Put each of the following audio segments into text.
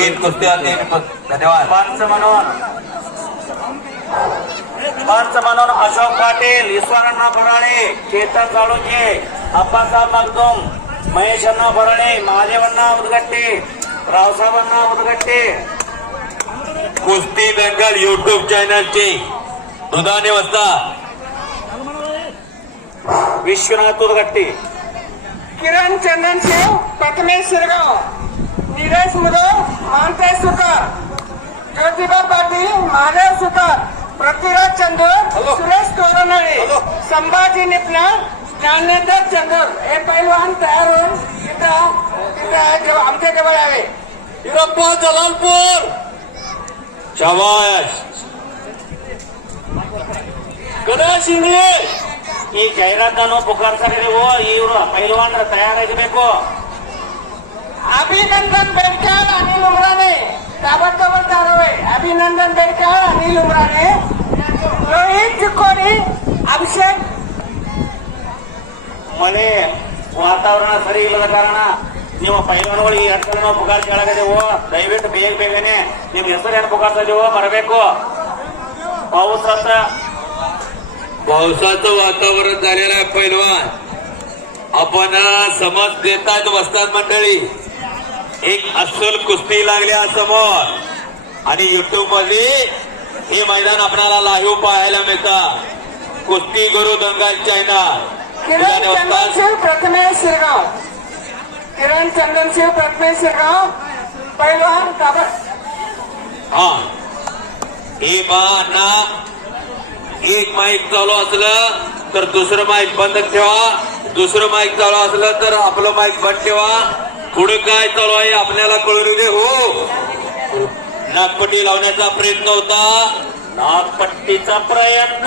तीन कुस्त्या धन्यवाद. पंच म्हणून अशोक पाटील, ईश्वरण्णा भराणे, चेतन साळुंके, अप्पासाहेब मगदूम, महेशण्णा भराणे, महादेवण्णा उदगट्टे, रावसाहेबांना उदगट्टे. कुस्ती दंगल युट्यूब चॅनलचे मृदाने वस्ता विश्वनाथ उदगट्टे. किरण चंदनशिव, प्रथमेश शिरगाव, नीरज मुदो, मानते सुतार, ज्योतिबा पाटील, महादेव सुतार, पृथ्वीराज चंदूर, सुरेश तोरणळे, संभाजी निपणार, ज्ञानेश्वर चंदूर. हे पैलवान तयार होऊन तिथं आमच्या जवळ यावे. हिरप्पा जलालपूर. शाबाश. गणेश इंगळे. ಈ ಜಾಹೀರಾತನ್ನು ಪುಕಾರ್ತಾರೆ ನೀವು. ಇವರು ಪೈಲ್ವಾನ್ ತಯಾರಾಗಬೇಕು. अभिनंदन बेडकर, अनिल उमराणे, ताबडतोब चालवे. अभिनंदन बेडकर, अनिल उमराणे, रोहित चिक्कोडी, अभिषेक. ಮಳೆ ವಾತಾವರಣ ಸರಿ ಇಲ್ಲದ ಕಾರಣ ನೀವು ಪೈಲ್ವಾನ್ಗಳು ಈ ಅರ್ಥನ ನಾವು ಪುಕಾರ್ ಕೇಳಾಗದೇವು. ದಯವಿಟ್ಟು ಬೇಗನೆ ನಿಮ್ ಹೆಸರು ಏನು ಪುಕಾರ್ತಾ ಇದೀವೋ ಬರಬೇಕು. पावसाचं वातावरण झालेलं आहे पैलवान. आपण समज देतात वस्तात मंडळी. एक अस्सल कुस्ती लागल्या समोर आणि युट्यूब मध्ये हे मैदान आपल्याला लाईव्ह पाहायला मिळतं. कुस्ती गुरु दंगल चॅनल. किरण चंदनशिव, प्रथमेश शिरगाव, किरण चंदनशिव, प्रथमेश शिरगाव, पैलवान ताबड. हा हे ना एक माईक चालू असलं तर दुसरं माईक बंद ठेवा. दुसरं माईक चालू असलं तर आपलं माईक बंद ठेवा. पुढे काय चालू आहे आपल्याला कळू दे. हो, नागपट्टी लावण्याचा प्रयत्न होता. नागपट्टीचा प्रयत्न.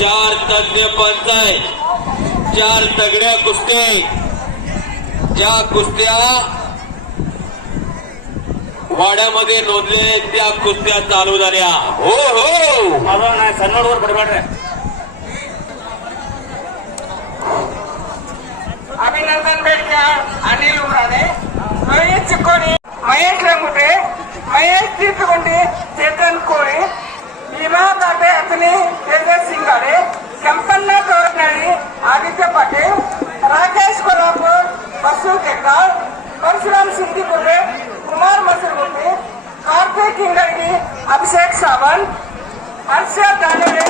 4 तज्ञ पंच आहेत. 4 तगड्या कुस्त्या. ज्या कुस्त्या वाड्यामध्ये नोंदले त्या कुस्त्या चालू झाल्या. हो हो, माझा नाही सन्नडवर बडबड. अभिनंदन बेडकर, अनिल उमराणे, रोहित चिक्कोडी, महेश रंगुटे, महेश तीर्थगुंडे, चेतन कोळे, भीमा ताटे अतने, तेजस सिंगाडे, संपन्न तोरणारी, आदित्य पाटील, राकेश कोल्हापूर, बसू केकाळ, परशुराम सिंधीपुरे, कुमार मसरगुंडे, कार्तिक इंगळगी, अभिषेक सावंत, हर्षद दानवे,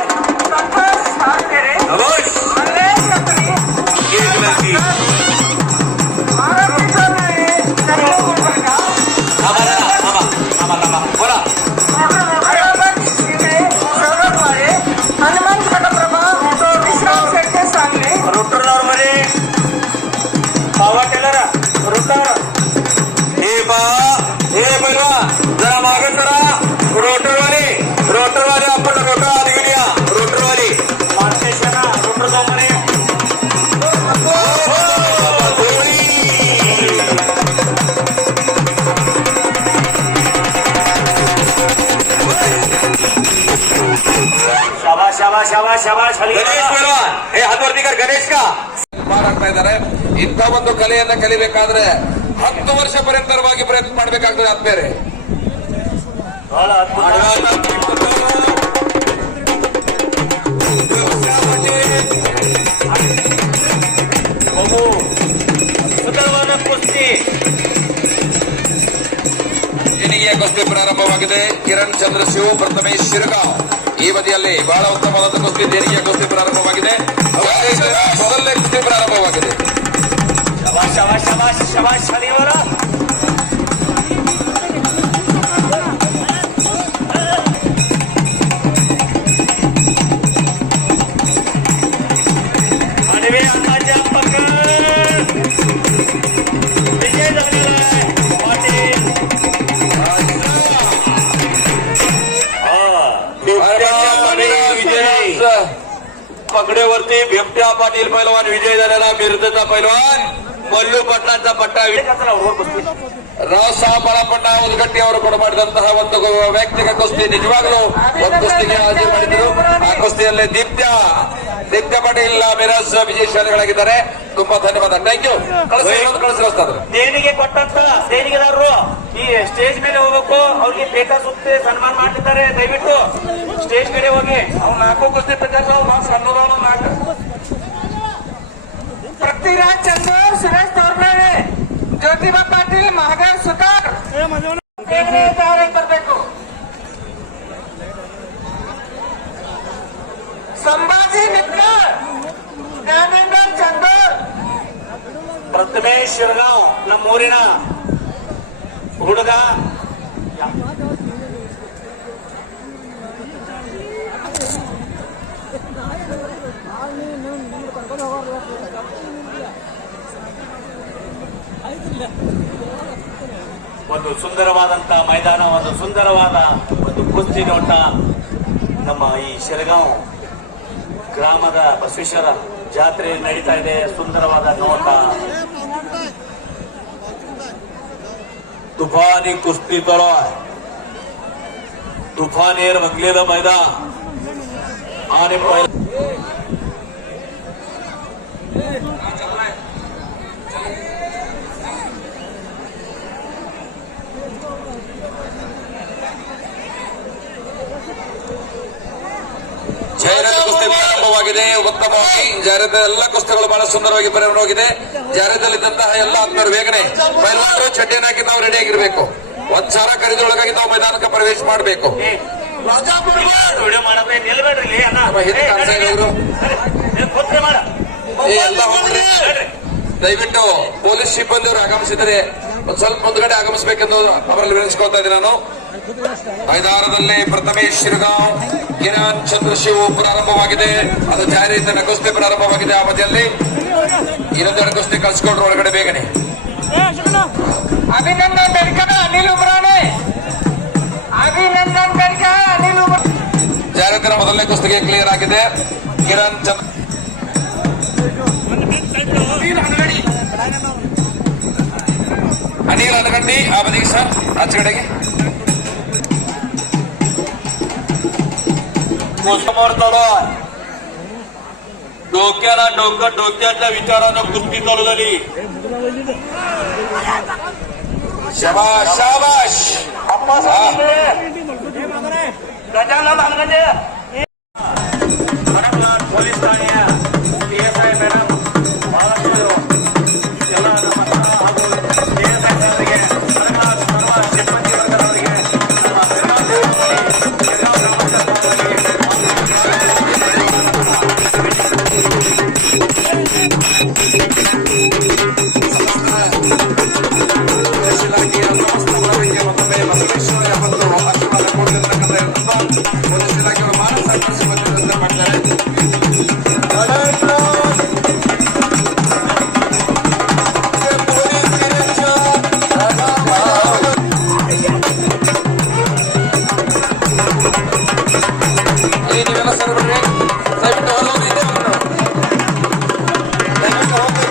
संतोष हारखेरे, मल्लेश रत्नी, मारुती सोनाळे, संजय कुलकर्णी, बोला. अरबत शिंदे, सौरभ वाळे, हनुमंत घटप्रभा, विश्राम शेट्टे सांगली. रोटरवर मध्ये पावा टेलर रोटर. हे पहिला जरा मागे करा. रोटरवाले आपण रोटर आधी घेऊया. रोटरवाली मार्केशना रोटर दोमरे. शाबाश शाबाश शाबाश शाबाश. ಗಣೇಶ್ ಪೈಲ್ವಾನ್. ಹೇ ಹಾತುವರ್ತಿ ಕರ್ ಗಣೇಶ್ ಕಾ ಮಾರಾಡ್ತಾ ಇದ್ದಾರೆ. ಇಂಥ ಒಂದು ಕಲೆಯನ್ನ ಕಲಿಬೇಕಾದ್ರೆ 10 ವರ್ಷ ಪ್ರಯತ್ನ ಮಾಡಬೇಕಾಗ್ತದೆ. ಆದ್ಮೇಲೆ ಬಹಳ ಸುಂದರವಾದ ಕುಸ್ತಿ. ಇನಿಗೆ ಕುಸ್ತಿ ಪ್ರಾರಂಭವಾಗಿದೆ. ಕಿರಣ್ ಚಂದ್ರಶಿವ್, ಪ್ರಥಮೇಶ್ ಶಿರಗಾಂವ್ ಈ ಬದಿಯಲ್ಲಿ ಬಹಳ ಉತ್ತಮವಾದ ಕುಸ್ತಿ. ದೇಣಿಗೆ ಕುಸ್ತಿ ಪ್ರಾರಂಭವಾಗಿದೆ. ಮೊದಲನೇ ಕುಸ್ತಿ ಪ್ರಾರಂಭವಾಗಿದೆ. ಶಬಾಷ್ ಶಬಾಷ್ ಶಬಾಷ್ ಶಬಾಷ್ ಹರಿಯವರ. ಮನವಿ ಅಧ್ಯಾಪಕ ವಿಜಯ ಪಾಟೀಲ್. पगडेवरती बिबट्या पाटील पैलवान विजय झालेला. मिरजेचा पैलवान मल्लू पाटलांचा पट्टा ಅವ್ರು ಕುಸ್ತಿ ರಾವ್ ಬಾಳಪ್ಪಣ್ಣ ಉದ್ಗಟ್ಟಿ ಅವರು ಕೂಡ ಮಾಡಿದಂತಹ ಒಂದು ವ್ಯಕ್ತಿಗತ ಕುಸ್ತಿ ನಿಜವಾಗ್ಲೂ ಒಂದು ಕುಸ್ತಿಗೆ ಹಾಜರು ಮಾಡಿದ್ರು. ಆ ಕುಸ್ತಿಯಲ್ಲಿ ದೀಪ್ತ ಪಾಟೀಲ್ ಮಿರಾಜ್ ವಿಜಯಶಾಲಿಗಳಾಗಿದ್ದಾರೆ. ತುಂಬಾ ಧನ್ಯವಾದ. Thank you. ಕಳಿಸ್ತಾರೆ ದೇಣಿಗೆ ಕೊಟ್ಟಂತ ದೇಣಿಗೆದಾರರು ಈ ಸ್ಟೇಜ್ ಮೇಲೆ ಹೋಗ್ಬೇಕು. ಅವ್ರಿಗೆ ಬೇಕಾ ಸುತ್ತಿ ಸನ್ಮಾನ ಮಾಡ್ತಿದ್ದಾರೆ. ದಯವಿಟ್ಟು ಸ್ಟೇಜ್ ಮೇಲೆ ಹೋಗಿ. ಅವ್ನು ನಾಲ್ಕು ಕುಸ್ತಿ ಪ್ರಚಾರ ಸಣ್ಣದವನು ನಾಲ್ಕು पृथ्वीराज चंदूर, सुरेश तोरनाळे, ज्योतिबा पाटील, महागार सुतार तयारी करಬೇಕು. संभाजी नित्कर, ज्ञानेंद्र चंदूर, ಪ್ರಥಮೇಶ್ ಶಿರಗಾಂವ್ ನಮ್ಮೂರಿನ ಹುಡುಗ. ಒಂದು ಸುಂದರವಾದಂತ ಮೈದಾನ, ಒಂದು ಸುಂದರವಾದ ಒಂದು ಕುಸ್ತಿ ನೋಟ ನಮ್ಮ ಈ ಶಿರಗಾಂವ್ ಗ್ರಾಮದ ಬಸವೇಶ್ವರ ಜಾತ್ರೆ ನಡೀತಾ ಇದೆ. ಸುಂದರವಾದ ನೋಟ. तुफानी कुस्ती चालू आहे. तुफानेर रंगलेलं मैदान आणि ಜಾಹೀರಾತು ಕುಸ್ತಿ ಪ್ರಾರಂಭವಾಗಿದೆ. ಉತ್ತಮವಾಗಿ ಜಾಹೀರಾತು ಎಲ್ಲ ಕುಸ್ತಿಗಳು ಬಹಳ ಸುಂದರವಾಗಿ ಪ್ರಾರಂಭವಾಗಿದೆ. ಜಾಹೀರಾತಲ್ಲಿದ್ದಂತಹ ಎಲ್ಲ ಆತ್ಮರು ಬೇಗನೆ ಪೈಲ್ವಾನರು ಚಡ್ಡಿಯನ್ನು ಹಾಕಿ ನಾವು ರೆಡಿ ಆಗಿರ್ಬೇಕು. 1,000 ಖರೀದಿಯೊಳಗಾಗಿ ನಾವು ಮೈದಾನಕ್ಕೆ ಪ್ರವೇಶ ಮಾಡಬೇಕು. ವಿಡಿಯೋ ಮಾಡಬೇಡಿ, ನಿಲ್ಬೇಡ್ರಿ ಅಣ್ಣ. ಹಿಂದೆ ಕಾಣಿಸ್ತಾ ಇರೋರು ಕೂತ್ರೆ ಮಾಡ. ಎಲ್ಲ ಹೋಗ್ರಿ. ದಯವಿಟ್ಟು ಪೊಲೀಸ್ ಸಿಬ್ಬಂದಿಯವರು ಆಗಮಿಸಿದರೆ ಒಂದು ಸ್ವಲ್ಪ ಮುಂದ್ಗಡೆ ಆಗಮಿಸಬೇಕೆಂದು ಅವರಲ್ಲಿ ವಿನಂತಿಸ್ಕೊಳ್ತಾ ಇದ್ದೀನಿ ನಾನು. ಮೈದಾನದಲ್ಲಿ ಪ್ರಥಮೇಶ್ ಶಿರಗಾಂವ್, ಕಿರಣ್ ಚಂದ್ರಶಿವ್ ಪ್ರಾರಂಭವಾಗಿದೆ. ಅದು ಜಾಹೀರಾತಿನ ಕುಸ್ತಿ ಪ್ರಾರಂಭವಾಗಿದೆ. ಆ ಮಧ್ಯದಲ್ಲಿ ಇನ್ನೊಂದೆರಡು ಕುಸ್ತಿ ಕಳ್ಸಿಕೊಂಡ್ರು ಒಳಗಡೆ ಬೇಗನೆ. अभिनंदन बेडकर, अनिल उमराणे, अभिनंदन बेडकर, अनिल उमराणे. ಜಾಹೀರಾತಿನ ಮೊದಲನೇ ಕುಸ್ತಿಗೆ ಕ್ಲಿಯರ್ ಆಗಿದೆ. ಕಿರಣ್ ಚಂದ್ರ ಅನಿಲ್ ಅನಗಂಡಿ ಆ ಬದಿಗೆ ಸರ್ ಆಚೆ ಕಡೆಗೆ. समोर चालू आहे. डोक्याला डोक्यातल्या विचारानं कुस्ती चालू झाली. शाबाश शाबाश. गजानन हनगंडे ಪೊಲೀಸ್ ಠಾಣೆಯ PSI ಮೇಡಮ್ ಬಹಳಷ್ಟು ಎಲ್ಲ ನಮ್ಮ ಹಾಗೂ PSI ಅವರಿಗೆ ಸರ್ವ ಸಿಬ್ಬಂದಿ ವರ್ಗದವರಿಗೆ ನಮ್ಮ ಪೊಲೀಸ್ ಇಲಾಖೆಯವರು ಬಹಳ ಸಹಕರಿಸಿ ಮಾಡ್ತಾರೆ. ನೀವೆಲ್ಲ ಸರ್ ಬಿಡ್ರಿ. ದಯವಿಟ್ಟು ಹೊರಗೆ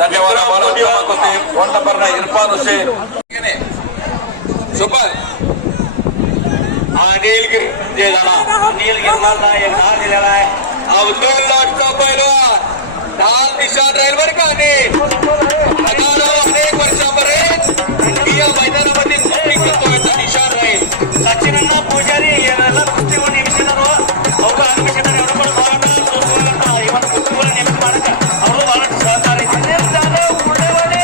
ಧನ್ಯವಾದ. ಬಹಳ ಉತ್ತಮ ಕುಸ್ತಿ. 1 ನಂಬರ್ನ ಇರ್ಫಾನ್ ಹುಸೇನ್ सुपर नीलगिरी जे झाला नीलगिरी मारला एक दहा दिलेला आहे अब्दुल लाटचा पैलवान ढाल निशाण राहील बरं का हजारो अनेक वर्षापर्यंत या मैदानामध्ये कुस्ती करतो याचा निशाण राहील. सचिनना पूजारी याला कुस्तीवर ನೇಮಿಸಿದರು ಅವರು ಅನ್ವೇಷಣೆ ಎವಡು ಬಹಳ ಸೋಸುವಂತ ಇವತ್ತು ಕುಸ್ತಿवर ನೇಮಿಸಿ ಮಾಡಕ ಅವರು ಬಹಳ ಸಹಕಾರಿ ಇದ್ದಾರೆ ಉಳ್ಳೇವಾಡಿ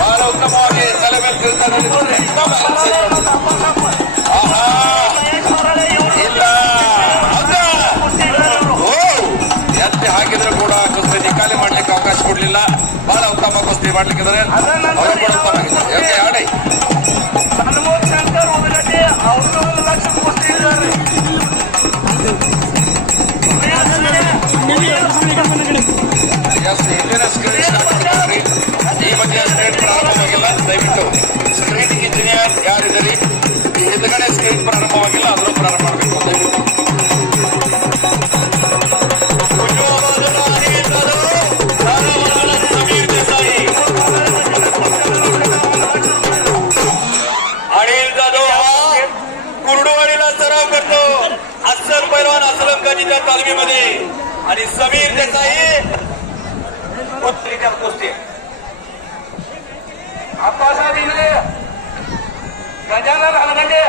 ಬಹಳ ಉತ್ತಮವಾಗಿ ತಲೆ ಮೇಲೆ ತಿರುಗ್ತಾನೆ. ಇಲ್ಲ ಎತ್ತಿ ಹಾಕಿದ್ರು ಕೂಡ ಕುಸ್ತಿ ನಿಕಾಲಿ ಮಾಡ್ಲಿಕ್ಕೆ ಅವಕಾಶ ಕೊಡ್ಲಿಲ್ಲ. ಬಹಳ ಉತ್ತಮ ಕುಸ್ತಿ ಮಾಡ್ಲಿಕ್ಕಿದ್ದಾರೆ ಅವರು ಕೂಡ ಉತ್ತಮ ಆಗಿದೆ. ಓಕೆ ಆಡಿ ಹನುಮಂತ ಶಂಕರ್ ಉದಗಟ್ಟಿ ಅವರು ಲಕ್ಷ ಕುಸ್ತಿ ಇದ್ದಾರೆ ಇಲ್ಲಿನ ಸ್ಕ್ರೀನ್ ಸ್ಟಾರ್ಟ್ ಮಾಡ್ತಾರೆ. ಈ ಮಧ್ಯೆ ಸ್ಕ್ರೀನ್ ಪ್ರಾರಂಭವಾಗಿಲ್ಲ. ದಯವಿಟ್ಟು ಸ್ಕ್ರೀನ್ ಇಂಜಿನಿಯರ್ ಯಾರಿದ್ದೀರಿ ಈ ಹಿಂದ್ಗಡೆ ಸ್ಕ್ರೀನ್ ಪ್ರಾರಂಭವಾಗಿಲ್ಲ ಅದನ್ನು ಪ್ರಾರಂಭ ಮಾಡಬೇಕು ದಯವಿಟ್ಟು. समीर देसाई अनिल जाधव हा कुर्डुवाडीला सराव करतो. अस्सल पैलवान अस्लम काजीच्या तालमीमध्ये आणि समीर देसाई उत्तरीच्या कुस्ती अप्पासाहेब इंगळे गजानन हलगंडे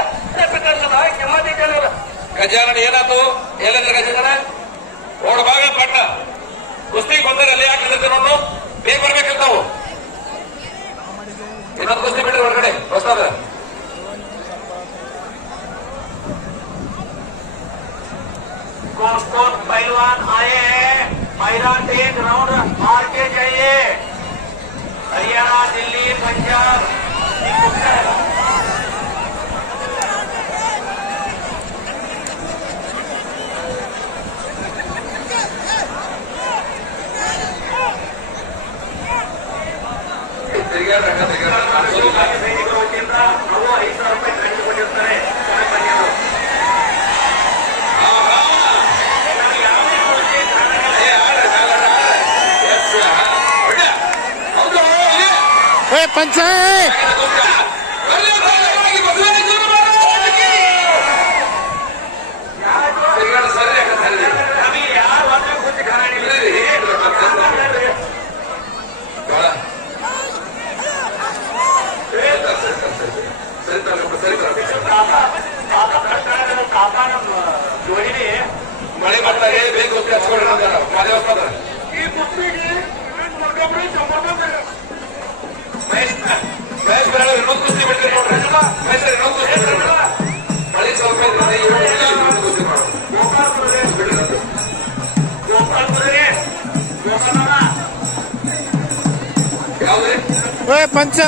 पिकाचं किंवा ते केलेलं ಗಜಾನನ ಏನಾಯ್ತು ಎಲ್ಲಂದ್ರೆ ಗಜಾನನ ಓಡ್ ಭಾಗ ಪಟ್ಟ ಕುಸ್ತಿ ಗೊಂದರಲ್ಲಿ ಯಾಕೆ ನೋಡು ಬೇಗ ಬರ್ಬೇಕಂತಾವು ಇನ್ನೊಂದು ಕುಸ್ತಿ ಬಿಟ್ಟರೆ ಹೊರಗಡೆ ಹೊಸದ कौन कौन पहलवान आए हैं मैदान एक राउंड मार के जाइए हरियाणा दिल्ली पंजाब ತಿರುಗಾಡ ಅವು 5,000 ರೂಪಾಯಿ ಕಟ್ಟಿಕೊಂಡಿರ್ತಾರೆ पंच अभी यार वाले कुछ खाना नहीं मिल रही काका जोड़ी ಮಳೆ ಬರ್ತಾ ಇದೆ ಬೇಗ ಕುಸ್ತಿ ಹಚ್ಕೊಂಡು ಮಳೆ ಹೋಗ್ತದ ಈ ಕುಸ್ತಿಗೆ ಮಹೇಶ್ ಬೇರೆ ಇನ್ನೊಂದು ಕುಸ್ತಿ ಬಿಡ್ತೀರಿ ನೋಡ್ರಿ ಮಹೇಶ್ ಇನ್ನೊಂದು ಕುಸ್ತಿ ಬಿಡ್ರಿ ಮಳೆ ಸ್ವಲ್ಪ ಇದ್ರೆ ಇನ್ನೊಂದು ಕುಸ್ತಿ ಮಾಡೋದು ಯಾವ್ದ್ರಿ पंच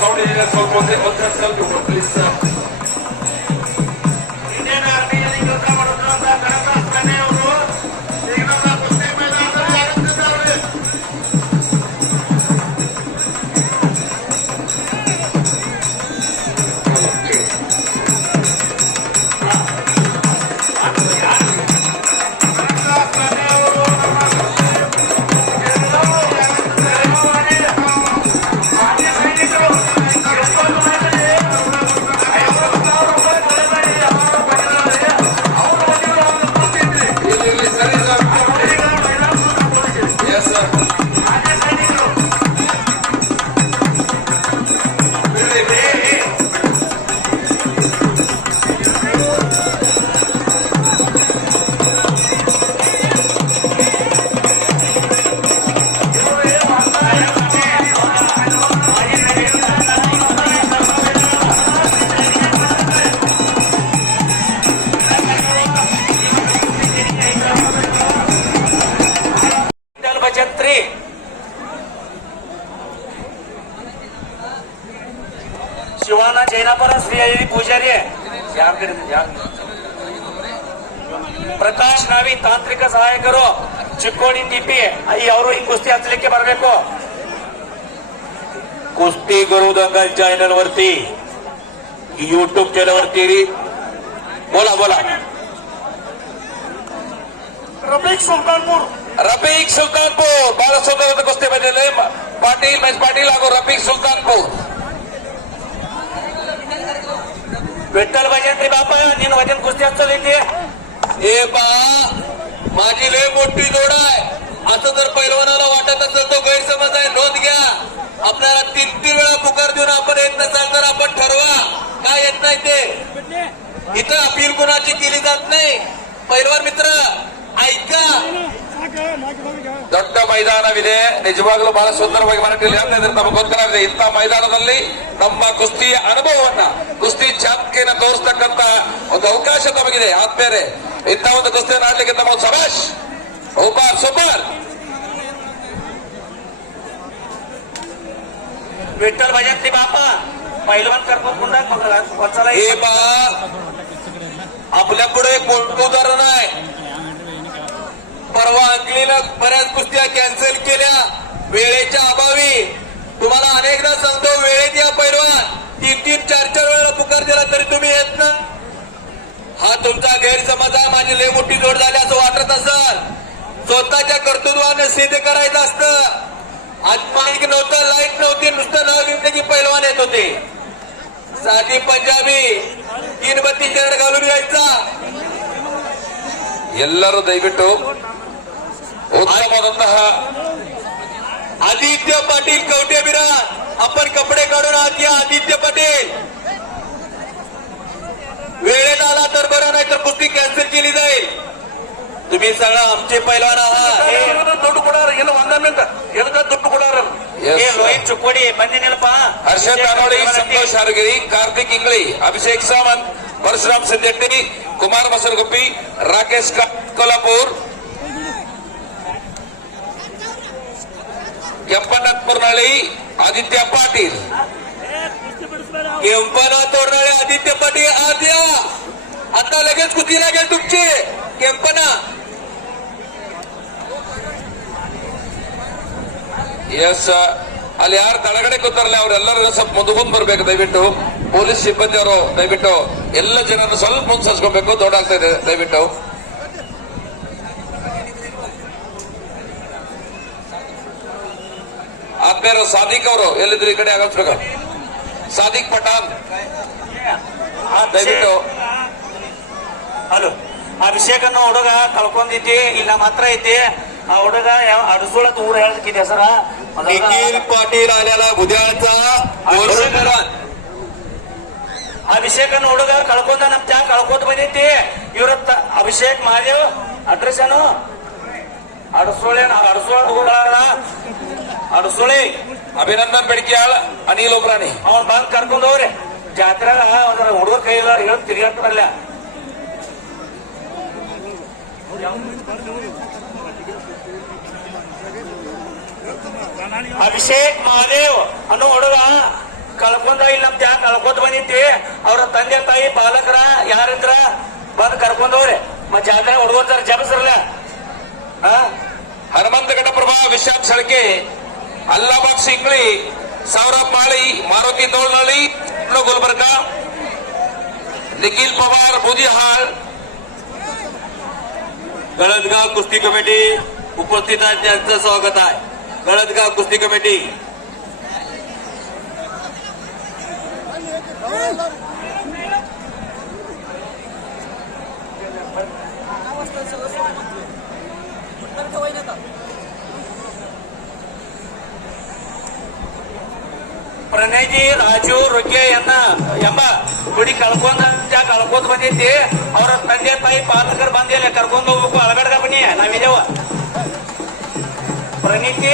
ಸೌಂಡ್ ಇಂಜಿನಿಯರ್ ಸ್ವಲ್ಪ ಒಂದು ಸ್ವಲ್ಪ ಪ್ಲೀಸ್ ಇಂಡಿಯನ್ ಆರ್ಮಿಯಲ್ಲಿ ಕೆಲಸ ಮಾಡುತ್ತಿರುವಂತ ಗಣತಾಸ್ತಾನೆ ಅವರು ಶ್ರೀಗಂಧ ಕುಸ್ತಿ ಮೈದಾನದಲ್ಲಿ ಆಡುತ್ತಿದ್ದಾರೆ ಪೂಜಾರಿ ಯಾರ ಕಡೆ ಪ್ರಕಾಶ್ ನಾವಿ ತಾಂತ್ರಿಕ ಸಹಾಯಕರು ಚಿಕ್ಕೋಡಿ ಟಿಪಿ ಅವರು ಈ ಕುಸ್ತಿ ಹಚ್ಚಲಿಕ್ಕೆ ಬರಬೇಕು. कुस्ती गुरु दंगल चॅनल वरती युट्यूब चॅनल वरती बोला बोला. रफीक सुलतानपूर रफीक सुलतानपूर बाळासोबत कुस्ती बदलले पाटील महेश पाटील ಹಾಗೂ रफीक सुलतानपूर. विठ्ठल भजंत्री बापा निन वजन कुस्ती हचवली ए बा माझी लय मोठी जोड आहे असं जर पैलवानाला वाटत असेल तो गैरसमज आहे. नोंद घ्या. आपल्याला 3-3 वेळा पुकार देऊन आपण येत नसाल तर आपण ठरवा काय येत नाही ते. इथं अपील कुणाची केली जात नाही. पैलवान मित्र ऐका. ದೊಡ್ಡ ಮೈದಾನವಿದೆ, ನಿಜವಾಗ್ಲೂ ಬಹಳ ಸುಂದರವಾಗಿ ಮರಾಠಿಯಲ್ಲಿ ಹೇಳ್ತಾ ಇದ್ದಾರೆ. ನಮಗೆ ಗೊತ್ತಿರಲಿದೆ ಇಂಥ ಮೈದಾನದಲ್ಲಿ ನಮ್ಮ ಕುಸ್ತಿಯ ಅನುಭವವನ್ನ ಕುಸ್ತಿ ಚಾಪ್ಕಿನ ತೋರಿಸ್ತಕ್ಕಂತ ಒಂದು ಅವಕಾಶ ನಮಗಿದೆ. ಆದ್ಮೇಲೆ ಇಂಥ ಒಂದು ಕುಸ್ತಿಯನ್ನು ಆಡ್ಲಿಕ್ಕೆ ನಮ್ಮ ಸಭಾಷ್ ಸೂಪರ್ ಸೂಪರ್. विठ्ठल भजंत्री बापा पैलवान करतो पुन्हा वचला हे बा आपल्या पुढे एक मोठं उदाहरण आहे. परवा अंकलीला बऱ्याच कुस्त्या कॅन्सल केल्या वेळेच्या अभावी. तुम्हाला अनेकदा सांगतो वेळेत या पैलवान 3-3, 4-4 वेळा पुकार दिला तरी तुम्ही येत ना. हा तुमचा गैरसमज आहे. माझी लय मोठी जोड झाली असं वाटत असेल. स्वतःच्या कर्तृत्वाने सिद्ध करायचं असतं. आज माईक नव्हतं, लाईट नव्हती, नुसतं नाव घेतलं की पैलवान येत होते. साधी पंजाबी 3 बत्ती चरड घालून यायचा. ಎಲ್ಲರೂ ದಯವಿಟ್ಟು ಉತ್ತಮವಾದಂತಹ आदित्य पाटील कवटे बिरान आपण कपडे काढून आत या. आदित्य पाटील वेळेत आला तर बरं, नाही तर कुस्ती कॅन्सल केली जाईल. तुम्ही सगळं आमचे पैलवान आहात. ದುಡ್ಡು ಕೊಡಾರ ಏನು 1 ಮಿನಿಟ್ ಎದಕ್ಕ ದುಡ್ಡು ಕೊಡಾರ लोहित चुक्कोडी ಬಂದಿನಲ್ಪ ಹರ್ಷದ್ ಅನೋಳಿ, ಸಂತೋಷ್ ಹಾರಗಿರಿ, ಕಾರ್ತಿಕ್ ಇಂಗ್ಳಿ, ಅಭಿಷೇಕ್ ಸಾವಂತ್, ಪರಶುರಾಮ್ ಸಿದ್ದೆಟ್ಟಿ, ಕುಮಾರ್ ಮಸರಗುಪ್ಪಿ, ರಾಕೇಶ್ ಕೊಲ್ಲಾಪುರ್, ಕೆಂಪನಾಥ್ ಪುರ್ನಳ್ಳಿ, ಆದಿತ್ಯ ಪಾಟೀಲ್. केंपना तोडणारे आदित्य पाटील आत या. आता लगेच कुस्ती लागेल तुमची. केंपना ಎಸ್ ಅಲ್ಲಿ ಯಾರು ತಳಗಡೆ ಕೂತಾರಲ್ಲ ಅವರೆಲ್ಲರೂ ಸ್ವಲ್ಪ ಮುಂದೆ ಬರ್ಬೇಕು. ದಯವಿಟ್ಟು ಪೊಲೀಸ್ ಸಿಬ್ಬಂದಿ ಅವರು ದಯವಿಟ್ಟು ಎಲ್ಲ ಜನರನ್ನು ಸ್ವಲ್ಪ ಮುಂದೆ ಸರಿಸ್ಕೋಬೇಕು. ದೊಡ್ಡ ಆಗ್ತಾ ಇದೆ ದಯವಿಟ್ಟು. ಆದ್ಮೇಲೆ ಸಾದಿಕ್ ಅವರು ಎಲ್ಲಿದ್ರು ಈ ಕಡೆ ಆಗಲ್ಸ್ಬೇಕು. ಸಾದಿಕ್ ಪಠಾಣ್ ದಯವಿಟ್ಟು. ಹಲೋ ಅಭಿಷೇಕ್ ಅನ್ನೋ ಹುಡುಗ ಕಳ್ಕೊಂಡೈತಿ ಇಲ್ಲಿ ನಮ್ಮ ಹತ್ರ ಐತಿ. ಆ ಹುಡುಗ ಅಡಸೋಳ ಊರ ಹೇಳ್ತಿದ್ದೆ ಹೆಸರ निखिल पाटील आल्याला बुद्याळचा वरून पैलवान. ಅಭಿಷೇಕ್ ಅನ್ನೋ ಹುಡುಗ ಕಳ್ಕೊಂಡ ನಮ್ ತ್ಯಾ ಕಳ್ಕೊಂಡ್ ಬಂದೈತಿ. ಇವ್ರ ಅಭಿಷೇಕ್ ಮಹಾದೇವ್ ಅಡ್ರೆಸ್ ಏನು ಅಡಸೋಳೆ ಅಡಸೋಳಿ ಅಭಿನಂದನ್ ಬೆಡಕಿಯಾಳ್, ಅನಿಲ್ ಒಬ್ರಾಣಿ. ಅವನ್ ಬಂದ್ ಕರ್ಕೊಂಡ್ ಹೋಗ್ರಿ ಜಾತ್ರೆಗ ಹುಡುಗರ ಕೈಲ್ಲ ಹೇಳಿ ತಿರ್ಗಾಡ್ತಾರಲ್ಲ. ಅಭಿಷೇಕ್ ಮಹಾದೇವ್ ಅನ್ನೋ ಹುಡುಗ ಕಳ್ಕೊಂಡ ಇಲ್ಲ ನಮ್ ತ್ಯಾ ಕಳ್ಕೊಂಡ್ ಬಂದೈತಿ. ಅವ್ರ ತಂದೆ ತಾಯಿ ಪಾಲಕರ ಯಾರಿದ್ರ ಬಂದ್ ಕರ್ಕೊಂಡವ್ರೆ ಮತ್ ಜಾತ್ರೆ ಹುಡುಗರ ಜರ ಜಬಸ್ರಲ್ಲ. ಹನುಮಂತ ಘಟಪ್ರಭಾ, ವಿಶಾಖ್ ಸಳಕೆ, ಅಲ್ಲಾಬಾಗ್ ಸಿಂಗ್ಳಿ, ಸೌರಭ್ ಮಾಳಿ, ಮಾರುತಿ ತೋಳ್ನಳ್ಳಿ, ಗುಲ್ಬರ್ಗ, निखिल पवार, बुदिहाळ. गळदगाव कुस्ती कमिटी उपस्थित आहेत, त्यांचं स्वागत आहे. गळदगाव कुस्ती कमिटी ಪ್ರಣಯ್ಜಿ ರಾಜು ರುಗ್ಗೆ ಎಂಬ ಗುಡಿ ಕಳ್ಕೊಂಡ್ ಬಂದೈತಿ. ಅವ್ರ ತಂದೆ ತಾಯಿ ಪಾಲಕರು ಬಂದಿಲ್ಲ ಕರ್ಕೊಂಡ್ ಹೋಗ್ಬೇಕು. ಅಳಗಡ್ಗ ಬನ್ನಿ ನಾವಿದೇವ. प्रणीती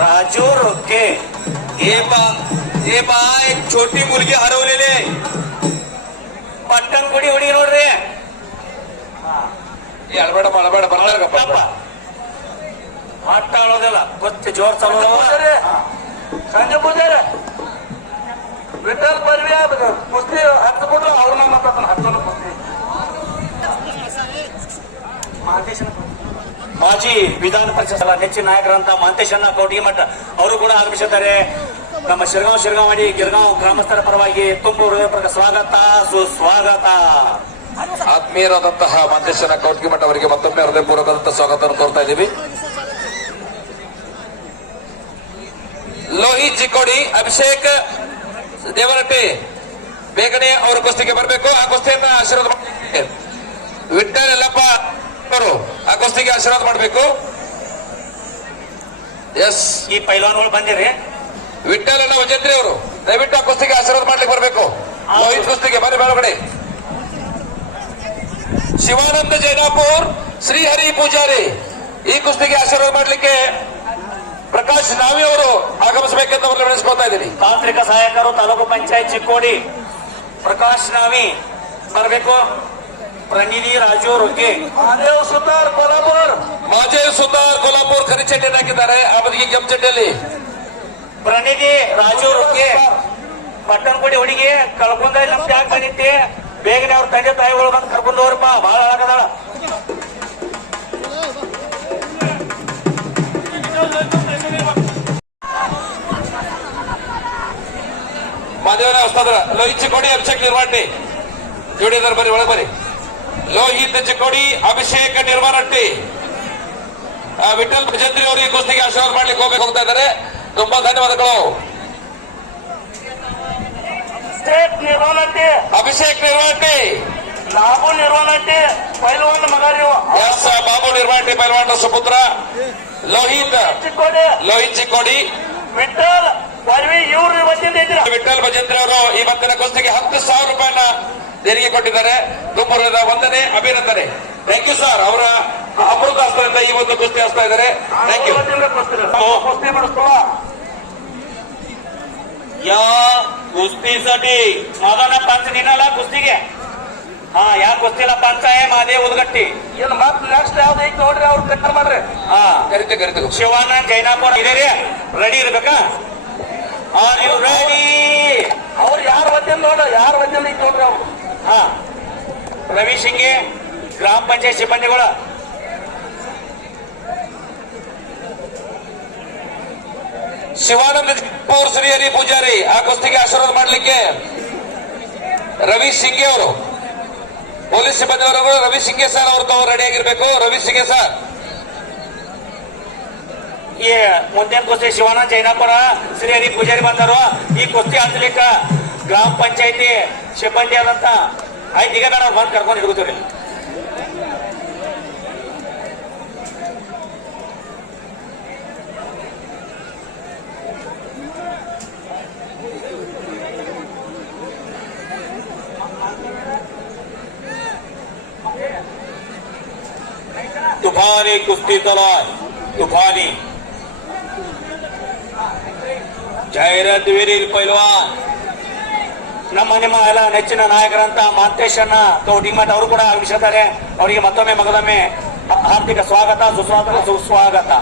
राजू रोके हे बा एक छोटी मुलगी हरवलेली आहे. पट्टण गुडी उडी ನೋಡ್ರಿ. ಅಳಬೇಡ ಬರ್ತಾರಪ್ಪ. ಆಟ ಆಡೋದಿಲ್ಲ ಗೊತ್ತು ಜೋರ್ ಚಾಲೋ ಸಂಜೆ ಪೂಜಾರ ವಿಠಲ್ ಬರ್ವಿ ಕುಸ್ತಿ ಹಚ್ಬಿಟ್ರು ಅವ್ರನ್ನ ಮಾತಾಡ್ತಾನೆ ಹಚ್ಚೋಣ ಕುಸ್ತಿ. ಮಾಜಿ ವಿಧಾನ ಪರಿಷತ್ ನೆಚ್ಚಿನ ನಾಯಕರಂತ ಮಹಂತೇಶಣ್ಣ ಕೌಟಿಮಠ ಅವರು ಕೂಡ ಆಗಮಿಸಿದ್ದಾರೆ. ನಮ್ಮ ಶಿರಗಾಂವ್ ಗಿರ್ಗಾಂವ್ ಗ್ರಾಮಸ್ಥರ ಪರವಾಗಿ ತುಂಬ ಹೃದಯಪೂರ್ವಕ ಸ್ವಾಗತ ಸುಸ್ವಾಗತ. ಆತ್ಮೀಯರಾದಂತಹ ಮಂತೇಶನ ಕೌಟ್ಗಿಮಠ ಅವರಿಗೆ ಮತ್ತೊಮ್ಮೆ ಹೃದಯಪೂರ್ವಕವಾದಂತಹ ಸ್ವಾಗತವನ್ನು ಕೋರ್ತಾ ಇದ್ದೀವಿ. ಲೋಹಿತ್ ಚಿಕ್ಕೋಡಿ, ಅಭಿಷೇಕ್ ದೇವರಟ್ಟಿ ಬೇಗನೆ ಅವರ ಕುಸ್ತಿಗೆ ಬರಬೇಕು. ಆ ಕುಸ್ತಿಯನ್ನ ಆಶೀರ್ವಾದ ಮಾಡಿ ವಿಠಲ್ ಯಲ್ಲಪ್ಪ ಅವರು ಆ ಕುಸ್ತಿಗೆ ಆಶೀರ್ವಾದ ಮಾಡಬೇಕು. ಎಸ್, ಈ ಪೈಲ್ವಾನ್ಗಳು ಬಂದಿರಿ. ವಿಠಲ್ ವಜೇಂದ್ರಿ ಅವರು ದಯವಿಟ್ಟು ಆ ಕುಸ್ತಿಗೆ ಆಶೀರ್ವಾದ ಮಾಡ್ಲಿಕ್ಕೆ ಬರಬೇಕು. ಲೋಹಿತ್ ಕುಸ್ತಿಗೆ ಬನ್ನಿ ಬೆಳಗಡೆ. ಶಿವಾನಂದ ಜೈನಾಪುರ್, ಶ್ರೀಹರಿ ಪೂಜಾರಿ ಈ ಕುಸ್ತಿಗೆ ಆಶೀರ್ವಾದ ಮಾಡಲಿಕ್ಕೆ ಪ್ರಕಾಶ್ ನಾವಿ ಅವರು ಆಗಮಿಸಬೇಕೆಂದು ಅವರನ್ನು ವಿನಿಸ್ಕೊಳ್ತಾ ಇದ್ದೀನಿ. ತಾಂತ್ರಿಕ ಸಹಾಯಕರು ತಾಲೂಕು ಪಂಚಾಯತ್ ಚಿಕ್ಕೋಡಿ ಪ್ರಕಾಶ್ ನಾವಿ ಬರಬೇಕು. ಪ್ರನಿಧಿ ರಾಜು ರೊಗ್ಗೆ, ಮಹಾದೇವ್ ಸುತಾರ್ ಕೊಲ್ಹಾಪುರ್, ಮಾಜಿ ಸುತಾರ್ ಕೊಲ್ಹಾಪುರ್ ಕರಿ ಚಡ್ಡಿಯನ್ನು ಹಾಕಿದ್ದಾರೆ. ಆ ಬದಿಗೆ ಕೆಂಪು ಚಡ್ಡಿಯಲ್ಲಿ ಪ್ರನಿಧಿ ರಾಜು ರೊಗ್ಗೆ, ಪಟ್ಟಣಗುಡಿ ಹುಡುಗಿ ಕಳ್ಕೊಂಡ ನಮ್ಗೆ ಯಾಕೆ ಬಂದಿತ್ತೆ, ಬೇಗನೆ ಅವ್ರ ತಂದೆ ತಾಯಿಗಳು ಬಂದು ಕರ್ಕೊಂಡು ಹೋಗ್ರಪ್ಪ, ಬಹಳ ಆಗದಾಳ. ಮಾದೇವನ ಹೊಸ್ತಾದ್ರ ಲೋಹಿತ್ ಚಿಕ್ಕೋಡಿ, ಅಭಿಷೇಕ್ ನಿರ್ವಾಟಿ ಜೋಡಿದಾರ ಬರೀ ಒಳಗೆ ಬರೀ. ಲೋಹಿತ್ ಚಿಕ್ಕೋಡಿ, ಅಭಿಷೇಕ್ ನಿರ್ವಾರಟ್ಟಿ, ವಿಠಲ್ ಭಜಂತ್ರಿ ಅವರು ಈ ಕುಸ್ತಿಗೆ ಆಶೀರ್ವಾದ ಮಾಡ್ಲಿಕ್ಕೆ ಹೋಗ್ತಾ ಇದ್ದಾರೆ. ತುಂಬಾ ಧನ್ಯವಾದಗಳು. ಸ್ಟೇಟ್ ನಿರ್ವಹಣೆ, ಅಭಿಷೇಕ್ ನಿರ್ವಾಟಿ, ಲಾಭು ನಿರ್ವಹಣೆ, ಪೈಲ್ವಾನ್ ಮಗ ನೀವು ಎಸ್ ಬಾಬು ನಿರ್ವಾಟಿ ಪೈಲ್ವಾನ ಸುಪುತ್ರ. ಲೋಹಿತ್ ಚಿಕ್ಕೋಡಿ, ವಿಠಲ್ ಬರ್ವಿ ಇವ್ರು ಇವತ್ತಿಂದ ಇದ್ದೀರಾ. ವಿಠಲ್ ಭಜಂತ್ರಿ ಅವರು ಈ ಮತ್ತಿನ ಕುಸ್ತಿಗೆ 10,000 ರೂಪಾಯಿನ ದೇಣಿಗೆ ಕೊಟ್ಟಿದ್ದಾರೆ. ತುಂಬ ಹೃದಯದ ವಂದನೆ, ಅಭಿನಂದನೆ. Thank you sir. ಅವರ ಅಮೃತ ಹಸ್ತದಿಂದ ಈ ಒಂದು ಕುಸ್ತಿ ಹಸ್ತಾ ಇದ್ದಾರೆ. Thank you. ಕುಸ್ತಿ ಬಿಡಿಸ್ಕೊಳ या कुस्तीसाठी माझा ना पंच दिनाला कुस्तीಗೆ. ಹಾ, ಯಾ ಕುಸ್ತಿಲ पंच आहे महादेव उदगट्टी. ಏನ್ ಮತ್ ನೆಕ್ಸ್ಟ್ ಯಾವ್ದು ಈಗ ನೋಡ್ರಿ ಅವ್ರು ಕಟ್ ಮಾಡ್ರಿ. ಹಾ, ಕರಿತು ಶಿವಾನಂದ್ ಜೈನಾಪುರ ಇದೆ, ರೆಡಿ ಇರ್ಬೇಕಾ? Are you ready? ಅವ್ರು ಯಾರು ಬಂದಿಲ್ಲ ನೋಡ್ರಿ, ಯಾರು ಬಂದಿಲ್ಲ ಈಗ ನೋಡ್ರಿ ಅವ್ರು. ಹಾ, ರವಿ ಶಿಂಗೆ ಗ್ರಾಮ ಪಂಚಾಯತ್ ಸಿಬ್ಬಂದಿಗಳು. ಶಿವಾನಂದ ಪೂರ್ ಶ್ರೀಹರಿ ಪೂಜಾರಿ ಆ ಕುಸ್ತಿಗೆ ಆಶೀರ್ವಾದ ಮಾಡಲಿಕ್ಕೆ ರವಿ ಸಿಂಗೆ ಅವರು, ಪೊಲೀಸ್ ಸಿಬ್ಬಂದಿಯವರು ರವಿ ಸಿಂಗೆ ಸರ್ ಅವರು ತಾವು ರೆಡಿ ಆಗಿರ್ಬೇಕು. ರವಿ ಸಿಂಗೆ ಸರ್, ಈ ಮುಂದಿನ ಕುಸ್ತಿ ಶಿವಾನಂದ್ ಜೈನಾಪುರ ಶ್ರೀಹರಿ ಪೂಜಾರಿ ಬಂದರು. ಈ ಕುಸ್ತಿ ಹಚ್ಚಲಿಕ್ಕ ಗ್ರಾಮ ಪಂಚಾಯತಿ ಸಿಬ್ಬಂದಿ ಆದಂತ 5 ಈಗ ನಾವು ಬಂದು ಕರ್ಕೊಂಡು ಹಿಡ್ಕೋತೀವಿ. तुफानी कुस्ती तलाश, तुफानी ಜಾಹೀರಾತುವೀರಿ ಪೈಲ್ವಾನ್. ನಿಮ್ಮ ಎಲ್ಲ ನೆಚ್ಚಿನ ನಾಯಕರಂತ ಮಹಂತೇಶಣ್ಣ ಕೌಟಿಮಠ ಅವರು ಕೂಡ ಆಗಮಿಸಿದ್ದಾರೆ. ಅವರಿಗೆ ಮತ್ತೊಮ್ಮೆ ಮಗದೊಮ್ಮೆ ಹಾರ್ದಿಕ ಸ್ವಾಗತ, ಸುಸ್ವಾಗತ.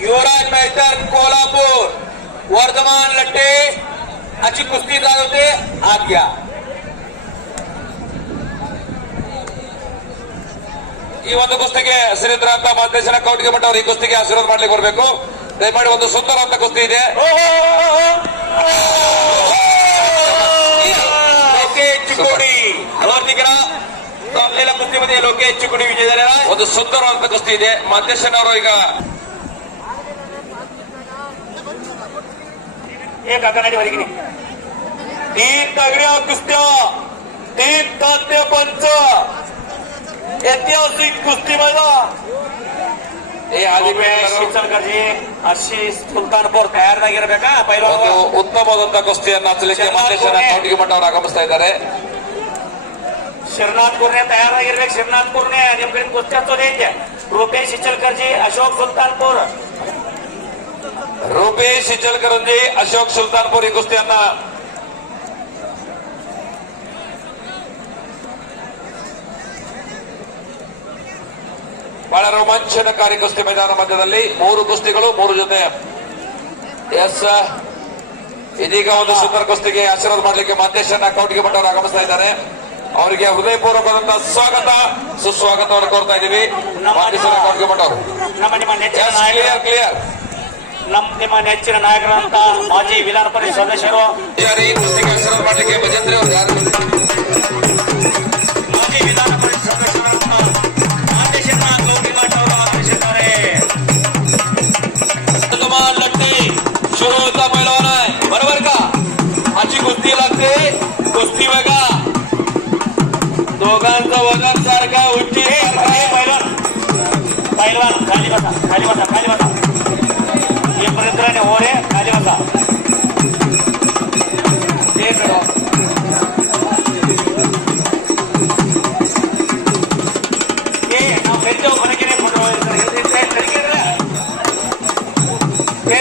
युवराज मेहतर कोल्हापूर, वर्धमान लट्टे अशी कुस्ती चालू होते. आत घ्या. ಈ ಒಂದು ಕುಸ್ತಿಗೆ ಶ್ರೀಧರ ಅಂತ ಮಹಂತೇಶನ ಕೌಟಿಮಠ ಅವರು ಈ ಕುಸ್ತಿಗೆ ಆಶೀರ್ವಾದ ಮಾಡ್ಲಿಕ್ಕೆ ಬರಬೇಕು. ದಯಮಾಡಿ ಒಂದು ಸುಂದರವಾದ ಕುಸ್ತಿ ಇದೆ. ಲೋಕೇಶ್ ಚಿಕ್ಕೋಡಿ ಅವರ್ತಿಗರ आपल्याला कुस्तीमध्ये लोकेश चिकोडी विजय झालेला आहे. ಒಂದು ಸುಂದರವಾದ ಕುಸ್ತಿ ಇದೆ. ಮಹಂತೇಶನ್ ಅವರು ಈಗ एक काकानाडी वरिगिनी 3 तगड्या कुस्त्या, 3 तात्या पंच, ऐतिहासिक कुस्ती मैदान ಈ ಆದಿಬೇಳೆ ರೂಪೇಶ್ ಇಚಲಕರ್ಜಿ, ಆಶೀಶ್ ಸುಲ್ತಾನ್ಪುರ್ ತಯಾರಾಗಿರ್ಬೇಕಾ ಒಂದು ಪೈಲವಾನ ಉತ್ತಮವಾದಂತಹ ಕುಸ್ತಿಯನ್ನ ಹಚ್ಚಲಿಕ್ಕೆ ಮಲ್ಲೇಶ್ವರ ಕೌಟಿಮಠ ಅವರು ಆಗಮಿಸ್ತಾ ಇದ್ದಾರೆ. ಶಿವನಾಥ್ಪುರ್ನೇ ತಯಾರಾಗಿರ್ಬೇಕು. ಶಿವನಾಥ್ಪುರ್ನೇ ನಿಮ್ ಕಡೆ ಕುಸ್ತಿ ಹಚ್ಚೋದೈತೆ. ರೂಪೇಶ್ ಇಚಲಕರ್ಜಿ, ಅಶೋಕ್ ಸುಲ್ತಾನ್ಪುರ್. ರೂಪೇಶ್ ಇಚಲಕರಂಜಿ, ಅಶೋಕ್ ಸುಲ್ತಾನ್ಪುರ್ ಈ ಕುಸ್ತಿಯನ್ನ ಬಹಳ ರೋಮಾಂಚನಕಾರಿ ಕುಸ್ತಿ ಮೈದಾನ ಮಧ್ಯದಲ್ಲಿ 3 ಕುಸ್ತಿಗಳು 3 ಜೊತೆ. ಎಸ್, ಇದೀಗ ಒಂದು ಸುಂದರ ಕುಸ್ತಿಗೆ ಆಶೀರ್ವಾದ ಮಾಡಲಿಕ್ಕೆ ಮಹೇಶಣ್ಣ ಕೌಟಿಗೆ ಮಠ ಅವರು ಆಗಮಿಸ್ತಾ ಇದ್ದಾರೆ. ಅವರಿಗೆ ಹೃದಯಪೂರ್ವಕವಾದಂತಹ ಸ್ವಾಗತ ಸುಸ್ವಾಗತವನ್ನು ಕೋರ್ತಾ ಇದ್ದೀವಿ. ಮಹೇಶಣ್ಣ ಕೌಟಿಗೆ ಮಠ ಅವರು ನಿಮ್ಮ ನೆಚ್ಚಿನ ನಾಯಕ, ಕ್ಲಿಯರ್ ನಿಮ್ಮ ನೆಚ್ಚಿನ ನಾಯಕರಂತ ಮಾಜಿ ವಿಧಾನ ಪರಿಷತ್ ಸದಸ್ಯರು, ಕುಸ್ತಿಗೆ ಆಶೀರ್ವಾದ ಮಾಡಲಿಕ್ಕೆ ಭಜಂತ್ರಿ ಅವರು ಯಾರು ಮಾಜಿ ವಿಧಾನ ಪರಿಷತ್ ಸದಸ್ಯರಂತ ಮಾದೇಶಣ್ಣ ಗೌಡಿಮಠ ಅವರು ಆಗಮಿಸಿದ್ದಾರೆ. लट्टे सुरू होता पैलवान आहे बरोबर का. अशी कुस्ती लागते. कुस्ती बघा, दोघांचं वजन सारखं उंची पैलवान पैलवान खाली बसा, खाली बसा, खाली बसा. हे परित्राने हो रे, खाली बसा. ते करो. हे ನಾವು ಕರಿತೇವೆ ಮನೆಗೆ ಫೋಟೋ ಕರಿಕೆ हे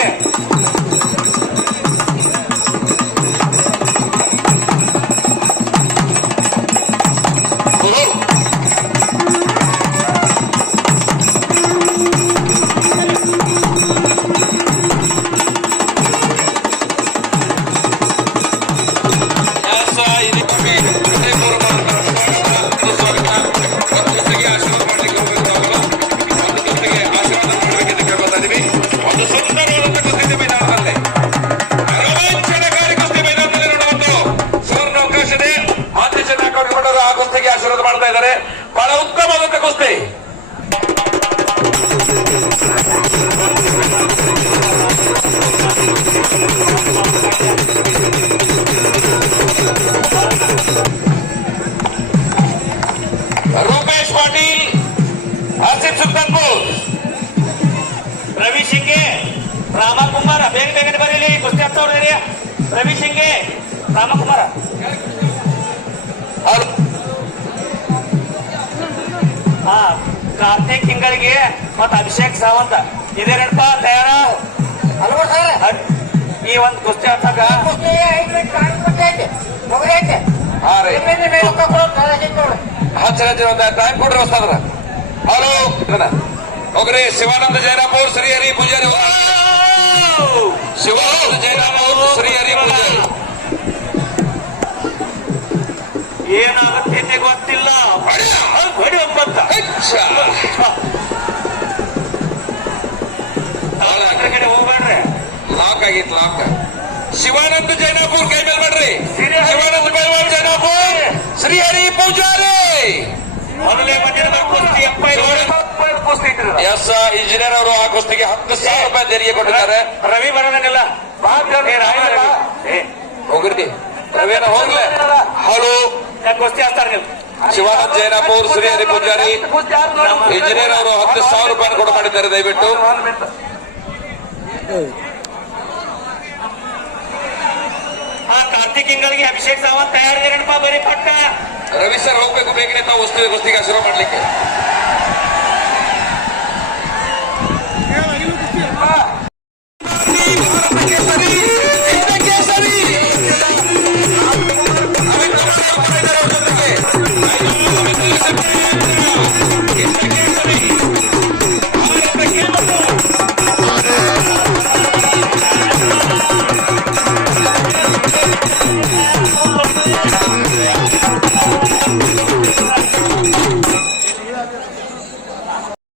ಆಶೀರ್ವಾದ ಮಾಡ್ತಾ ಇದ್ದಾರೆ. ಬಹಳ ಉತ್ತಮವಾದಂತ ಕುಸ್ತಿ. ರೂಪೇಶ್ ಪಾಟೀಲ್, ಆಸಿಫ್ ಸುಲ್ತಾನ್ಪುರ್, ರವಿ ಶಿಂಗೆ, ರಾಮಕುಮಾರ ಬೇಗ ಬೇಗನೆ ಬರೀಲಿ ಕುಸ್ತಿ ಹತ್ತವ್ರಿ. ರವಿ ಶಿಂಗೆ, ರಾಮಕುಮಾರ, ಹಾ ಕಾರ್ತಿಕ್ ತಿಂಗಳಿಗೆ ಮತ್ತ ಅಭಿಷೇಕ್ ಸಾವಂತ ಇದೇನಪ್ಪ ತಯಾರ ಈ ಒಂದು ಕುಸ್ತಿ ಹತ್ತಾಗ ಹಾ ರೀ ಹಚ್ಚ ಒಂದು ಟೈಮ್ ಕೊಡ್ರಿ ಹೊಸ್ತಾದ್ರ. ಹಲೋ ಹೋಗ್ರಿ. ಶಿವಾನಂದ ಜೈರಾಪುರ್, ಶ್ರೀಹರಿ ಪೂಜಾರಿ. ಶಿವಾನಂದ ಜೈರಾಪುರ್, ಶ್ರೀಹರಿ ಪೂಜಾರಿ. ಏನಾಗುತ್ತೆ ಗೊತ್ತಿಲ್ಲ. ಹೊಡಿ ಒಪ್ಪಂತ ಕಡೆ ಹೋಗ್ಬೇಡ್ರಿ. ಲಾಕ್ ಆಗಿತ್ತು, ಲಾಕ್. ಶಿವಾನಂದ ಜೈನಾಪುರ್ ಕೈ ಮೇಲೆ ಮಾಡ್ರಿ. ಶಿವಾನಂದ ಪೈಲ್ವಾನ್ ಜೈನಾಪುರ್, ಶ್ರೀಹರಿ ಪೂಜಾರಿ. ಮೊದಲೇ ಬಂದಿರೋ ಕುಸ್ತಿ 70 ಕುಸ್ತಿ ಇಟ್ಟಿದ್ರು. ಎಸ್, ಇಂಜಿನಿಯರ್ ಅವರು ಆ ಕುಸ್ತಿಗೆ 10,000 ರೂಪಾಯಿ ತೆರಿಗೆ ಕೊಟ್ಟಿದ್ದಾರೆ. ರವಿ ಬರೋದನ್ನೆಲ್ಲ ಹೋಗ್ರಿ. ರವಿನ ಹೋಗ್ಲೆ. ಹಲೋ, ಕುಸ್ತಿ ಹಾಕ್ತಾರೆ ನೀವು. ಶಿವಾನಂದ ಜೈನಾಪುರ್, ಶ್ರೀಹರಿ ಪೂಜಾರಿ. ಇಂಜಿನಿಯರ್ ಅವರು 10,000 ರೂಪಾಯಿ ಕೊಟ್ಟು ಮಾಡಿದ್ದಾರೆ. ದಯವಿಟ್ಟು ಆ ಕಾರ್ತಿಕ್ ಇಂಗಳಿಗೆ ಅಭಿಷೇಕ್ ಸಾವಂತ್ ತಯಾರಿದೇನಪ್ಪ ಬರೀ ಪಟ್ಟ. ರವಿ ಸರ್ ಹೋಗ್ಬೇಕು ಬೇಗನೆ. ತಾವು ಕುಸ್ತಿಗೆ ಶುರು ಮಾಡ್ಲಿಕ್ಕೆ.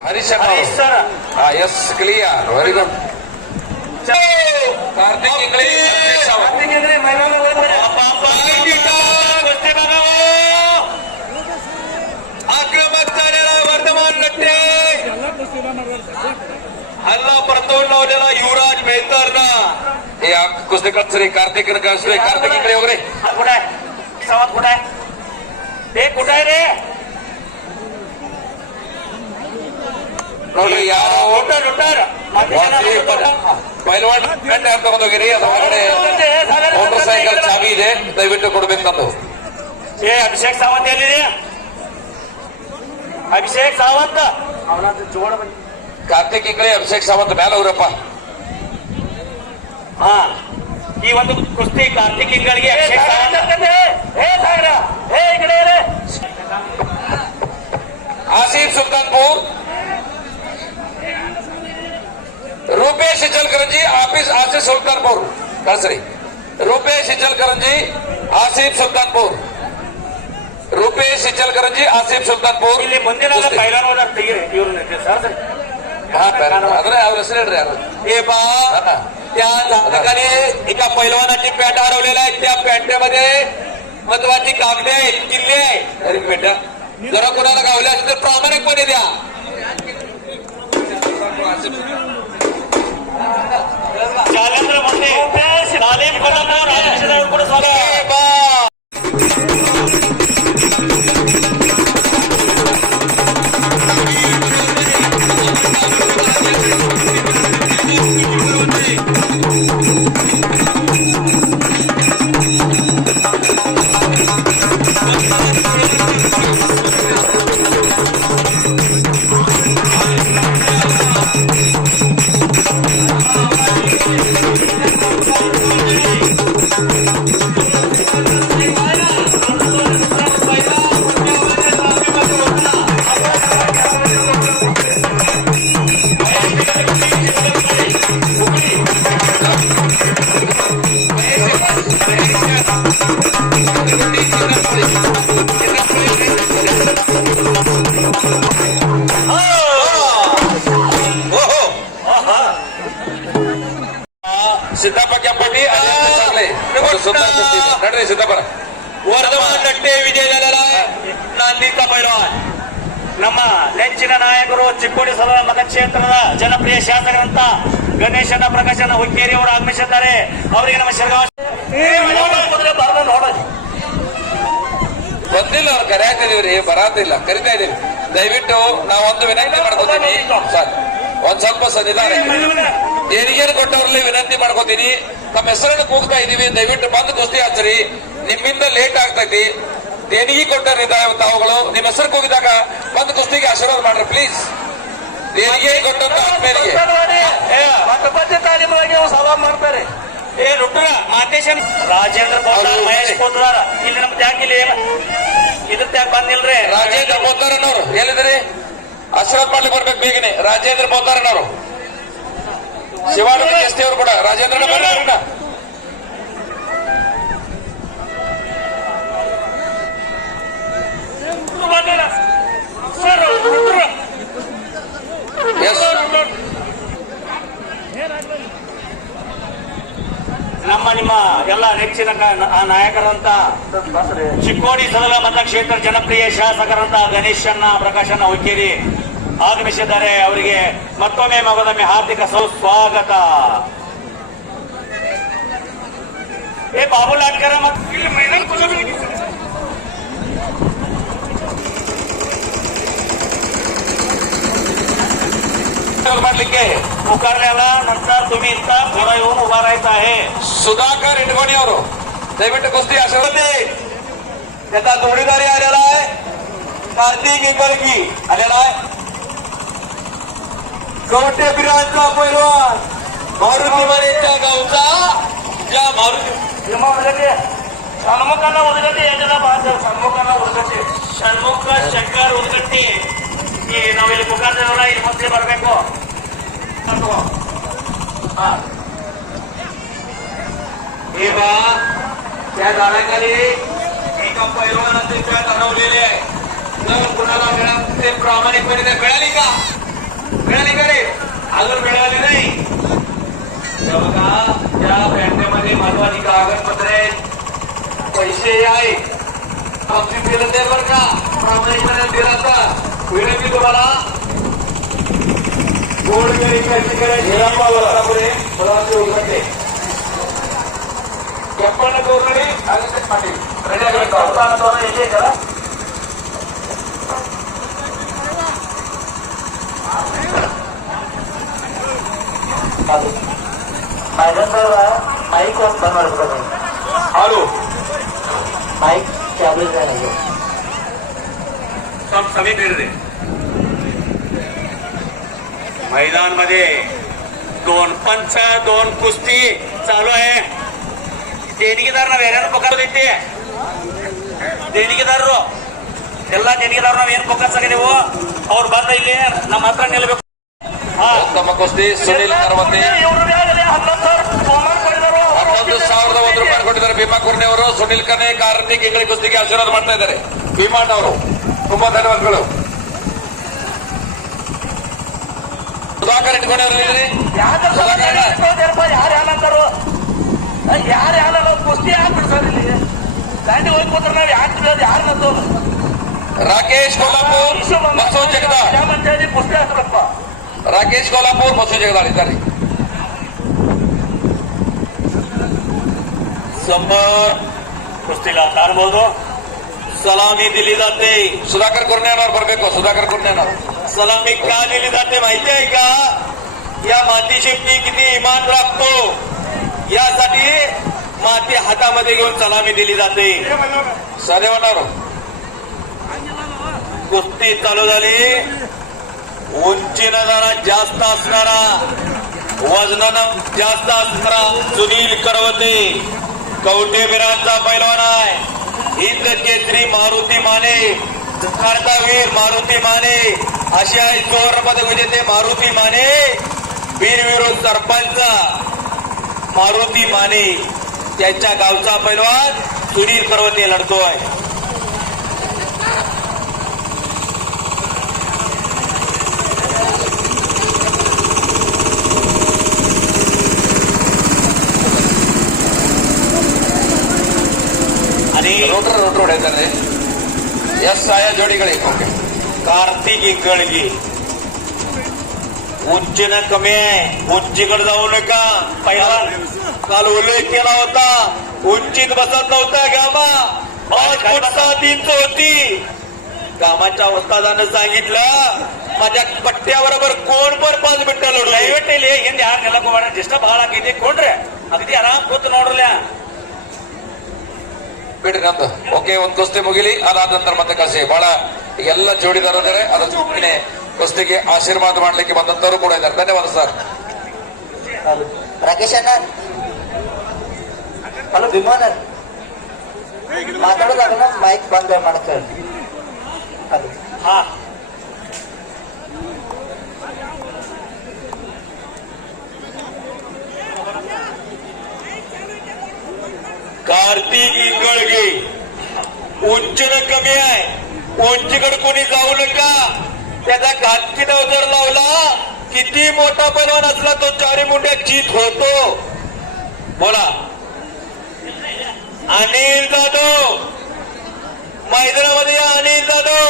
Harish sir yes, clear, very good. Karthik English, आक्रमक वर्धमान लट्टे हल्ला परतवून लावलेला युवराज मेहतारना हे कुस्ती कचरे कार्तिक कसरे. कार्तिक इकडे वगैरे कुठे आहे सावंत? कुठे आहे ते? कुठे आहे रे? ನೋಡ್ರಿ ಯಾರು ಪೈಲ್ವಾನ್ ಗಂಟೆ ಅಂತ ಬಂದೋಗಿರಿ ಅದು ಹೊರಗಡೆ ಮೋಟರ್ ಸೈಕಲ್ ಚಾವಿ ಇದೆ ದಯವಿಟ್ಟು ಕೊಡ್ಬೇಕು ತಂದು. ಏ ಅಭಿಷೇಕ್ ಸಾವಂತ್ ಎಲ್ಲಿದೆ? ಅಭಿಷೇಕ್ ಸಾವಂತ್ ಕಾರ್ತಿಕ್ ಇಂಗ್ಳೆ ಅಭಿಷೇಕ್ ಸಾವಂತ್ ಮೇಲೆ ಅವರಪ್ಪ. ಹಾ ಈ ಒಂದು ಕುಸ್ತಿ ಕಾರ್ತಿಕ್ ಇಂಗಳಿಗೆ ಅಭಿಷೇಕ್ ಸಾವಂತ್ ಆಸಿಫ್ ಸುಲ್ತಾನ್ಪುರ್, ರೂಪೇಶ್ ಇಚಲ್ಕರಂಜಿ ಆಸಿಫ್ ಸುಲ್ತಾನ್ಪುರ್ ಕಳ್ಸ್ರಿ. ರೂಪೇಶ್ ಇಚಲ್ಕರಂಜಿ ಆಸಿಫ್ ಸುಲ್ತಾನ್ಪುರ್, ರೂಪೇಶ್ ಇಚಲ್ಕರಂಜಿ ಆಸಿಫ್ ಸುಲ್ತಾನ್ಪುರ್. ಇಲ್ಲಿ ಮುಂದಿನ ಪೈಲಾನ್ ಹೋದಾಗ ತೆಗೀರಿ ಇವ್ರು ಸರ್. ಅಂದ್ರೆ ಅವ್ರ ಹೆಸರು ಹೇಳ್ರಿ ಯಾರು? हे पहा त्या ठिकाणी एका पैलवानाची पॅन्ट हरवलेला आहे. त्या पॅन्टेमध्ये महत्वाची कागदे आहेत, किल्ले आहेत. अरे बेटा जरा कोणाला गावले असेल तर प्रामाणिकपणे द्या. जालेंद्र मोठे नालेम कोल्हापूर आदिवासी स्वागत. हे पहा ಸಿದ್ದಪ್ಪ ಕೆಂಪಟ್ಟಿ ನಡ್ರಿ ಸಿದ್ದಪ್ಪ. वर्धमान नट्टे विजय झालेला आहे. नांदीचा पैलवान ನಮ್ಮ ನೆಚ್ಚಿನ ನಾಯಕರು ಚಿಕ್ಕೋಡಿ ಸದನ ಮತಕ್ಷೇತ್ರದ ಜನಪ್ರಿಯ ಶಾಸಕರಂತ ಗಣೇಶನ ಪ್ರಕಾಶನ ಹುಕ್ಕೇರಿ ಅವರು ಆಗಮಿಸಿದ್ದಾರೆ. ಅವರಿಗೆ ನಮ್ಮ ಶಿರಗಾಂವ್ ಬಂದಿಲ್ಲ, ಅವ್ರು ಕರೆಯಾಗ್ತಾ ಇದೀವ್ರಿ, ಬರಾತಿಲ್ಲ, ಕರಿತಾ ಇದೀವಿ. ದಯವಿಟ್ಟು ನಾವೊಂದು ವಿನಂತಿ ಮಾಡ್ಕೊತೀನಿ ಸರ್, ಒಂದ್ ಸ್ವಲ್ಪ ಸನ್ನಿಧಾನ ದೇಣಿಗೆಯನ್ನು ಕೊಟ್ಟವ್ರಲ್ಲಿ ವಿನಂತಿ ಮಾಡ್ಕೋತೀನಿ. ನಮ್ಮ ಹೆಸರನ್ನು ಕೂಗ್ತಾ ಇದೀವಿ, ದಯವಿಟ್ಟು ಬಂದು ಕುಸ್ತಿ ಹಚ್ಚರಿ. ನಿಮ್ಮಿಂದ ಲೇಟ್ ಆಗ್ತೈತಿ. ದೇಣಿಗೆ ಕೊಟ್ಟರಿದ್ದಾವೆ ತಾವುಗಳು, ನಿಮ್ಮ ಹೆಸರು ಕೂಗಿದಾಗ ಬಂದು ಕುಸ್ತಿಗೆ ಆಶೀರ್ವಾದ ಮಾಡ್ರಿ ಪ್ಲೀಸ್. ದೇಣಿಗೆ ಕೊಟ್ಟಂತ ಆದ್ಮೇಲೆ ಸವಾಲ್ ಮಾಡ್ತಾರೆ. ಏ ರುಟ್ರ ಮಾತೇಶನ್ ರಾಜೇಂದ್ರ ಪೋತಾರ್ ಮಹೇಶ್ ಪೋತಾರ ಇಲ್ಲಿ ನಮ್ದು ಯಾಕೆ ಇಲ್ಲಿ ಇದಕ್ಕೆ ಯಾಕೆ ಬಂದಿಲ್ರಿ? ರಾಜೇಂದ್ರ ಪೋತಾರನವರು ಎಲ್ಲಿದ್ರಿ? ಆಶೀರ್ವಾದ ಮಾಡ್ಲಿಕ್ಕೆ ಬರ್ಬೇಕು ಬೇಗನೆ. ರಾಜೇಂದ್ರ ಪೋತಾರನವರು, ಶಿವಾನಂದ ಎಸ್ಟಿ ಅವರು ಕೂಡ ರಾಜೇಂದ್ರನ ಬರ್ತಾರ. ನಮ್ಮ ನಿಮ್ಮ ಎಲ್ಲ ನೆಚ್ಚಿನ ನಾಯಕರಂತ ಚಿಕ್ಕೋಡಿ ಸದನ ಮತಕ್ಷೇತ್ರ ಜನಪ್ರಿಯ ಶಾಸಕರಂತ ಗಣೇಶನ್ನ ಪ್ರಕಾಶನ ಹುಕ್ಕೇರಿ ಆಗಮಿಸಿದ್ದಾರೆ. ಅವರಿಗೆ ಮತ್ತೊಮ್ಮೆ ಮಗದೊಮ್ಮೆ ಹಾರ್ದಿಕ ಸುಸ್ವಾಗತ. ಏ ಬಾಬು ಲಾಟ್ಕರ ಮಾಡ್ಲಿಕ್ಕೆ पुकारल्याला नंतर तुम्ही इथं पुढे येऊन उभा राहायचं आहे. सुधाकर इटगोणी ಅವರು ದಯವಿಟ್ಟು कुस्ती आशीर्वाद. त्याचा जोडीदारी आलेला आहे, कार्तिक इंगळगी आलेला आहे. कवटे बिरांचा पैलवान मारुती मानेच्या गावचा या मारुती षण्मुखांना उदगट्टी याच्याला पाहतो. षण्मुखांना उदगट्टी ಷಣ್ಮುಖ ಶಂಕರ್ ಉದ್ಗಟ್ಟಿ ಈ ನಾವಿಲ್ಲಿ ಮುಖಾಂತರ ಇಲ್ಲಿ ಮುಂದೆ ಬರಬೇಕು. हे बा त्या झाडाखाली एका पैलवानाचे पॅट हरवलेले आहे. जर कुणाला मिळालं ते प्रामाणिकपणे ते मिळाली का रे? अजून मिळाली नाही. बघा त्या पॅन्टेमध्ये महत्वाची कागदपत्रे, पैसे आहे, बक्षीस दिलं ते बरं का, प्रामाणिकपणे दिला तर विनंती तुम्हाला गोडकरी मुलाचे उघडते केप्पन गोरगडी अभिषेक पाटील रेडी येते जरा ಅದು ಮೈದಾನದವ್ರ ಮೈಕ್ ಒಂದು ಬಂದ್ ಮಾಡ್ತಾರೆ. हॅलो माईक कॅबलेट आहे. सगळे रे मैदान मध्ये 2 पंच 2 कुस्ती चालू आहे. ದೇಣಿಗೆದಾರನ ಬೇರೆ ಪೊಕ್ಕೈತಿ. ದೇಣಿಗೆದಾರರು ಎಲ್ಲ ದೇಣಿಗೆದಾರರು ಏನ್ ಪೊಕ್ಕಸಾಗ ನೀವು ಅವ್ರು ಬಂದ ಇಲ್ಲಿ ನಮ್ಮ ಹತ್ರ ನಿಲ್ಬೇಕು. ಉತ್ತಮ ಕುಸ್ತಿ ಸುನಿಲ್ ಕರವತ್ತಿ 11,001 ರೂಪಾಯಿ ಕೊಟ್ಟಿದ್ದಾರೆ ಭೀಮಾ ಕುರ್ನೆ ಅವರು. ಸುನಿಲ್ ಕರ್ನೆ ಕಾರ್ತಿಕ್ ಇಂಗ್ಲಿ ಕುಸ್ತಿಗೆ ಆಶೀರ್ವಾದ ಮಾಡ್ತಾ ಇದ್ದಾರೆ. ಭೀಮಾಟ್ ಅವರು ತುಂಬಾ ಧನ್ಯವಾದಗಳು. ಸುಧಾಕರ್ ಇಟ್ಕೊಂಡಿದ್ರಿ ಯಾರು ಯಾರ ಕುಸ್ತಿ ಹಾಕ್ಬಿಡ್ತಾರೆ ಇಲ್ಲಿ ಗಾಡಿ ಹೋಗ್ಬೋದ್ರ ನಾವ್ ಯಾಕೆ ಯಾರು ರಾಕೇಶ್ ಕೋಲಾಪುರ್ ಬಸವ ಜಗದಾಳ್. ಕುಸ್ತಿ ಹಾಕ್ರಪ್ಪ. ರಾಕೇಶ್ ಕೋಲಾಪುರ್ ಬಸವ ಜಗದಾಳ್ ಇದ್ದಾರೆ. समोर कुस्तीला ಕಾಣಬಹುದು. सलामी दिली जाते. ಸುಧಾಕರ್ ಕುರ್ನೇನ್ ಅವ್ರು ಬರಬೇಕು. ಸುಧಾಕರ್ कुर्नेन सलामी का दिली जाते माहिती आहे का? या मातीशी मी किती इमान राखतो यासाठी माती हातामध्ये घेऊन सलामी दिली जाते. सादेवಣ್ಣ ಅವರು कुस्ती चालू झाली. उंचीनं जरा जास्त असणारा वजनानं जास्त असणारा सुनील करवते कवटेबिरांचा पैलवान आहे. हिंद केसरी मारुती माने कर्तावीर मारुती माने आशियाई सुवर्णपदक विजेते मारुती माने वीरविरोध सरपंच मारुती माने त्यांच्या गावचा पैलवान सुनील करवते लढतोय. आणि ರೋಟರ್ ಹೊಡೆಯುತ್ತಾರೆ. ಎಸ್ ಆಯಾ ಜೋಡಿಗಳಿಗೆ ಓಕೆ. कार्तिक इंगळगी उंचीनं कमी आहे. उंचीकडे जाऊ नका. पैलवान काल उल्लेख केला होता उंचीत बसत नव्हता. गामा 5 फूट 7 इंच होती. कामाच्या वस्तादानं सांगितलं माझ्या पट्ट्याबरोबर कोण पण 5 मिनिटं लढू ದಯವಿಟ್ಟು ಇಲ್ಲಿ ಹಿಂದೆ ಯಾರು ನೆಲಕೋಬೇಡ. ಡಿಸ್ಟರ್ಬ್ ಬಹಳ ಆಗಿದೆ. ಕೊಂಡ್ರೆ ಅಗದಿ ಆರಾಮ್ ಕೂತು ನೋಡ್ರಲ್ಲ. ಬಿಡ್ರಿ ನಂದು ಓಕೆ. ಒಂದು ಕುಸ್ತಿ ಮುಗಿಲಿ, ಅದಾದ ನಂತರ ಮತ್ತೆ ಕಳಿಸಿ. ಬಹಳ ಎಲ್ಲ ಜೋಡಿದಾರರೆ ಅದರ ಜೊತೆಗೆ ಕುಸ್ತಿಗೆ ಆಶೀರ್ವಾದ ಮಾಡ್ಲಿಕ್ಕೆ ಬಂದಂತವರು ಕೂಡ ಇದ್ದಾರೆ. ಧನ್ಯವಾದ ಸರ್. ರಾಕೇಶ್ ಅಣ್ಣ ಹಲೋ ವಿಮಾನ ಮಾತಾಡೋದಾಗಲ್ಲ ಮೈಕ್ ಬಂದ್ ಮಾಡ್ತಾರೆ. ಹಲೋ ಹಾ कार्तिक इंगळगी उंचीनं कमी आहे. उंचीकडे कोणी जाऊ नका. त्याचा घातकीनं जर लावला किती मोठा पैलवान असला तो 4 मुंड्या जीत होतो. बोला अनिल जाधव मैदानामध्ये या. अनिल जाधव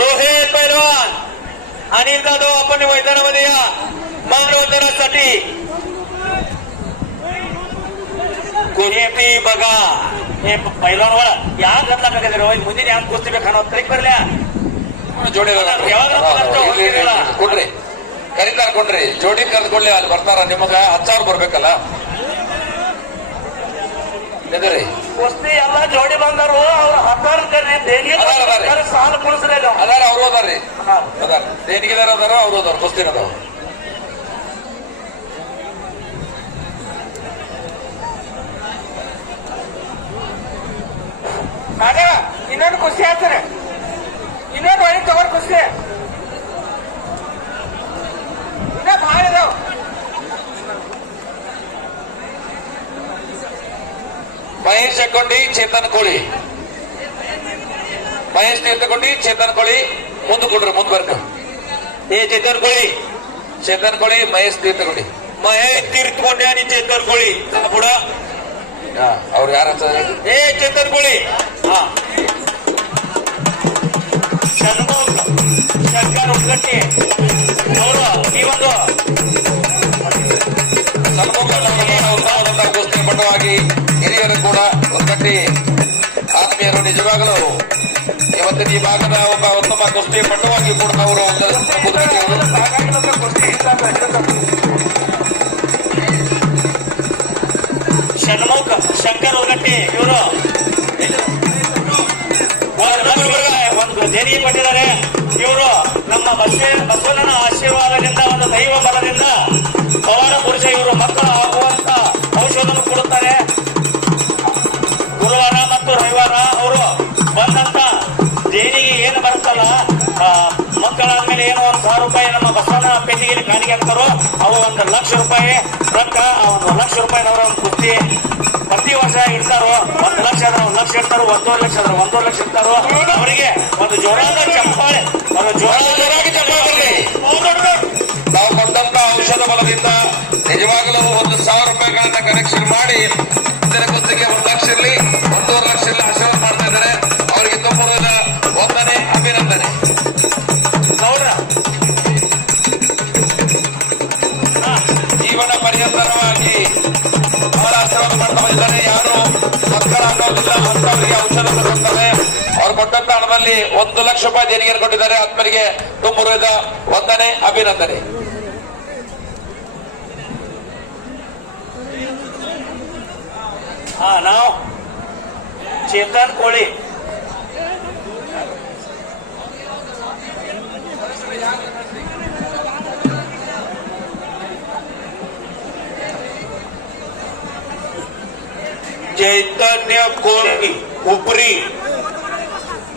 रोहित पैलवान अनिल जाधव आपण मैदानामध्ये या मानवंदनासाठी. कुस्ती बघा हे पैलवान ಯಾಕೆ ಗದ್ಲಾಕಾಗದ್ರಿ ಮುಂದಿನ ಯಾಕೆ ಕುಸ್ತಿ ಬೇಕು ಅನ್ನೋ ತಲೆಗೆ ಬರ್ಲ್ಯಾ. ಕೊಡ್ರಿ ಕರೀತಾರ ಕೊಡ್ರಿ. ಜೋಡಿ ಕರೆದುಕೊಳ್ಳಿ. ಅಲ್ಲಿ ಬರ್ತಾರ. ನಿಮಗ 10,000 ಬರ್ಬೇಕಲ್ಲ. ಎದ್ರಿ ಕುಸ್ತಿ ಎಲ್ಲ ಜೋಡಿ ಬಂದರು. ಅವ್ರು 10,000 ಕರ್ರಿ ದೇಣಿಗೆ ಸಾಲ ಕುಳಿಸ್ರಿ. ಅದಾರ ಅವ್ರು ಅದಾರ್ರಿ. ಅದಾರ ದೇಣಿಗೆದಾರ ಅದಾರ ಅವ್ರು ಅದಾರ. ಕುಸ್ತಿ ಅದಾವ. ಆಗ ಇನ್ನೊಂದು ಕುಸ್ತಿ ಆಗ್ತಾರೆ. ಇನ್ನೊಂದು ಒಳಗೆ ತಗೋರ್ ಕುಸ್ತಿ ಇನ್ನ ಭಾಳ ಇದಾವ. ಮಹೇಶ್ ಅಕ್ಕೊಂಡಿ ಚೇತನ್ ಕೋಳಿ. ಮಹೇಶ್ ತೀರ್ಥಕೊಂಡಿ ಚೇತನ್ ಕೋಳಿ ಮುಂದೆ ಕೊಡ್ರಿ. ಮುಂದೆ ಬರ್ರಿ. हे चेतन कोळी ಚೇತನ್ ಕೋಳಿ ಮಹೇಶ್ ತೀರ್ಥಕೊಂಡಿ. महेश तीर्थकोंडे आणि चेतन कोळी पुढं. ಅವ್ರು ಯಾರ हे चेतन कोळी हा ಶಂಕರ್ ಉದ್ಗಟ್ಟಿ ಅವರು ಈ ಒಂದು ಕುಸ್ತಿ ಪಟುವಾಗಿ ಹಿರಿಯರು ಕೂಡ ಒಗ್ಗಟ್ಟಿ ಆತ್ಮೀಯರು ನಿಜವಾಗಲೂ ಇವತ್ತಿನ ಈ ಭಾಗದ ಒಬ್ಬ ಉತ್ತಮ ಕುಸ್ತಿ ಪಟುವಾಗಿ ಕೂಡ ಅವರು ಷಣ್ಮುಖ ಶಂಕರ್ ಉರ್ಗಟ್ಟಿ ಇವರು ಒಂದು ದೇಣಿಗೆ ಕೊಟ್ಟಿದ್ದಾರೆ. ಇವರು ನಮ್ಮ ಬಸವಣ್ಣನ ಆಶೀರ್ವಾದದಿಂದ ಒಂದು ದೈವ ಬಲದಿಂದ ಪವಾಡ ಪುರುಷ ಇವರು ಮಕ್ಕಳು ಆಗುವಂತ ಔಷಧವನ್ನು ಕೊಡುತ್ತಾರೆ. ಗುರುವಾರ ಮತ್ತು ರವಿವಾರ ಅವರು ಬಂದಂತ ದೇಣಿಗೆ ಏನು ಬರುತ್ತಲ್ಲ ಮಕ್ಕಳಾದ್ಮೇಲೆ ಏನೋ 1,000 ರೂಪಾಯಿ ನಮ್ಮ ಬಸವಣ್ಣ ಪೆನ್ನಿಗೆ ಕಾಣಿಕೆ ಹಾಕ್ತಾರೋ ಅವು 1,00,000 ರೂಪಾಯಿ ರೊಕ್ಕ. ಆ 1,00,000 ರೂಪಾಯಿನವರ ಒಂದು ಕುಸ್ತಿ ಪ್ರತಿ ವರ್ಷ ಇಡ್ತಾರೋ. 1,00,000 ಆದ್ರೆ 1,00,000 ಇಡ್ತಾರೋ, 1,50,000 ಆದ್ರೆ 1,50,000 ಇಡ್ತಾರೋ. ಅವರಿಗೆ ಒಂದು ಜೋರಾದ ಚಪ್ಪಾಳೆ, ಅವರು ಜೋರಾಗಿ ಚಪ್ಪಾಳೆ. ನಾವು ಕೊಟ್ಟಂತ ಔಷಧ ಬಲದಿಂದ ನಿಜವಾಗಲೂ 1,000 ರೂಪಾಯಿಗಳನ್ನ ಕಲೆಕ್ಷನ್ ಮಾಡಿ ಇದರ ಕುಸ್ತಿಗೆ 1,00,000 ಇರಲಿ 1,50,000 ಇರಲಿ ಆಶೀರ್ವಾದ ಮಾಡ್ತಾ ಇದ್ದಾರೆ. ಅವರಿಗೆ ತುಂಬ ವಂದನೆ, ಅಭಿನಂದನೆ. ನೋಡ್ರ ಜೀವನ ಪರ್ಯಂತರವಾಗಿ ಅವರ ಆಶೀರ್ವಾದ ಮಾಡ್ತಾ ಬಂದಿದ್ದಾರೆ. ಯಾರು ಮಕ್ಕಳಾಗೋದಿಲ್ಲ ಅಂತವರಿಗೆ ಔಷಧ ಕೊಡ್ತಾರೆ. ಅವ್ರು ಕೊಟ್ಟಂತ ಹಣದಲ್ಲಿ 1,00,000 ರೂಪಾಯಿ ದೇಣಿಗೆಯನ್ನು ಕೊಟ್ಟಿದ್ದಾರೆ. ಆತ್ಮರಿಗೆ ತುಂಬ ವಂದನೆ, ಅಭಿನಂದನೆ. ನಾವು ಚೇತನ್ ಕೋಳಿ चैतन्य कोळी उपरी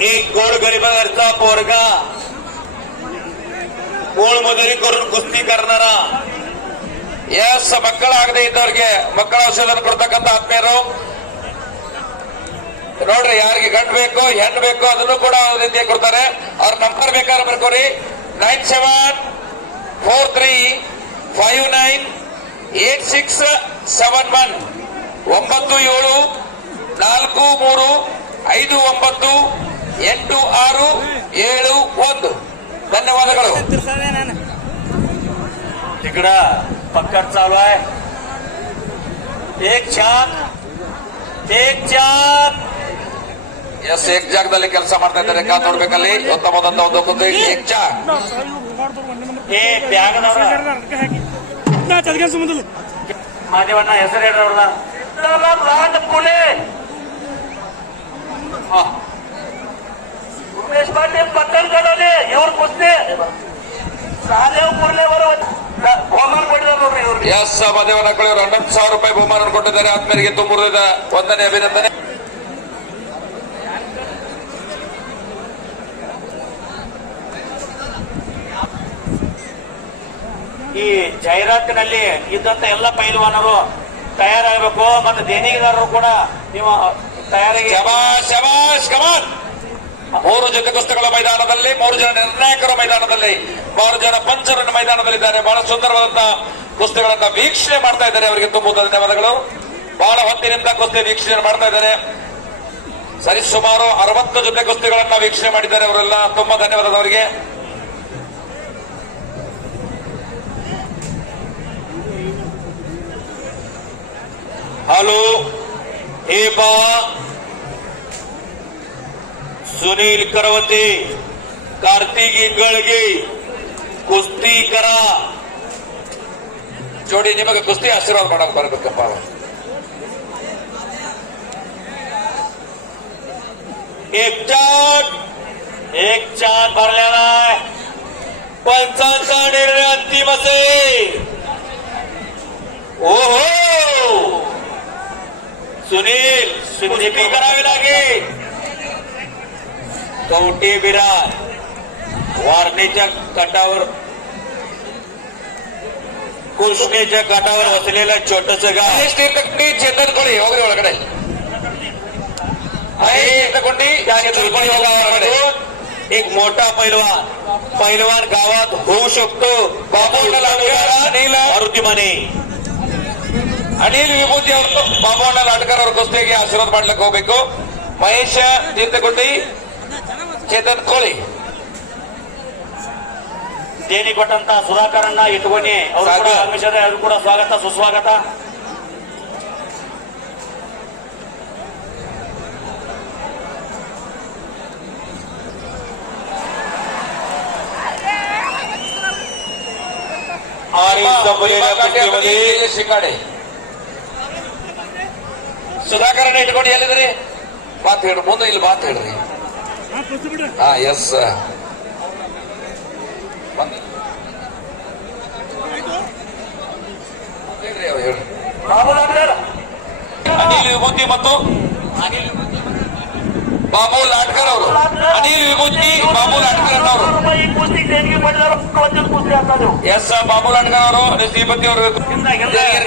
एक गोड गरिबाचा पोरगा गोळ मजुरी करून कुस्ती करणारा. ಎಸ್ ಮಕ್ಕಳಾಗದೆ ಇದ್ದವ್ರಿಗೆ ಮಕ್ಕಳ ಔಷಧ ಕೊಡ್ತಕ್ಕಂಥ ಆತ್ಮೀಯರು ನೋಡ್ರಿ, ಯಾರಿಗೆ ಗಂಡು ಬೇಕು ಹೆಣ್ಣು ಬೇಕು ಅದನ್ನು ಕೂಡ ರೀತಿ ಕೊಡ್ತಾರೆ. ಅವ್ರ ನಂಬರ್ ಬೇಕಾದ್ರೆ ಬರ್ಕೋರಿ 9743598671 9743598671. ಧನ್ಯವಾದಗಳು. तिकडं पक्कड चालू आहे. एक चाक ಎಸ್ ಏಕ್ ಜಾಗದಲ್ಲಿ ಕೆಲಸ ಮಾಡ್ತಾ ಇದ್ದಾರೆ. ಕಾದ್ ನೋಡ್ಬೇಕಲ್ಲಿ ಉತ್ತಮವಾದಂತ ಒಂದು ಕುಂದು ಏಕ್ ಜಾಗ್. हे ಬ್ಯಾಗದವರ ಮಾದೇವಣ್ಣ ಹೆಸರು ಹೇಳ್ರವ್ರಲ್ಲ. ಲಾಂಡ್ ಪುಣೆ ಉಮೇಶ್ ಪಾಟೀಲ್ ಪಟ್ಟಣಗಳಲ್ಲಿ ಇವ್ರು ಕುಸ್ತಿ ಸಾಲೇವ್ ಕುರ್ಲೆವರು ಬಹುಮಾನ ಕೊಟ್ಟಿದ್ದಾರೆ ನೋಡ್ರಿ ಇವ್ರಿಗೆ. ಎಸ್ ಮದೇವನ ಕಳೆಯವರು 11,000 ರೂಪಾಯಿ ಬಹುಮಾನ ಕೊಟ್ಟಿದ್ದಾರೆ. ಆತ್ಮೀಯರಿಗೆ ತುಂಬ ವಂದನೆ, ಅಭಿನಂದನೆ. ಈ ಜಾಹೀರಾತಿನಲ್ಲಿ ಇದ್ದಂತ ಎಲ್ಲ ಪೈಲ್ವಾನರು ತಯಾರಾಗಬೇಕು ಮತ್ತು ದೇಣಿಗೆದಾರರು ಕೂಡ ನೀವು ತಯಾರಾಗಿ. ಶಬಾಷ್ ಶಬಾಷ್ ಕಮಾನ್. 3 ಜೊತೆ ಕುಸ್ತಿಗಳ ಮೈದಾನದಲ್ಲಿ, 3 ಜನ ನಿರ್ಣಾಯಕರ ಮೈದಾನದಲ್ಲಿ, 6 ಜನ ಪಂಚರನ್ನ ಮೈದಾನದಲ್ಲಿದ್ದಾರೆ. ಬಹಳ ಸುಂದರವಾದಂತಹ ಕುಸ್ತಿಗಳನ್ನ ವೀಕ್ಷಣೆ ಮಾಡ್ತಾ ಇದ್ದಾರೆ. ಅವರಿಗೆ ತುಂಬ ಧನ್ಯವಾದಗಳು. ಬಹಳ ಹೊತ್ತಿನಿಂದ ಕುಸ್ತಿ ವೀಕ್ಷಣೆ ಮಾಡ್ತಾ ಇದ್ದಾರೆ. ಸರಿಸುಮಾರು 60 ಜೊತೆ ಕುಸ್ತಿಗಳನ್ನ ವೀಕ್ಷಣೆ ಮಾಡಿದ್ದಾರೆ ಅವರೆಲ್ಲ. ತುಂಬಾ ಧನ್ಯವಾದ ಅವರಿಗೆ. हॅलो हे पहा सुनील करवते, कार्तिक इंगळगे कुस्ती करा. ಜೋಡಿ ನಿಮಗೆ ಕುಸ್ತಿ ಆಶೀರ್ವಾದ ಮಾಡಕ್ ಬರ್ಬೇಕಪ್ಪ. एक चाट भरलेला आहे. पंचांचा निर्णय अंतिम असेल. ओहो सुनील कुस्ती करावी लागेल. कवटे बिरार वारणेच्या काठावर, कृष्णेच्या काठावर वसलेलं छोटस गाव. ತೀರ್ಥಕೊಂಡಿ ಚೇತನ್ ಕೊಡಿ ಹೋಗ್ರಿ ಒಳಗಡೆ. ತೀರ್ಥಕೊಂಡಿ ಚೇತನ್ ಕೊಡಿ ಹೊರಗಡೆ. एक मोठा पैलवान गावात होऊ शकतो. ಬಾಬುಣ್ಣ ಅನಿಲ್ मारुती माने, ಅನಿಲ್ ವಿಭೂತಿ ಅವರು ಬಾಬುಣ್ಣ ಲಾಟ್ಕರ್ ಅವ್ರ ಕುಸ್ತಿಗೆ ಆಶೀರ್ವಾದ ಮಾಡ್ಲಿಕ್ಕೆ ಹೋಗ್ಬೇಕು. ಮಹೇಶ ತೀರ್ಥಕೊಂಡಿ ಚೇತನ್ ಕೋಳಿ. ದೇಣಿ ಕೊಟ್ಟಂತ ಸುಧಾಕರನ್ನ ಇಟ್ಕೊಂಡು ಅವರು ಕೂಡ ಆಗಮಿಸಿದ್ರೆ ಅವರು ಕೂಡ ಸ್ವಾಗತ ಸುಸ್ವಾಗತ. आणि संपलेल्या कुस्तीमध्ये ಶಿಕಾಡೆ ಸುಧಾಕರನ್ನ ಇಟ್ಕೊಂಡು ಎಲ್ಲಿದ್ರಿ ಮಾತು ಹೇಳ್ರಿ ಮುಂದೆ ಇಲ್ಲಿ ಮಾತು ಹೇಳ್ರಿ ಹಾ ಎಸ್ ಹೇಳ್ರಿ ಹೇಳ್ರಿ ಅನಿಲ್ ವಿಭೂತಿ ಮತ್ತು ಬಾಬು ಲಾಟ್ಕರ್ ಅವರು ಅನಿಲ್ ವಿಭೂತಿ ಬಾಬು ಲಾಟ್ಕರ್ ಅವರು ಎಸ್ ಬಾಬು ಲಾಟ್ಕರ್ ಅವರು ಶ್ರೀಪತಿ ಅವರು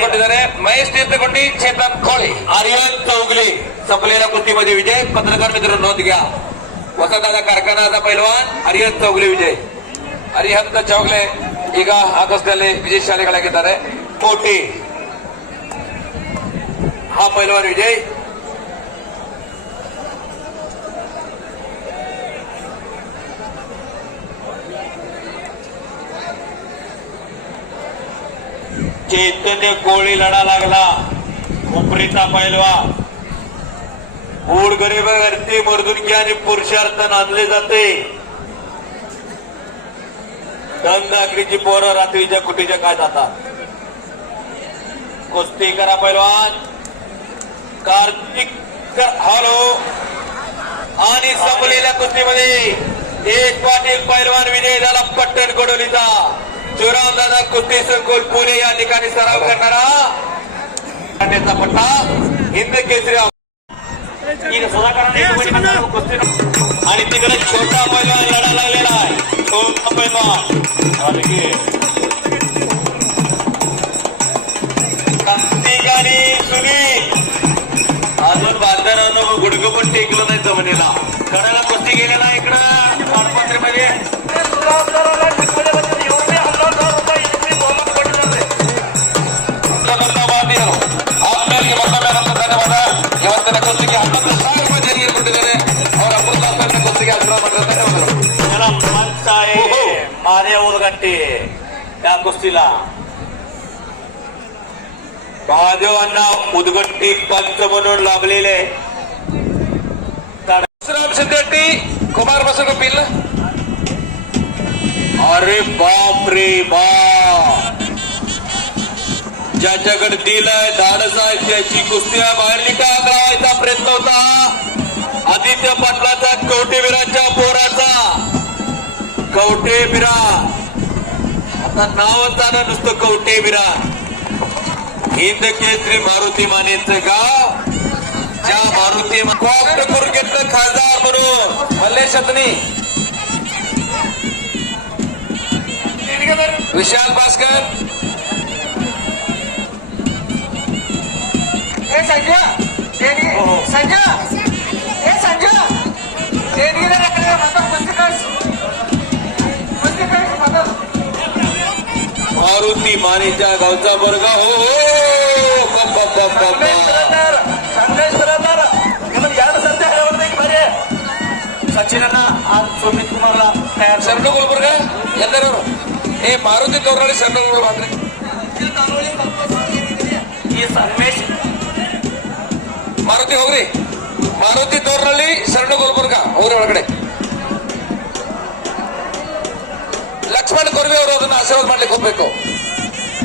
ಕೊಟ್ಟಿದ್ದಾರೆ ಮಹೇಶ್ ತೀರ್ಥಗೊಂಡಿ ಚೇತನ್ ಕೋಳಿ आर्यन चौगले संपलेल्या कुस्तीमध्ये विजय. पत्रकार मित्र नोंद घ्या. वसंतदादा कारखानाचा पैलवान आर्यन चौगले विजय. ಅರಿಹಂತ ಚೌಗ್ಲೆ ಈಗ ಆಗಸ್ಟ್ನಲ್ಲಿ ವಿಜಯಶಾಲಿಗಳಾಗಿದ್ದಾರೆ. कोटे हा पैलवान विजय. चैतन्य कोळी लढा लागला. कोपरीचा पैलवा गोरगरिबावरती मर्दुनकी आणि पुरुषार्थ आणले जाते. धनदाखलीची पोरं रात्रीच्या कुटीच्या काय जातात. कुस्ती करा पैलवान कार्तिक हॅलो. आणि संपलेल्या कुस्तीमध्ये एक पाटील पैलवान विजय झाला. पट्टण कडोलीचा दादा कुस्ती संकुल पुणे या ठिकाणी सराव करणारा त्याचा पट्टा हिंद केसरी. आणि तिकडे छोटा पैलवान लढा लागलेला आहे. छोटा पैलवान कार्तिक आणि सुनील अजून बांधणानं गुडघं पण टेकलं नाही जमिनीला. कडाला कुस्ती गेलेला इकडं पाणपत्रीमध्ये ಆತ್ಮೀಯರಿಗೆ ಮತ್ತೊಮ್ಮೆ ಧನ್ಯವಾದ. ಇವತ್ತಿನ ಕುಸ್ತಿಗೆ 11,000 ರೂಪಾಯಿ ದೇಣಿಗೆ ಕೊಟ್ಟಿದ್ದಾರೆ. ಅವರ ಅಮೃತಾಸನ ಕುಸ್ತಿಗೆ ಆಶೀರ್ವಾದ ಮಾಡಿದ್ದಾರೆ. ಧನ್ಯವಾದಗಳು. त्याला मंच आहे मारे उलगट्टे त्या कुस्तीला. महादेवांना उदगट्टी पंच म्हणून लाभलेले राम शिंदेट्टी कुमार बसू पिल. अरे बाप रे बाप. ज्याच्याकडे दिलंय धाडस आहे त्याची कुस्त्या बाहेर निकालायचा प्रयत्न होता. आदित्य पाटलाचा कवटेवीराच्या पोराचा कवटेवीरा आता नावच आलं नुसतं कवटेवीरा. हिंद केसरी मारुती मानेचं गाव. ज्या मारुती कॉप्ट करून घेतलं खासदार म्हणून मल्लेश अतनी विशाल भास्कर मारुती मानेच्या गावचा वर्ग हो. ಸಚಿನನ್ನ ಸುಮಿತ್ ಕುಮಾರ್ಲ ತಯಾರು ಶರಣು ಗುಲ್ಬರ್ಗ ಎಲ್ಲರೂ ಏ ಮಾರುತಿ ತೋರಳಿ ಶರಣು ಮಾಡ್ರಿ. ಈ ಸಂಗಮೇಶ್ ಮಾರುತಿ ಹೋಗ್ರಿ. ಮಾರುತಿ ತೋರಳಿ ಶರಣು ಗುಲ್ಬರ್ಗ ಹೋಗ್ರಿ ಒಳಗಡೆ. ಲಕ್ಷ್ಮಣ್ ಕೊರ್ವಿ ಅವರು ಅದನ್ನ ಆಶೀರ್ವಾದ ಮಾಡ್ಲಿಕ್ಕೆ ಹೋಗ್ಬೇಕು.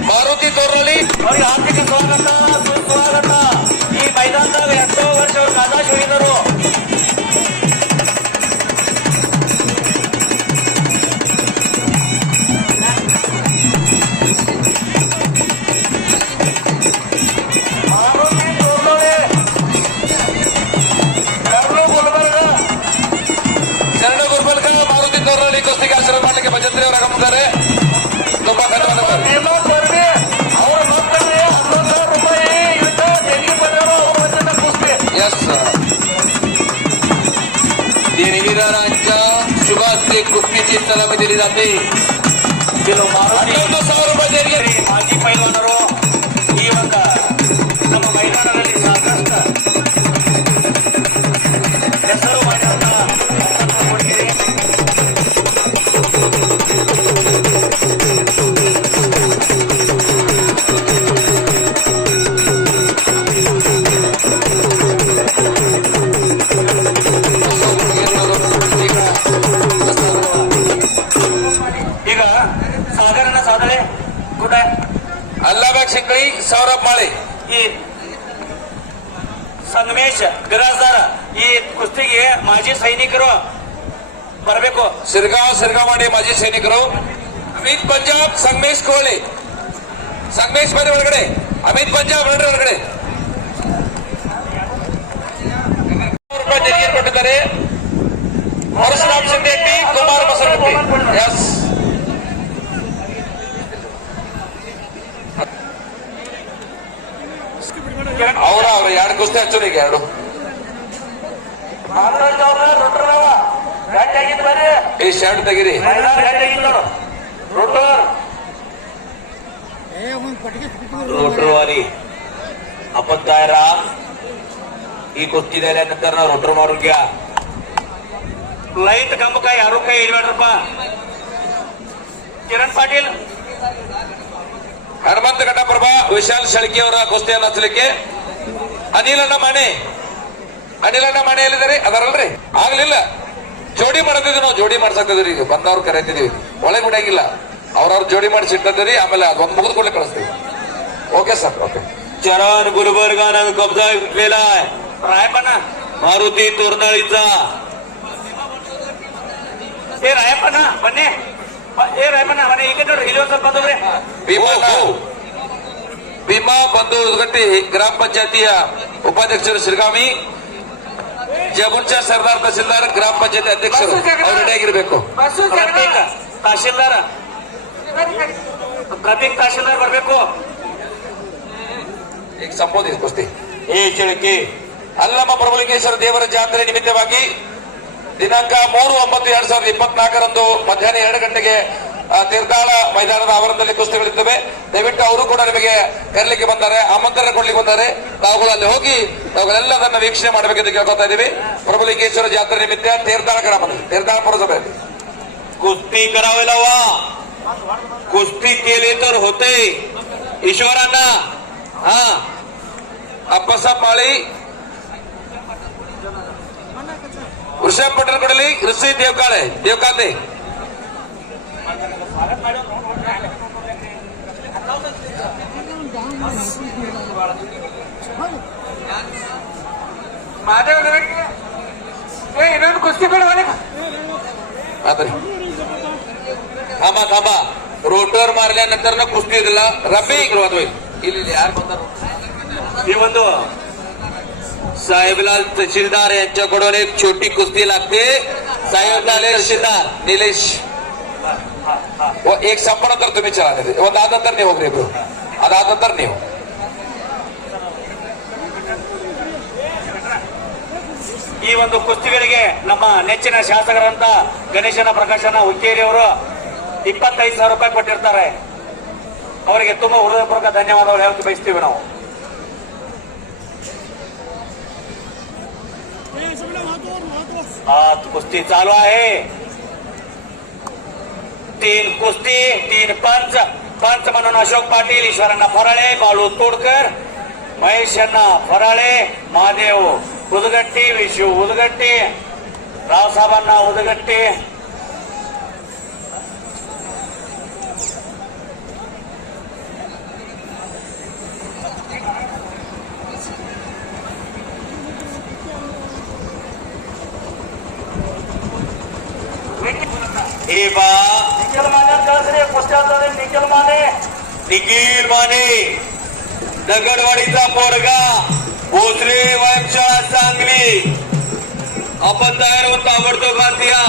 ಮಾರುತಿ ತೋರಳಿ ಅವ್ರಿಗೆ ಹಾರ್ದಿಕ ಸ್ವಾಗತ ಸುಸ್ವಾಗತ. ಈ ಮೈದಾನದಾಗ 8 ವರ್ಷ ಅವರು ಕಾದಾಶ ಹೋಗಿದ್ದರು. ಶರಣು ಗುಲ್ಬರ್ಗ ಮಾರುತಿ ತೋರಳಿ ಕುಸ್ತಿಗೆ ಆಶೀರ್ವಾದ ಮಾಡ್ಲಿಕ್ಕೆ ಭಜಂತ್ರಿ ಅವರು ಆಗಮಿದ್ದಾರೆ. ತುಂಬಾ ಧನ್ಯವಾದಗಳು. ಅವರ ಮಕ್ಕಳಿಗೆ 11,000 ರೂಪಾಯಿ ಇವತ್ತು ದೇಣಿಗೆ ಬಂದರು. ಎಸ್ देणगीदारांच्या शुभ हस्ते कुस्तीची सलामी दिली जाते. ಕೆಲವು ಮಾರುತಿ 11,000 ರೂಪಾಯಿ ದೇಣಿಗೆ. ಮಾಜಿ ಪೈಲ್ವಾನರು ಈ ಒಂದು ನಮ್ಮ ಮೈದಾನದಲ್ಲಿ ಸಾಕಷ್ಟು ಹೆಸರು ಮಾಡಿದಂತ ಕೊಟ್ಟಿದೆ. ಈಗ ಸಾಧಾರಣ ಸಾಧನೆ ಕೂಡ ಅಲ್ಲಾಬಾಗ್ ಶಿಂಕಳಿ ಸೌರಭ್ ಮಾಳೆ ಈ ಸಂಗಮೇಶ್ ಬಿರಾಜ್ದಾರ ಈ ಕುಸ್ತಿಗೆ ಮಾಜಿ ಸೈನಿಕರು ಬರಬೇಕು. ಸಿರ್ಗಾವಾಡಿ ಮಾಜಿ ಸೈನಿಕರು. ಅಮಿತ್ ಪಂಜಾಬ್ ಸಂಗಮೇಶ್ ಕೋಹ್ಲಿ. ಸಂಗಮೇಶ್ ಬನ್ನಿ ಒಳಗಡೆ. ಅಮಿತ್ ಪಂಜಾಬ್ ನೋಡ್ರಿ ಒಳಗಡೆ. ರೂಪಾಯಿ ತೆರಿಗೆ ಕೊಟ್ಟಿದ್ದಾರೆ. ಪರಶುರಾಮ್ ಸಿಂಧೆಟ್ಟಿ, ಕುಮಾರ್ ಬಸವಟ್ಟಿ. ಎಸ್ ಅವರ ಎರಡು ಕುಸ್ತಿ ಹಚ್ಚೋರು ಈಗ ಎರಡು. ಈ ಶರ್ಟ್ ತೆಗಿರಿ. रोटरवारी आपण तयार राहा. ही कुस्ती झाल्यानंतर ना रोटर मारून घ्या. ಲೈಟ್ ಕಂಬ ಕೈ ಯಾರು ಕೈ ಇಡ್ಬೇಡ್ರಪ್ಪ. ಕಿರಣ್ ಪಾಟೀಲ್, ಹನುಮಂತ ಘಟಪ್ರಭಾ, ವಿಶಾಲ್ ಶಳ್ಕಿ ಅವರ ಕುಸ್ತಿಯನ್ನು ಹಚ್ಚಲಿಕ್ಕೆ ಅನಿಲಣ್ಣ ಮಾಣೆ. ಅನಿಲಣ್ಣ ಮಾಣೆ ಎಲ್ಲಿದ್ದಾರೆ? ಅದರಲ್ರಿ ಆಗ್ಲಿಲ್ಲ. ಜೋಡಿ ಮಾಡತಿದ್ವಿ ನಾವು, ಜೋಡಿ ಮಾಡ್ಸಕ್ತಿದ್ರಿ. ಈಗ ಬಂದವ್ರು ಕರೆತಿದೀವಿ, ಒಳಗೆ ಬಿಡಂಗಿಲ್ಲ. ಅವ್ರವ್ರ ಜೋಡಿ ಮಾಡಿಸಿ ಇಟ್ಟಿದ್ದೀರಿ. ಆಮೇಲೆ ಅದೊಂದು ಮುಗಿದು ಕೊಡ್ಲಿಕ್ಕೆ ಕಳಿಸ್ತೀವಿ. Okay sir okay. चरण गुलबर्गानं कब्जा घेतलेला आहे. ರಾಯಪ್ಪನ मारुती तोरणाळीचा ಏ ರಾಯಪ್ಪನ ಬನ್ನಿ. ಏ ರಾಯಪ್ಪನ ಬನ್ನಿ. ಈಗ ನೋಡ್ರಿ ಇಲ್ಲಿ ಒಂದ್ ಸ್ವಲ್ಪ ಬಂದವ್ರೆ. ಭೀಮಾ ಬಂಧು ಉದ್ಗಟ್ಟಿ ಗ್ರಾಮ ಪಂಚಾಯತಿಯ ಉಪಾಧ್ಯಕ್ಷರು ಶಿರಗಾಮಿ, ಜಬುನ್ಶಾ ಸರ್ದಾರ್ ತಹಸೀಲ್ದಾರ್ ಗ್ರಾಮ ಪಂಚಾಯತಿ ಅಧ್ಯಕ್ಷರು ಅವ್ರು ರೆಡಿಯಾಗಿರ್ಬೇಕು. ಪ್ರತೀಕ್ ತಹಶೀಲ್ದಾರ್, ಪ್ರತೀಕ್ ತಹಶೀಲ್ದಾರ್ ಬರ್ಬೇಕು. ಈಗ ಸಂಬೋಧಿಸಿ ಕುಸ್ತಿ. हे चिळके ಅಲ್ಲಮ್ಮ ಪ್ರಭುಲಿಂಗೇಶ್ವರ ದೇವರ ಜಾತ್ರೆ ನಿಮಿತ್ತವಾಗಿ ದಿನಾಂಕ 3/9/2024 ಮಧ್ಯಾಹ್ನ 2 ಗಂಟೆಗೆ ತೀರ್ಥಾಳ ಮೈದಾನದ ಆವರಣದಲ್ಲಿ ಕುಸ್ತಿಗಳಿರ್ತವೆ. ದಯವಿಟ್ಟು ಅವರು ಕೂಡ ನಿಮಗೆ ಕರೆಯಲಿಕ್ಕೆ ಬಂದ್ದಾರೆ, ಆಮಂತ್ರಣ ಕೊಡ್ಲಿಕ್ಕೆ ಬಂದ್ದಾರೆ. ತಾವುಗಳು ಅಲ್ಲಿ ಹೋಗಿ ತಾವುಗಳೆಲ್ಲದನ್ನ ವೀಕ್ಷಣೆ ಮಾಡಬೇಕೆಂದು ಕೇಳ್ಕೊತಾ ಇದ್ದೀವಿ. ಪ್ರಭುಲಿಂಗೇಶ್ವರ ಜಾತ್ರೆ ನಿಮಿತ್ತ ತೀರ್ಥಾಳ ಗ್ರಾಮದಲ್ಲಿ, ತೀರ್ಥಾಳ ಪುರಸಭೆಯಲ್ಲಿ कुस्ती करावी लावा. कुस्ती केली तर होते ईश्वरांना. हा ಅಪ್ಪಸಾಬ್ ಮಾಳಿ, ವೃಷಭ್ ಪಟೇಲ್ ಕೊಡಲಿ, ಋಷಿ ದೇವಕಾತೆ. ಇನ್ನೊಂದು ಕುಸ್ತಿ ಬೇಡ. ಆದ್ರಿ थांबा थांबा. रोटर मारल्यानंतर ना कुस्ती दिला रफी सुरुवात होईल. ಇಲ್ಲಿ ಯಾರು ಬಂದರು? ही ಒಂದು साहेबलाल तहसीलदार यांच्याकडून एक छोटी कुस्ती लागते. साहेबलाल तहसीलदार निलेश एक संपनंतर तुम्ही चला. ಒಂದಾದ ನಂತರ ನೀವು ಹೋಗ್ರಿ ಇಬ್ರು. ಅದಾದ ನಂತರ ನೀವು. ಈ ಒಂದು ಕುಸ್ತಿಗಳಿಗೆ ನಮ್ಮ ನೆಚ್ಚಿನ ಶಾಸಕರಂತ ಗಣೇಶನ ಪ್ರಕಾಶನ ಹುಕ್ಕೇರಿ ಅವರು 25,000 ರೂಪಾಯಿ ಕೊಟ್ಟಿರ್ತಾರೆ. ಅವರಿಗೆ ತುಂಬಾ ಹೃದಯಪೂರ್ವಕ ಧನ್ಯವಾದಗಳು ಹೇಳಕ್ಕೆ ಬಯಸ್ತೀವಿ ನಾವು. कुस्ती चालू आहे. 3 कुस्ती 3 पंच. पंच म्हणून अशोक पाटील, ईश्वरांना फराळे, बाळू तोडकर, महेश यांना फराळे, महादेव उदगट्टी, विशू उदगट्टी, रावसाहेबांना उदगट्टी. हे बा निखिल माने कळसरे कुस्त्याचा निखिल माने. निखिल माने दगडवाडीचा पोरगा, भोसले वंशाळा सांगली. आपण तयार होऊन ताबडतोब बांधिया.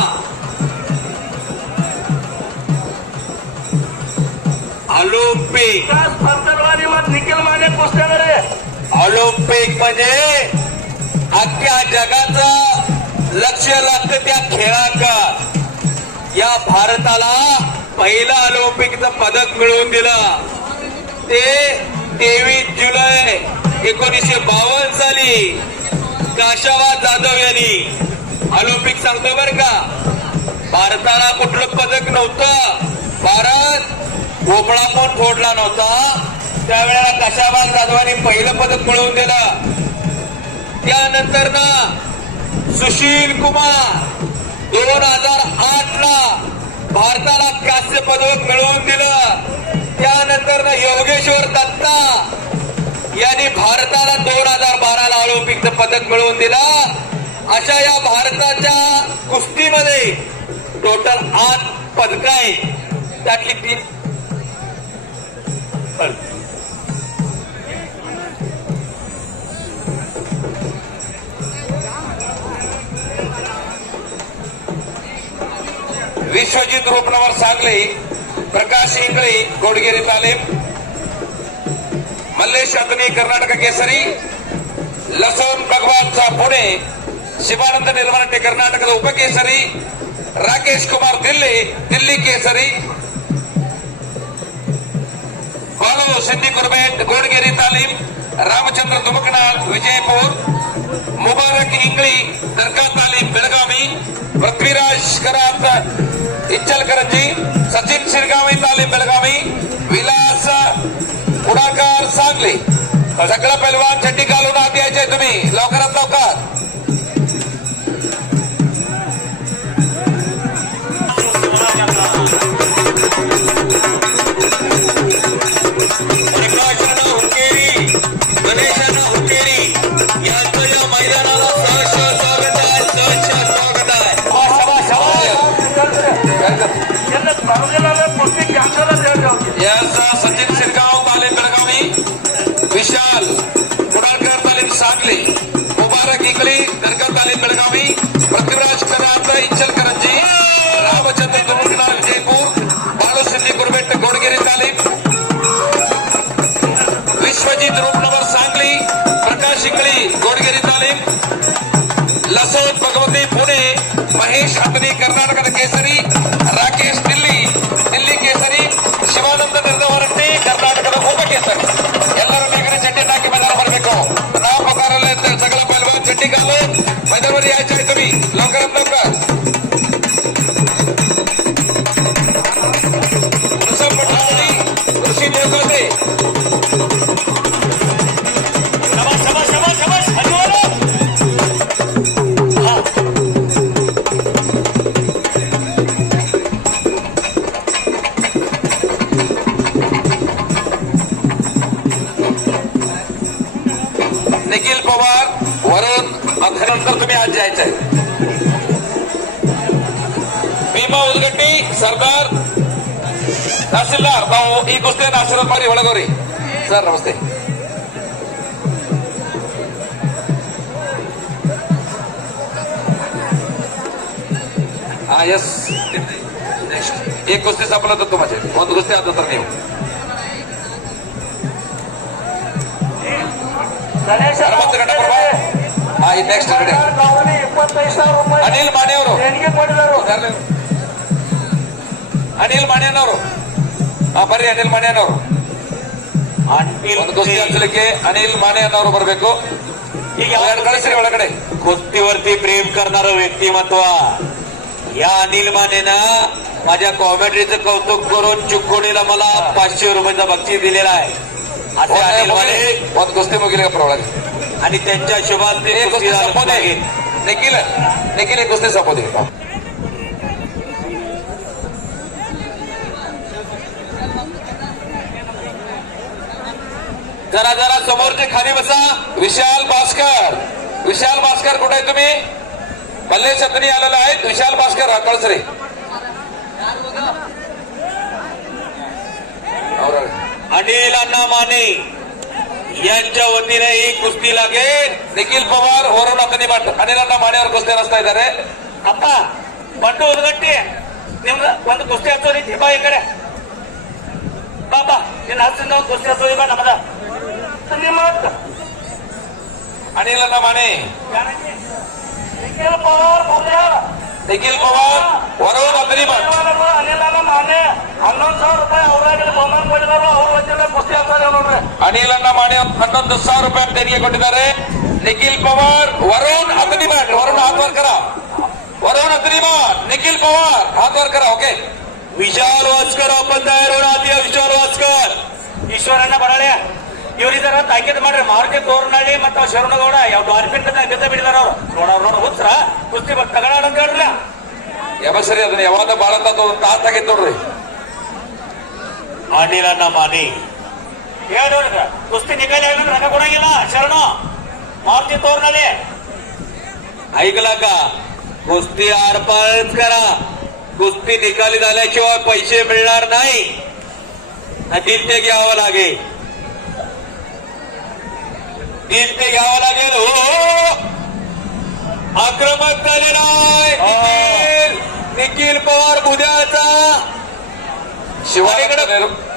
ऑलिम्पिक स्पर्धेवर निखिल माने कुस्त्याकडे. ऑलिम्पिक म्हणजे अख्ख्या जगाचं लक्ष लागतं त्या खेळाकडे. या भारताला पहिलं ऑलिम्पिकचं पदक मिळवून दिलं ते 23 जुलै 1952 साली काशावाद जाधव यांनी. ऑलिम्पिक सांगतो बरं का, भारताला कुठलं पदक नव्हतं. भारत भोपळा पण फोडला नव्हता. त्यावेळेला काशावाद जाधवांनी पहिलं पदक मिळवून दिलं. त्यानंतर ना सुशील कुमार 2008 ला भारताला कांस्य पदक मिळवून दिलं. त्यानंतर योगेश्वर दत्ता यांनी भारताला 2012ला ऑलिम्पिकचं पदक मिळवून दिलं. अशा या भारताच्या कुस्तीमध्ये टोटल 8 पदकं आहेत. त्यातली 3 विश्वजित रूपनवर सांगली, प्रकाश इंगळी गोडगेरी तालीम, मल्लेश अतनी कर्नाटक केसरी, लसून भगवानचा पुणे, शिवानंद निर्मलटे कर्नाटकದ उपकेसरी, राकेश कुमार दिल्ली केसरी, बालू सिंधी कुर्बेट गोडगेरी तालीम, रामचंद्र दुमकनाळ विजयपूर, मुबारक इंगळी दर्गा तालीम बेळगावी, पृथ्वीराज करात इचलकरंजी, सचिन शिरगावी तालीम बेळगावी, विलास पुढाकार सांगली. सगळं पैलवान चड्डी घालून आत यायचंय तुम्ही लवकरात लवकर. गणेशांना हुकेरी यांचं या मैदानाला सहर्ष स्वागत आहे. सहर्ष स्वागत आहे. यस सचिन शिरगाव तालीम बेळगावी, विशाल पुढाकर तालीम सांगली, मुबारक इंगळी दर्गा तालीम बेळगावी, पृथ्वीराज करात इचलकरंजी, रामचंद्र दुमकनाळ विजयपूर, बालू सिंधी कुर्बेट गोडगेरी तालीम, विश्वजित रूपनवर सांगली, प्रकाश इंगळी गोडगेरी तालीम, लसून भगवती पुणे, महेश अतनी कर्नाटकದ केसरी, राकेश दिल्ली केसರಿ, ಶಿವಾನಂದ ನಿರ್ದವರಟ್ಟಿ ಕರ್ನಾಟಕದ ಉಪಕೇಸರಿ. ಎಲ್ಲರೂ ಬೇಗನೆ ಚಡ್ಡಿ ಹಾಕಿ ಮೈದಾನ ಬರಬೇಕು. ನಾವು ಪ್ರಕಾರಲ್ಲೇ ಸಗಲ ಪೈಲ್ವಾನ್ ಚಡ್ಡಿಗಾಲು ಮೈದಾನದಲ್ಲಿ ಆಯ್ತು तुम्ही लवकरात लवकर. ऋषभ पठाणी, ऋषी देवगोटे, निखिल पवार वरून नंतर तुम्ही आज जायचंय. ಭೀಮಾ ಉದ್ಗಟ್ಟಿ ಸರ್ದಾರ್ ತಹಸೀಲ್ದಾರ್ ತಾವು ಈ ಕುಸ್ತಿಯನ್ನು ಆಶೀರ್ವಾದ ಮಾಡಿ ಒಳಗೋರಿ. ಸರ್ ನಮಸ್ತೆ. ಎಸ್ ನೆಕ್ಸ್ಟ್ ಈ ಕುಸ್ತಿ ಸಂಪಲ ತಂತು ಮಜೆ ಒಂದು ಕುಸ್ತಿ ಆದ ನಂತರ ನೀವು ಅರವತ್ತು ಗಂಟೆ ಈ ನೆಕ್ಸ್ಟ್ ಅನಿಲ್ ಮಾಣಿಯವರು ಅನಿಲ್ ಮಾಣಿಯನವರು ಬರ್ರಿ ಅನಿಲ್ ಮಾಣಿಯನವರು ಒಂದು ಕುಸ್ತಿ ಹಚ್ಚಲಿಕ್ಕೆ ಅನಿಲ್ ಮಾಣಿಯನವರು ಬರಬೇಕು. ಈಗ ಕಳಿಸ್ರಿ ಒಳಗಡೆ. कुस्तीवरती प्रेम करणारं व्यक्तिमत्व या अनिल मानेनं माझ्या कॉमेंट्रीचं कौतुक करून चुक्कोडीला मला 500 रुपयाचा बक्षीस दिलेला आहे. असे अनिल माने ಒಂದು ಕುಸ್ತಿ ಮುಗಿಲಿ ಒಳಗೆ आणि त्यांच्या शुभांती कुस्ती झाली. निखिल कुस्ती संपवते. जरा जरा समोरचे खाली बसा. विशाल भास्कर कुठे आहे तुम्ही? मल्लेश अतनी आलेला आहेत. विशाल भास्कर कळसरे अनिल अण्णा माने यांच्या वतीने ही कुस्ती लागेल. ನಿಖಿಲ್ ಪವಾರ್ ವರುಣ್ ಅತನಿ ಭಟ್ ಅನಿಲ್ ಅಣ್ಣ ಮಾಣಿಯವರು ಕುಸ್ತಿ ನಡೆಸ್ತಾ ಇದ್ದಾರೆ. ಅಪ್ಪ ಬಂಡು ಉದ್ಗಟ್ಟಿ ನಿಮ್ದು ಒಂದು ಕುಸ್ತಿ ಹಚ್ಚೋದೈತಿ ಬಾ ಈ ಕಡೆ ಬಾಬಾ ನಿನ್ನ ಹಚ್ಚಿಂದ ಒಂದು ಕುಸ್ತಿ ಹಚ್ಚೋದಿ ಬಾ ನಮ್ಮದ ನಿಮ್ಮ ಅನಿಲ್ ಅಣ್ಣ ಮಾಣಿ ನಿಖಿಲ್ ಪವಾರ್ ವರುಣ್ ಅತನಿ ಭಟ್ ಅನಿಲ್ ಅಣ್ಣ ಮಾನೆ 11,000 ರೂಪಾಯಿ ಅವರಾಗಿ ಬಹುಮಾನ ಕೊಟ್ಟಿದ್ದಾರೆ. ಅವ್ರ ವತಿಯಿಂದ ಕುಸ್ತಿ ಹಚ್ತಾರೆ ನೋಡ್ರಿ. ಅನಿಲ್ ಅಣ್ಣ ಮಾಣಿ 11,000 ರೂಪಾಯಿ ತೆರಿಗೆ ಕೊಟ್ಟಿದ್ದಾರೆ. ನಿಖಿಲ್ ಪವಾರ್ ವರುಣ್ ಅತನಿ ಭಟ್ ವರುಣ್ ಹಾತ್ವರ್ ಕರ वरुण अत्रीमान निखिल पवार हातवर करा. ओके विशाल वास्कर आपण तयार होणार. विशाल वास्कर ಈಶ್ವರಣ್ಣ ಬರಳೆ ಇವರಿದಾರ ತಾಕೀದ್ ಮಾಡ್ರಿ. ಮಾರುತಿ ತೋರ್ನಳ್ಳಿ ಮತ್ತು ಶರಣಗೌಡ ಯಾವ ದ್ವಾರಪಿಂಡ ಗದ್ದ ಬಿಡಿದಾರ ಅವ್ರು ನೋಡವ್ರು ಹುಚ್ರ ಕುಸ್ತಿ ತಗಡಾಡ ಅಂತ ಹೇಳ್ರಲ್ಲ ಸರಿ ಅದನ್ನ ಯಾವಾಗ ಬಾಳ ತಾತಾಗೈತ್ ನೋಡ್ರಿ. ಅನಿಲನ್ನ ಮಾನಿ ಹೇಳ್ರಿ ಕುಸ್ತಿ ನಿಕಾಲಿ ಆಗಿದ್ರೆ ರೊಕ್ಕ ಕೊಡಂಗಿಲ್ಲ ಶರಣ मारुती तोरणाले ऐकला का? कुस्ती आरपारच करा. कुस्ती निकाली झाल्याशिवाय पैसे मिळणार नाही. दिल ते घ्यावं लागेल. दिल ते घ्यावं लागेल. हो आक्रमक झालेला आहे निखिल पवार बुद्याचा.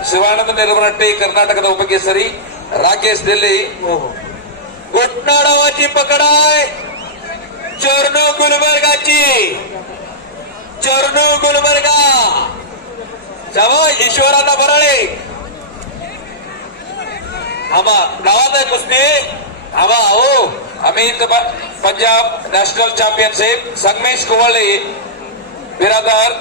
ಶಿವಾನಂದ ನಿರ್ಮನಟ್ಟಿ ಕರ್ನಾಟಕದ ಉಪಕೇಸರಿ ರಾಕೇಶ್ ದಿಲ್ಲಿ घोटना डावाची पकड आहे चरणू गुलबर्गाची. चरणू गुलबर्गा ईश्वराचा बराळे आम्हा गावात आहे कुस्ती आम्हा हो. ಅಮಿತ್ ಪಂಜಾಬ್ ನ್ಯಾಷನಲ್ ಚಾಂಪಿಯನ್ಶಿಪ್ ಸಂಗಮೇಶ್ ಕುವಳ್ಳಿ ಬಿರಾದಾರ್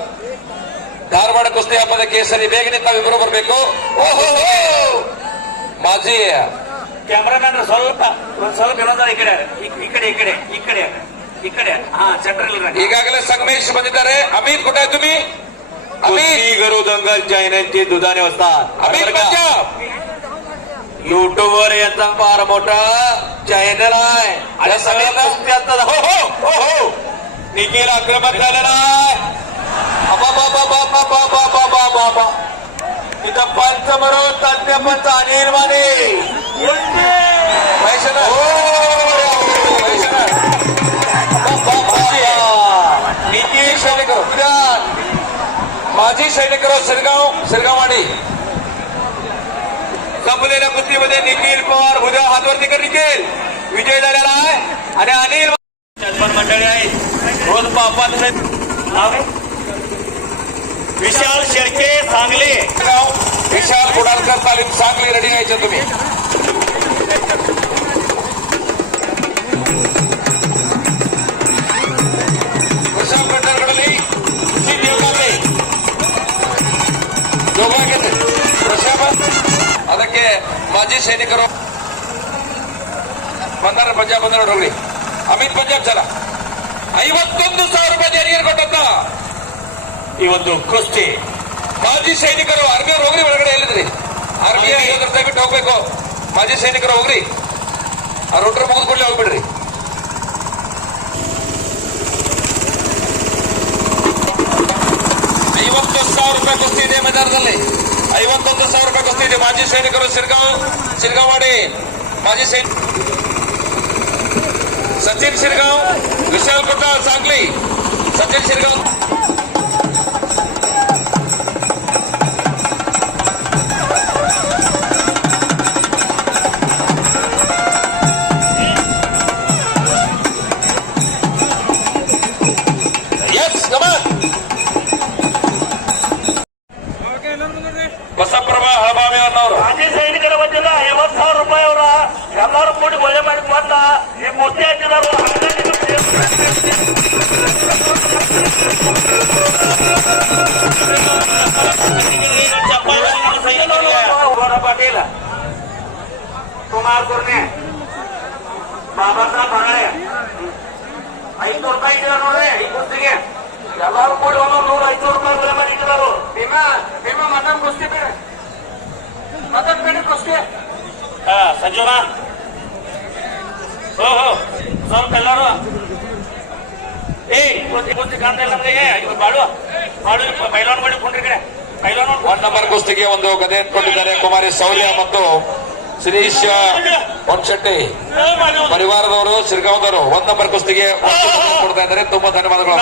ಧಾರವಾಡ ಕುಸ್ತಿ ಹಬ್ಬದ ಕೇಸರಿ. ಬೇಗನೆ ತಾವಿಬ್ಬರು ಬರಬೇಕು. ಓಹೋ ಮಾಜಿ ಕ್ಯಾಮ್ರಾಮನ್ ಸ್ವಲ್ಪ ಇನ್ನೊಂದರ ಈ ಕಡೆ ಹಾ ಸೆಂಟ್ರಲ್. ಈಗಾಗಲೇ ಸಂಗಮೇಶ್ ಬಂದಿದ್ದಾರೆ. ಅಮಿತ್ कुठे आहे तुम्ही? कुस्ती गुरु दंगल चॅनलचे दुधाने असतात. अमित पंजाब युट्यूबवर याचा फार मोठा चॅनल आहे आणि सगळ्या कुस्ती असतात. हो हो हो हो निखिल आक्रमक झालेला आहे. बाबा तिथं पंच म्हणून तज्ञ पंच अनिल माने निखिल माजी सैनिकराव शिरगाववाडी संपलेल्या कुस्तीमध्ये निखिल पवार उद्या हातवरती कर निखिल विजय झालेला आहे आणि अनिल मंडळी आहे रोज पापात विशाल शेळके सांगली विशाल कुडाळकर तालीम सांगली रेडी व्हायचे तुम्ही. ಪ್ರಶಾಂತ್ ಭಂಡಾರಗಳಲ್ಲಿ ಅದಕ್ಕೆ ಮಾಜಿ ಸೈನಿಕರು ಬಂದಾರ. ಪಂಜಾಬ್ ಬಂದಾರ ಹೋಗ್ರಿ. ಅಮಿತ್ ಪಂಜಾಬ್ ಸರ 51,000 ರೂಪಾಯಿ ದೇಣಿಗೆ ಕೊಟ್ಟಂತ ಈ ಒಂದು ಕುಸ್ತಿ ಮಾಜಿ ಸೈನಿಕರು ಆರ್ಮಿ ಅವ್ರು ಹೋಗ್ರಿ. ಒಳಗಡೆ ಎಲ್ಲಿದ್ರಿ? ಆರ್ಮಿ ದಯವಿಟ್ಟು ಹೋಗ್ಬೇಕು. ಮಾಜಿ ಸೈನಿಕರು ಹೋಗ್ರಿ. ಆ ರೋಟ್ರ್ ಮುಗಿದ್ಕೊಳ್ಳಿ ಹೋಗ್ಬಿಡ್ರಿ. ₹51,000 ಕುಸ್ತಿ ಇದೆ ಮೈದಾನದಲ್ಲಿ. 51,000 ರೂಪಾಯಿ ಕುಸ್ತಿ ಇದೆ. ಮಾಜಿ ಸೈನಿಕರು ಶಿರ್ಗಾವಾಡಿ ಮಾಜಿ ಸೈನಿಕ ಸಚಿನ್ ಶಿರ್ಗಾಂವ್, ವಿಶಾಲ್ ಕುಟಾಳ್ सांगली. सचिन शिरगाव ಬಸಪ್ರಭಾ ಹಳಬಾವಿ ಅನ್ನೋರು ಮಾಜಿ ಸೈನಿಕರ ವತಿಯಿಂದ 50,000 ರೂಪಾಯಿ ಅವರ ಎಲ್ಲರೂ ಕೂಡಿ ಒಳ್ಳೆ ಮಾಡಿ ಬಂದ ಈ ಮೂರ್ತಿ ಹಾಕಿದರು. ಪಾಟೀಲ್, ಕುಮಾರ್ ಕುರ್ನೆ, ಬಾಬಾ ಸಾಹೇಬ್ ಬರಾಳೆ 500 ರೂಪಾಯಿ ಇಟ್ಟಿದ್ದಾರೆ ನೋಡ್ರಿ ಈ ಕುಸ್ತಿಗೆ. ಎಲ್ಲರೂ ಕೂಡಿ 100-500 ರೂಪಾಯಿ ಬೆಲೆ ಮಾಡಿ ಇಟ್ಟಿದ್ದಾರೆ. ಭೀಮಾ ಮಟನ್ ಕುಸ್ತಿ ಬೇಡ, ಮಟನ್ ಬೇಡ ಕುಸ್ತಿ. ಸಂಜೋನ ಓಹೋ ಸ್ವಲ್ಪ ಎಲ್ಲರೂ ಕುಸ್ತಿ ಕಾಣ್ತಾ ಇಲ್ಲ ನಮಗೆ. ಬಾಳು ಪೈಲಾನ್ ಮಾಡಿ ಕೊಂಡ್ರಿ ಕಡೆ ಪೈಲಾನ್ 1 ನಂಬರ್ ಕುಸ್ತಿಗೆ ಒಂದು ಗದೆ ಕೊಟ್ಟಿದ್ದಾರೆ ಕುಮಾರಿ ಸೌಲ್ಯ ಮತ್ತು ಶ್ರೀಶ್ ಹೊನ್ಶೆಟ್ಟಿ ಪರಿವಾರದವರು ಶಿರ್ಗಾಂವದವರು 1 ನಂಬರ್ ಕುಸ್ತಿಗೆ ಕೊಡ್ತಾ ಇದ್ದಾರೆ. ತುಂಬಾ ಧನ್ಯವಾದಗಳು.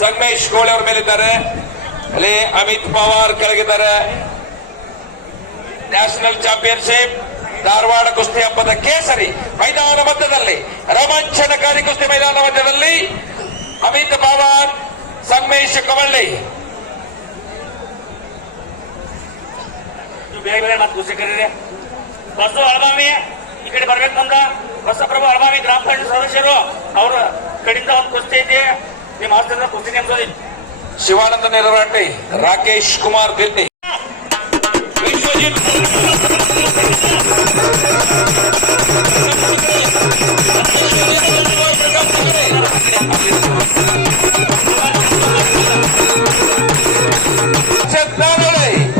ಸಂಗಮೇಶ್ ಕೋಳಿ ಅವರ ಮೇಲಿದ್ದಾರೆ. ಅಲ್ಲಿ ಅಮಿತ್ ಪವಾರ್ ಕೆಳಗಿದ್ದಾರೆ. ನ್ಯಾಷನಲ್ ಚಾಂಪಿಯನ್ಶಿಪ್ ಧಾರವಾಡ ಕುಸ್ತಿ ಹಬ್ಬದ ಕೇಸರಿ ಮೈದಾನ ಮಧ್ಯದಲ್ಲಿ ರೋಮಾಂಚನಕಾರಿ ಕುಸ್ತಿ ಮೈದಾನ ಮಧ್ಯದಲ್ಲಿ ಅಮಿತ್ ಪವಾರ್, ಸಂಗಮೇಶ್ ಕವಳ್ಳಿ. ಬೇಗ ಬೇಗ ಮತ್ತೆ ಕುಸ್ತಿ ಕರೀರಿ. ಬಸ್ಸು ಅಳಬಾವಿ ಈ ಕಡೆ ಬರ್ಬೇಕು. ನಮ್ದ ಬಸಪ್ರಭು ಅಳಬಾವಿ ಗ್ರಾಮ ಪಂಚಾಯತ್ ಸದಸ್ಯರು ಅವ್ರ ಕಡೆಯಿಂದ ಒಂದು ಕುಸ್ತಿ ಐತಿ. ನಿಮ್ಮ ಆಸ್ತಿಯಿಂದ ಕುಸ್ತಿ ನೇಮಿಸೋದಿ. ಶಿವಾನಂದ ನೆರವಟ್ಟಿ, ರಾಕೇಶ್ ಕುಮಾರ್ ದಿಲ್ಲಿ, ವಿಶ್ವಜಿತ್ विश्वजित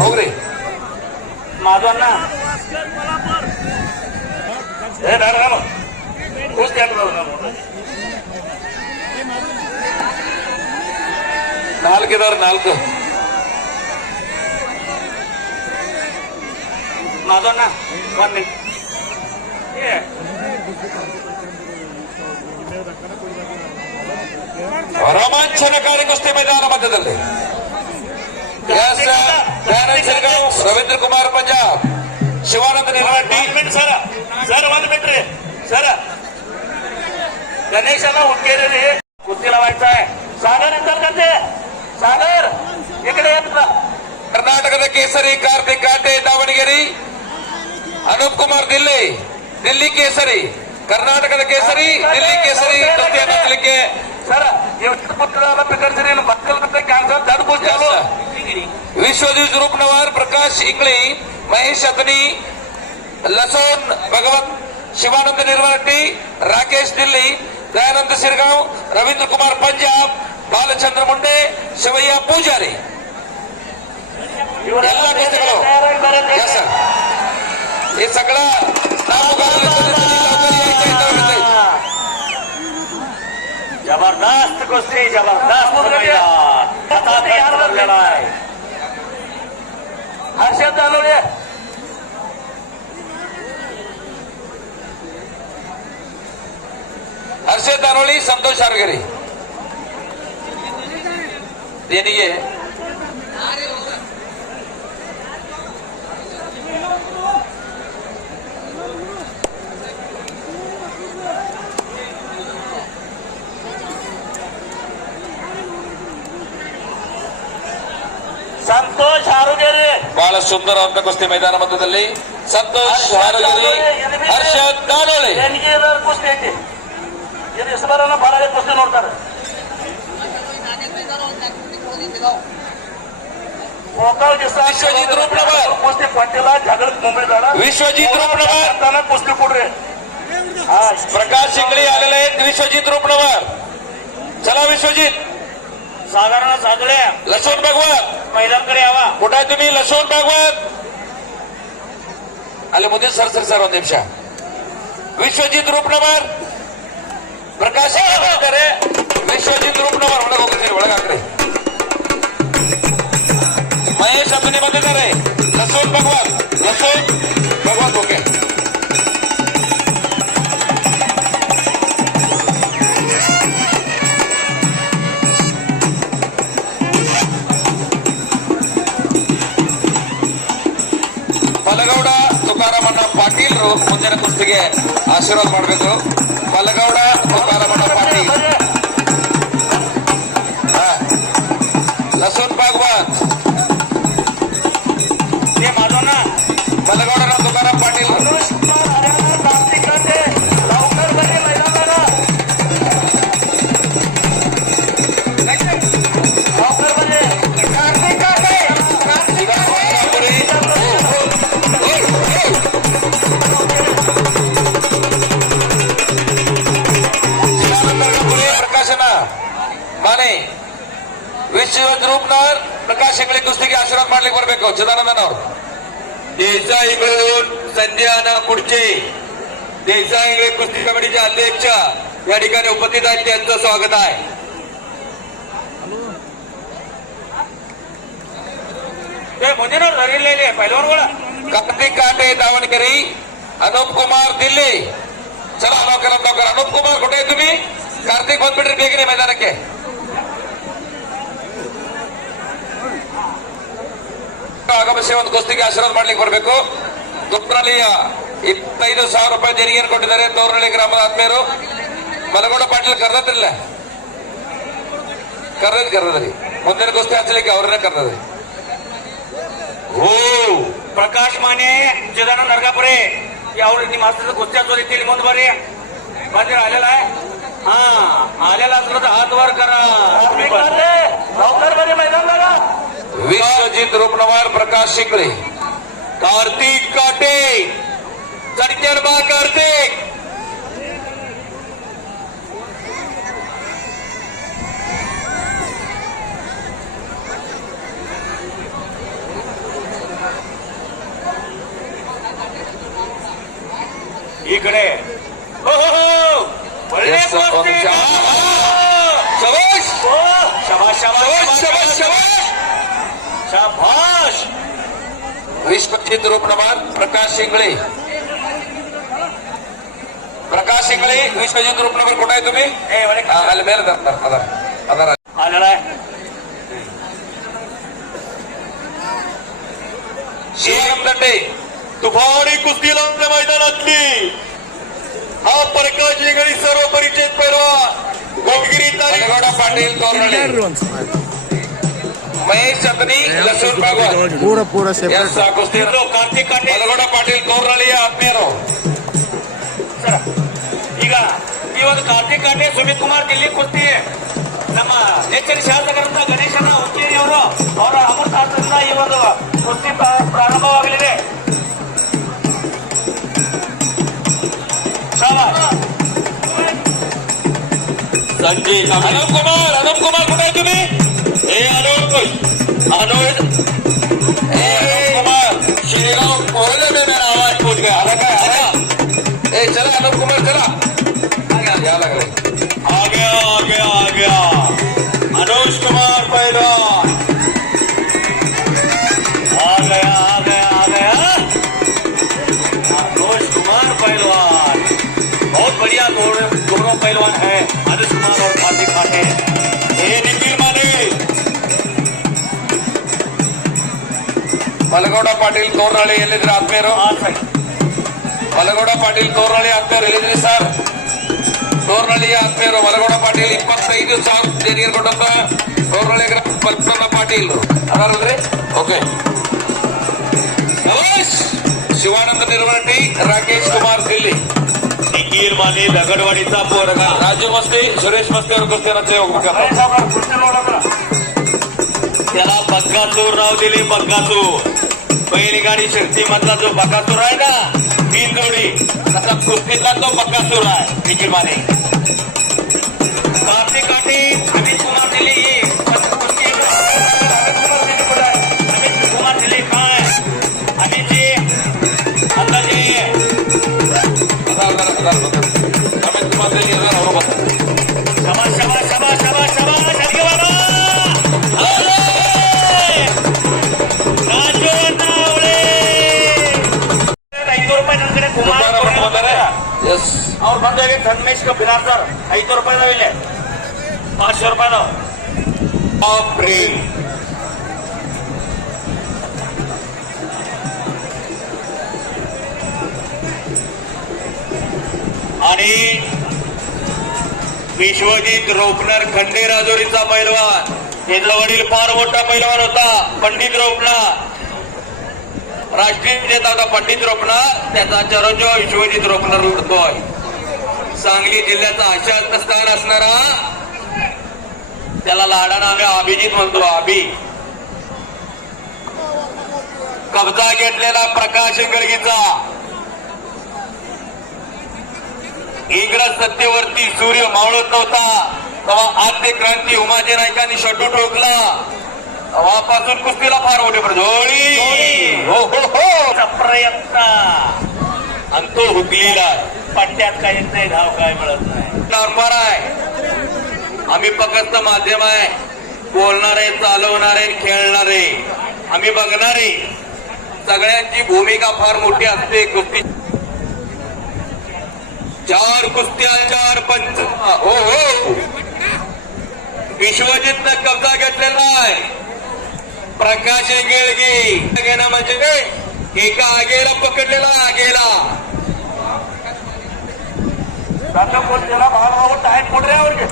ಹೋಗ್ರಿ ಮಾಧವಣ್ಣ ನಾನು ಕುಸ್ತಿ ನಾಲ್ಕಿದಾರ ನಾಲ್ಕು ಮಾಧವಣ್ಣ 1 minute. ರೋಮಾಂಚನಕಾರಿ ಕುಸ್ತಿ ಮೈದಾನ ಮಧ್ಯದಲ್ಲಿ ದಯಾನಂದ್ ಸಿರ್ಗಾಂವ್, ರವೀಂದ್ರ ಕುಮಾರ್ ಪಂಜಾಬ್, ಶಿವಾನಂದ ನಿರ್ವಾಟಿ. ಸರ್ 1 minute ರೀ ಸರ್. गणेश हुक्केरी रे कुस्तीला व्हायचा आहे. सागर अंतर्गत सागर इकडे येत ना. ಕರ್ನಾಟಕದ ಕೇಸರಿ ಕಾರ್ತಿಕ್ ಕಾಟೆ ದಾವಣಗೆರೆ, ಅನೂಪ್ ಕುಮಾರ್ ದಿಲ್ಲಿ ಕೇಸರಿ, ಕರ್ನಾಟಕದ ಕೇಸರಿ ದಿಲ್ಲಿ ಕೇಸರಿ ಕುಸ್ತಿಯನ್ನು ಗೆಲ್ಲಲಿಕ್ಕೆ ಸರ್ ಎಷ್ಟು ಪುತ್ರರ ಪಿಕರ್ಸರಿ ಮಕ್ಕಳ ಕ್ಯಾನ್ಸರ್ ದಡ್ ಕುಸ್ತಿ ಚಾಲು. ವಿಶ್ವಜಿತ್ ರೂಪ್ನವರ್, ಪ್ರಕಾಶ್ ಇಂಗ್ಳಿ, ಮಹೇಶ್ ಅತನಿ, ಲಸೋನ್ ಭಗವತ್, ಶಿವಾನಂದ ನಿರ್ವಟ್ಟಿ, ರಾಕೇಶ್ ದಿಲ್ಲಿ, ದಯಾನಂದ ಸಿರ್ಗಾಂವ್, ರವೀಂದ್ರ ಕುಮಾರ್ ಪಂಜಾಬ್, ಬಾಲಚಂದ್ರ ಮುಂಡೆ, ಶಿವಯ್ಯ ಪೂಜಾರಿ. ಎಲ್ಲ ಕುಸ್ತಿಗಳು हे सगळं जबरदस्त कुस्ती जबरदस्त मैदान आहे. हर्षद दानोळे हर्षद दानोळी, संतोष आरगरे देणगे. ಸಂತೋಷ್ ಹಾರುಗೇರಿ ಬಹಳ ಸುಂದರವಾದ ಕುಸ್ತಿ ಮೈದಾನ ಮಧ್ಯದಲ್ಲಿ ಸಂತೋಷ್ ಹಾರುಗೇರಿ, ಹರ್ಷದ್ ದಾನೋಳಿ. ಕುಸ್ತಿ ಐತಿ ಇದು ಇಸ್ಬರನ್ನ ಬಹಳ ಕುಸ್ತಿ ನೋಡ್ತಾರೆ. ವಿಶ್ವಜಿತ್ ರೂಪ್ನವರ್ ಕುಸ್ತಿ ಕೊಟ್ಟಿಲ್ಲ, ಜಗಳಕ್ಕೆ ಮುಂಬಿದ್ದಾಳ. विश्वजित रूपनवर ಅಂತಾನೆ ಕುಸ್ತಿ ಕೊಡ್ರಿ. प्रकाश इंगळे आलेले आहेत. विश्वजित रूपनवर, चला विश्वजित. साधारण साधळे लसूण भागवत मैदानकडे यावा. कुठे आहे तुम्ही? लसूण भागवत ಅಲ್ಲಿ ಮುಂದೆ ಸರ್ ಒಂದು ನಿಮಿಷ. ವಿಶ್ವಜಿತ್ ರೂಪ್ನವರ್, ಪ್ರಕಾಶ್ ಇದ್ದಾರೆ. ವಿಶ್ವಜಿತ್ ರೂಪ್ನವರ್ ಒಳಗೆ ಹೋಗ್ತೀರಿ, ಒಳಗಾಕ್ರಿ. ಮಹೇಶ್ ಅಭಿನಿ ಬಂದಿದ್ದಾರೆ. ಲಸೂನ್ ಭಗವತ್ ಓಕೆ. ಮಲಗೌಡ ತುಕಾರಾಮಣ್ಣ ಪಾಟೀಲ್ರು ಮುಂದಿನ ಕುಸ್ತಿಗೆ ಆಶೀರ್ವಾದ ಮಾಡಬೇಕು. ಮಲಗೌಡ ತುಕಾರಾಮಣ್ಣ ಪಾಟೀಲ್, ಲಸೂನ್ ಭಾಗವತ್, ಮಲಗೌಡರ ತುಕಾರಾಮ್ ಪಾಟೀಲ್. ಪ್ರಕಾಶನ ಮಾನೆ ವಿಶ್ವಜಿತ್ ರೂಪ್ನವರ್, ಪ್ರಕಾಶ್ ಇಂಗ್ಳಿ ಕುಸ್ತಿಗೆ ಆಶೀರ್ವಾದ ಮಾಡ್ಲಿಕ್ಕೆ ಬರಬೇಕು. ಚಿದಾನಂದನ್ ಅವರು. देसाई इंगळून संध्याना पुढचे देसाई इंगळे कुस्ती कमिटीचे अध्यक्ष या ठिकाणी उपस्थित आहेत, त्यांचं स्वागत आहे. ಮುಂದಿನವ್ರು ಸರಿಯಿಲ್ಲ ಪೈಲವಾನ್ಗಳ. ಕಾರ್ತಿಕ್ ಕಾಟೆ ದಾವಣಗೆರೆ, ಅನೂಪ್ ಕುಮಾರ್ ದಿಲ್ಲಿ. ಚಲೋ ನೌಕರ ಅನೂಪ್ ಕುಮಾರ್ ಕೊಟ್ಟೆ तुम्ही. ಕಾರ್ತಿಕ್ ಬಂದ್ಬಿಟ್ರಿ ಬೇಗನೆ ಮೈದಾನಕ್ಕೆ. ಆಗಮಿಸಿ ಒಂದು ಕುಸ್ತಿಗೆ ಆಶೀರ್ವಾದ ಮಾಡ್ಲಿಕ್ಕೆ ಬರಬೇಕು. ತುಪ್ಪನಲ್ಲಿ 25,000 ರೂಪಾಯಿ ದೇಣಿಗೆಯನ್ನು ಕೊಟ್ಟಿದ್ದಾರೆ ತೋರನಹಳ್ಳಿ ಗ್ರಾಮದ ಆತ್ಮೀಯರು. ಮಲಗೌಡ ಪಾಟೀಲ್ ಕರೆದಿಲ್ಲ, ಕರೆದ್ರಿ ಮುಂದಿನ ಕುಸ್ತಿ ಹಚ್ಚಲಿಕ್ಕೆ ಅವ್ರನ್ನೇ ಕರೆದ್ರಿ. हो प्रकाश माने, चिदानंद नरगापुरे यावर ನಿಮ್ಮ हस्ते कुस्त्या चोरीतील ಮುಂದೆ ಬರ್ರಿ. मंदिर आलेला आहे. हा आलेला असलं तर हात वर करा. लवकर बरे मैदान. विश्वजित रूपनवर, प्रकाश इंगळे, कार्तिक काटे चटक्यान बा कार्तिक इकडे हो हो हो बळे Yes, sir. कुस्ती. शाबाश हो. शाबाश शाबाश शाबाश शाबाश शाबाश विश्वजित रूपनमान प्रकाश शिंगळे विश्वजित रूपनगर कुठे आहे तुम्ही ए बळे ಅಲ್ಲಿ ಮೇಲೆ ಅದರ आलेला आहे शिवम दंडे तुफानी कुस्ती लावल्या मैदानातली हा प्रकाश इंगळी सर्व परिचित पैलवान गोपगिरी तारीख मलगौडा पाटील तोरणे महेश चतनी लसूण भागवत पूरा ಎಸ್ ಆ ಕುಸ್ತಿ ಕಾರ್ತಿಕ್ ಕಾಟೆ ಮಲಗೌಡ ಪಾಟೀಲ್ ತೋರ್ನಳಿಯ ಆತ್ಮೀಯರು ಸರ್ ಈಗ ಈ ಒಂದು ಕಾರ್ತಿಕ್ ಕಾಟೆ ಸುಮಿತ್ ಕುಮಾರ್ ದಿಲ್ಲಿ ಕುಸ್ತಿ ನಮ್ಮ ನೆಚ್ಚಿನ ಶಾಸಕರಂತ ಗಣೇಶನ ಹುಕ್ಕೇರಿ ಅವರು ಅವರ ಅಮೃತಾರ್ಥದಿಂದ ಈ ಒಂದು ಕುಸ್ತಿ ಪ್ರಾರಂಭವಾಗಲಿದೆ ಶಾಬಾಷ್ संजय ಅನೂಪ್ ಕುಮಾರ್ कुठे आहे तुम्ही हे अनुज अनुज अनूप कुमार शेगाव कोहले में मेरा आवाज पहुंच गया आला काय आला ए चला अनूप कुमार चला या लागले आ गया अनुज कुमार पहलवान आ गया अनुज कुमार पहलवान बहुत बढ़िया दोनों पहलवान है अनुज कुमार और कार्तिक काटे हे निखिल माने ಮಲಗೌಡ ಪಾಟೀಲ್ ತೋರ್ನಳ್ಳಿ ಎಲ್ಲಿದ್ರೆ ಆತ್ಮೀಯರು ಮಲಗೌಡ ಪಾಟೀಲ್ ತೋರ್ನಳ್ಳಿ ಆತ್ಮೀಯರು ಎಲ್ಲಿದ್ರಿ ಸರ್ ತೋರ್ನಳ್ಳಿಯ ಆತ್ಮೀಯರು ಮಲಗೌಡ ಪಾಟೀಲ್ 25,000 ದೇಣಿಗೆ ಕೊಟ್ಟಂತ ತೋರ್ನಳ್ಳಿ ಗ್ರಾಮ ಪಲ್ಪನ ಪಾಟೀಲ್ ಅದಾರಲ್ರಿ ಓಕೆ ಶಿವಾನಂದ ನಿರ್ವಹಣೆ ರಾಕೇಶ್ ಕುಮಾರ್ ದಿಲ್ಲಿ निखिल माने दगडवाडीचा पोरगा ರಾಜು ಮಸ್ತಿ ಸುರೇಶ್ ಮಸ್ತಿ ಅವರು ಕುಸ್ತಿಯನ್ನ ಹೋಗ್ಬೇಕಾದ್ರೆ त्याला बक्कासूर नाव दिले बक्कासूर बैलगाडी शक्तीमधला जो बकासूर आहे ना तीन जोडी तसा कुस्तीतला तो बक्कासूर आहे निखिल माने कार्तिक काटे अमित कुमार दिली कुस्ती अमित कुमार दिली काय अमित जी आता जे ಅಮಿತ್ ಕುಮಾರ್ ದಿಲ್ಲಿ ಇದ್ದಾರೆ ಅವರು ಬರ್ತಾರೆ शाबाश शाबाश शाबाश शाबाश शाबाश अडके बाबा राजू नावळे 500 रुपये नंतर कुमार ಎಸ್ ಅವ್ರು ಬಂದಾಗ ಸಂಗಮೇಶ್ ಬಿರಾರ್ ಸರ್ 500 ರೂಪಾಯಿ ನಾವಿಲ್ಲ 500 ರೂಪಾಯಿ ನಾವು प्रेम आणि विश्वजित रोपनर खंडेराजोरीचा पैलवान याचा वडील फार मोठा पैलवान होता पंडित रोपनार राष्ट्रीय विजेता होता पंडित रोपनार त्याचा चरणजो विश्वजित रोपनर लढतोय सांगली जिल्ह्याचा आशात स्थान असणारा त्याला लाडानं आम्ही अभिजित म्हणतो अभि कब्जा घेतलेला प्रकाश गळगीचा इंग्रज सत्तेवरती सूर्य मावळत नव्हता तेव्हा आद्य क्रांती उमाजी नायकांनी शटू ठोकला तेव्हापासून कुस्तीला फार मोठे प्रजोळी हो हो हो प्रयत्न आणि तो हुकलेला पट्ट्यात काही नाही धाव काय मिळत नाही नॉर्मल आहे आम्ही फक्त माध्यम आहे बोलणारे चालवणारे खेळणारे आम्ही बघणारे सगळ्यांची भूमिका फार मोठी असते कुस्ती 4 कुस्त्या 4 पंच हो हो विश्वजितनं कब्जा घेतलेला आहे प्रकाश गेळगी घेणं म्हणजे एका आगेला पकडलेला आगेला त्याला भाग टाईट ಕೊಡ್ರಿ ಅವ್ರಿಗೆ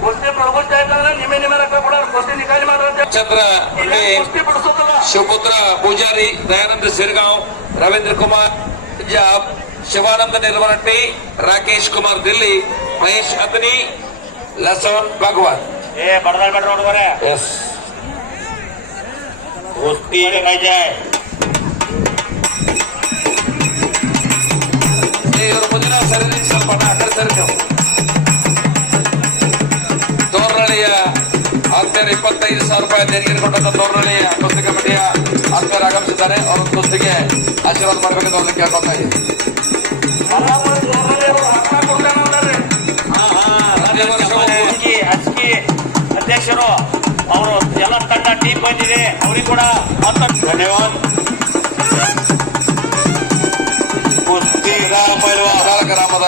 ಕುಸ್ತಿ ಬಿಡ್ಕೊಳ್ತಾ ಇದ್ದಾರೆ ನಿಮೆ ನಿಮೆ ರೊಕ್ಕ ಕೊಡೋರು ಕುಸ್ತಿ ನಿಕಾಲಿ ಮಾಡೋದು ಚಂದ್ರ ಕುಸ್ತಿ ಬಿಡಿಸೋದಿಲ್ಲ ಶಿವಪುತ್ರ ಪೂಜಾರಿ ದಯಾನಂದ ಸಿರ್ಗಾಂವ್ ರವೀಂದ್ರ ಕುಮಾರ್ पंजाब शिवानंद निर्वरट्टी राकेश कुमार दिल्ली महेश अतनी लसन भगवान ಏ ಬಡದಾಳ್ ಬೇಡ್ರಿ ಹುಡುಗರೇ ಎಸ್ कुस्ती लगायची आहे ಇವರು ಮುಂದಿನ ಸರಿ ಸ್ವಲ್ಪ ಆ ಕಡೆ ಸರಿ ನೀವು. ತೋರ್ನಳ್ಳಿಯ ಆತ್ಮೀಯರು 25,000 ರೂಪಾಯಿ ದೇಣಿಗೆ ಕೊಟ್ಟಂತ ತೋರ್ನಳ್ಳಿಯ ಕುಸ್ತಿ ಕಮಿಟಿಯ ಆತ್ಮೀಯರು ಆಗಮಿಸಿದ್ದಾರೆ. ಅವರ ಕುಸ್ತಿಗೆ ಆಶೀರ್ವಾದ ಮಾಡಬೇಕೆಂದು ಅವ್ರಿಗೆ ಕೇಳ್ಕೊತಾ ಇದ್ದೀವಿ. ಅಸ್ಕಿ ಅಧ್ಯಕ್ಷರು ಅವರು ಎಲ್ಲ ತಂಡ ಟೀಮ್ ಬಂದಿದೆ, ಅವ್ರಿಗೆ ಕೂಡ ಧನ್ಯವಾದ. ಕುಸ್ತಿಗಾರ ಪೈಲ್ವಾನ್ ಗ್ರಾಮದ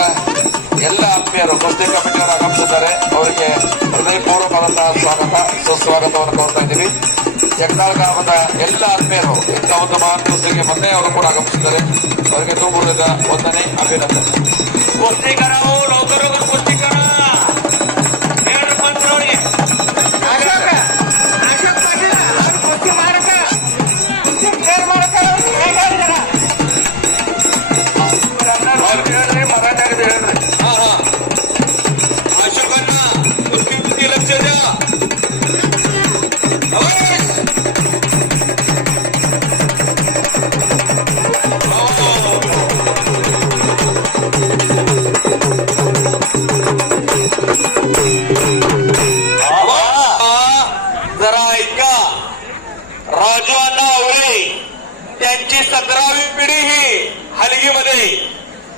ಎಲ್ಲ ಆತ್ಮೀಯರು ಕುಸ್ತಿ ಕಮಿಟಿಯವರು ಆಗಮಿಸಿದ್ದಾರೆ. ಅವರಿಗೆ ಹೃದಯಪೂರ್ವಕವಾದಂತಹ ಸ್ವಾಗತ ಸುಸ್ವಾಗತವನ್ನು ಕೋರ್ತಾ ಇದ್ದೀವಿ. ಜಗದಾಳ ಗ್ರಾಮದ ಎಲ್ಲ ಆತ್ಮೀಯರು ಇಂಥ ಒಂದು ಮಹಾನ್ ಕುಸ್ತಿಗೆ ಮೊನ್ನೆ ಅವರು ಕೂಡ ಆಗಮಿಸಿದ್ದಾರೆ. ಅವರಿಗೆ ತುಂಬುವುದ ವಂದನೆ, ಅಭಿನಂದನೆ. ಕುಸ್ತಿಕರವು ಲೋಕರು ಕುಸ್ತಿಕರ ಹೇಳ್ರಿ ಮಂತ್ರವ್ರಿಗೆ ಹೇಳ್ರಿ ಮರಾಠಿ ಹೇಳ್ರಿ. हा हा अशोकांना कुस्ती लक्ष द्या. जरा ऐका, राजू अण्णा आवळे त्यांची 17वी पिढी ही हलगीमध्ये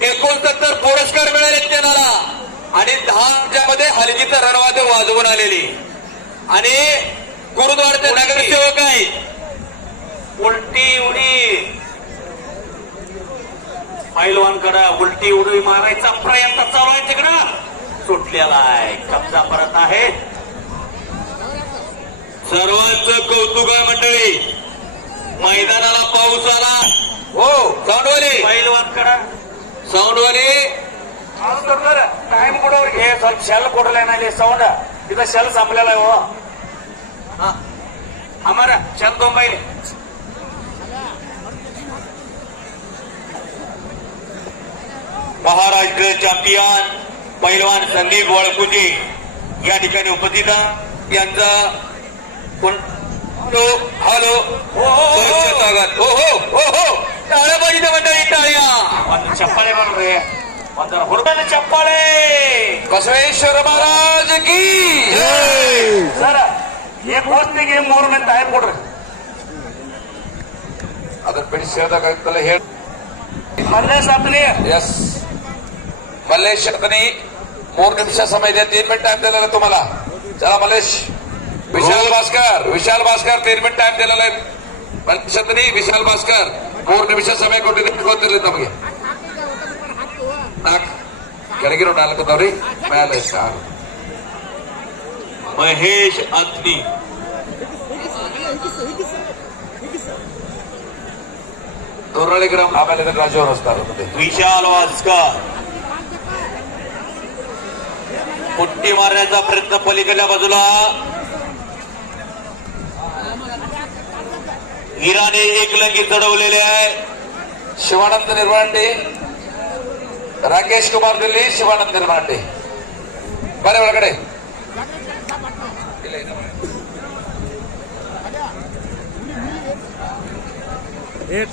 69 पुरस्कार मिळाले त्यांना आणि 10 मध्ये हलगीचं रणवाद्य वाजवून आलेली आणि गुरुद्वारचे नगरसेवक आहेत. उलटी उडी पैलवानकडे उलटी उडी मारायचा प्रयत्न चालू आहे, तिकडं सुटलेला आहे, कब्जा परत आहे. सर्वांचं कौतुक आहे मंडळी. मैदानाला पाऊस आला. हो साऊंडवाले, पैलवानकडे साऊंडवाले टाइम कुठं हे ಸ್ವಲ್ಪ ಶೆಲ್ ಕೊಡಲೇ नाही ಸೌಂड इथं ಶೆಲ್ संपलेला आहे. हो हा आम्हाला ಶೆಲ್ ತೊಂಬೈಲಿ. महाराष्ट्र चॅम्पियन पैलवान संदीप वळकुजे या ठिकाणी उपस्थित आहे. यांचा हॅलो हॅलो स्वागत. हो हो हो हो टाळ्या पाहिजे मंडळी, टाळ्या. ಒಂದು ಚಪ್ಪಾಳೆ ಮಾಡ್ರಿ, ಒಂದು ಹುಡುಗನ ಚಪ್ಪಾಳೆ. ಬಸವೇಶ್ವರ ಮಹಾರಾಜ ಕಿ ಸರ್ ಈ ಪೋಸ್ಟಿಗೆ 3 ಮಂದಿ ಟೈಮ್ ಕೊಡ್ರಿ. ಅದನ್ನ ಬಿಡಿಸಿ ಹೇಳ್ದಾಗಲ್ಲ ಹೇಳಿ. ಮಲ್ಲೇಶ್ ಅತ್ನಿ ಎಸ್ मल्लेश शतनी 3 निमिष समय द्या. 3 मिनिट टाइम दिलेला तुम्हाला. चला मल्लेश. विशाल भास्कर 3 मिनिट टाइम दिलेला आहे. मल्लेश शतनी विशाल भास्कर 3 ನಿಮಿಷ ಸಮಯ ಕೊಟ್ಟಿರ್ಲಿ ನಮಗೆ. ಕೆಳಗಿರೋ 4 ಅದಾವ್ರಿ, ಮೇಲೆ 6. महेश अत्नी, दोरळी ग्राम आम्हाला राजू रस्ता विशाल वास्कर. पुट्टी मारण्याचा प्रयत्न पलीकडल्या बाजूला. हिराने एक लंगी चढवलेले आहे. शिवानंद निर्मांडे, राकेश कुमार दिल्ली, शिवानंद निर्मांडे बरे ಒಳಗಡೆ.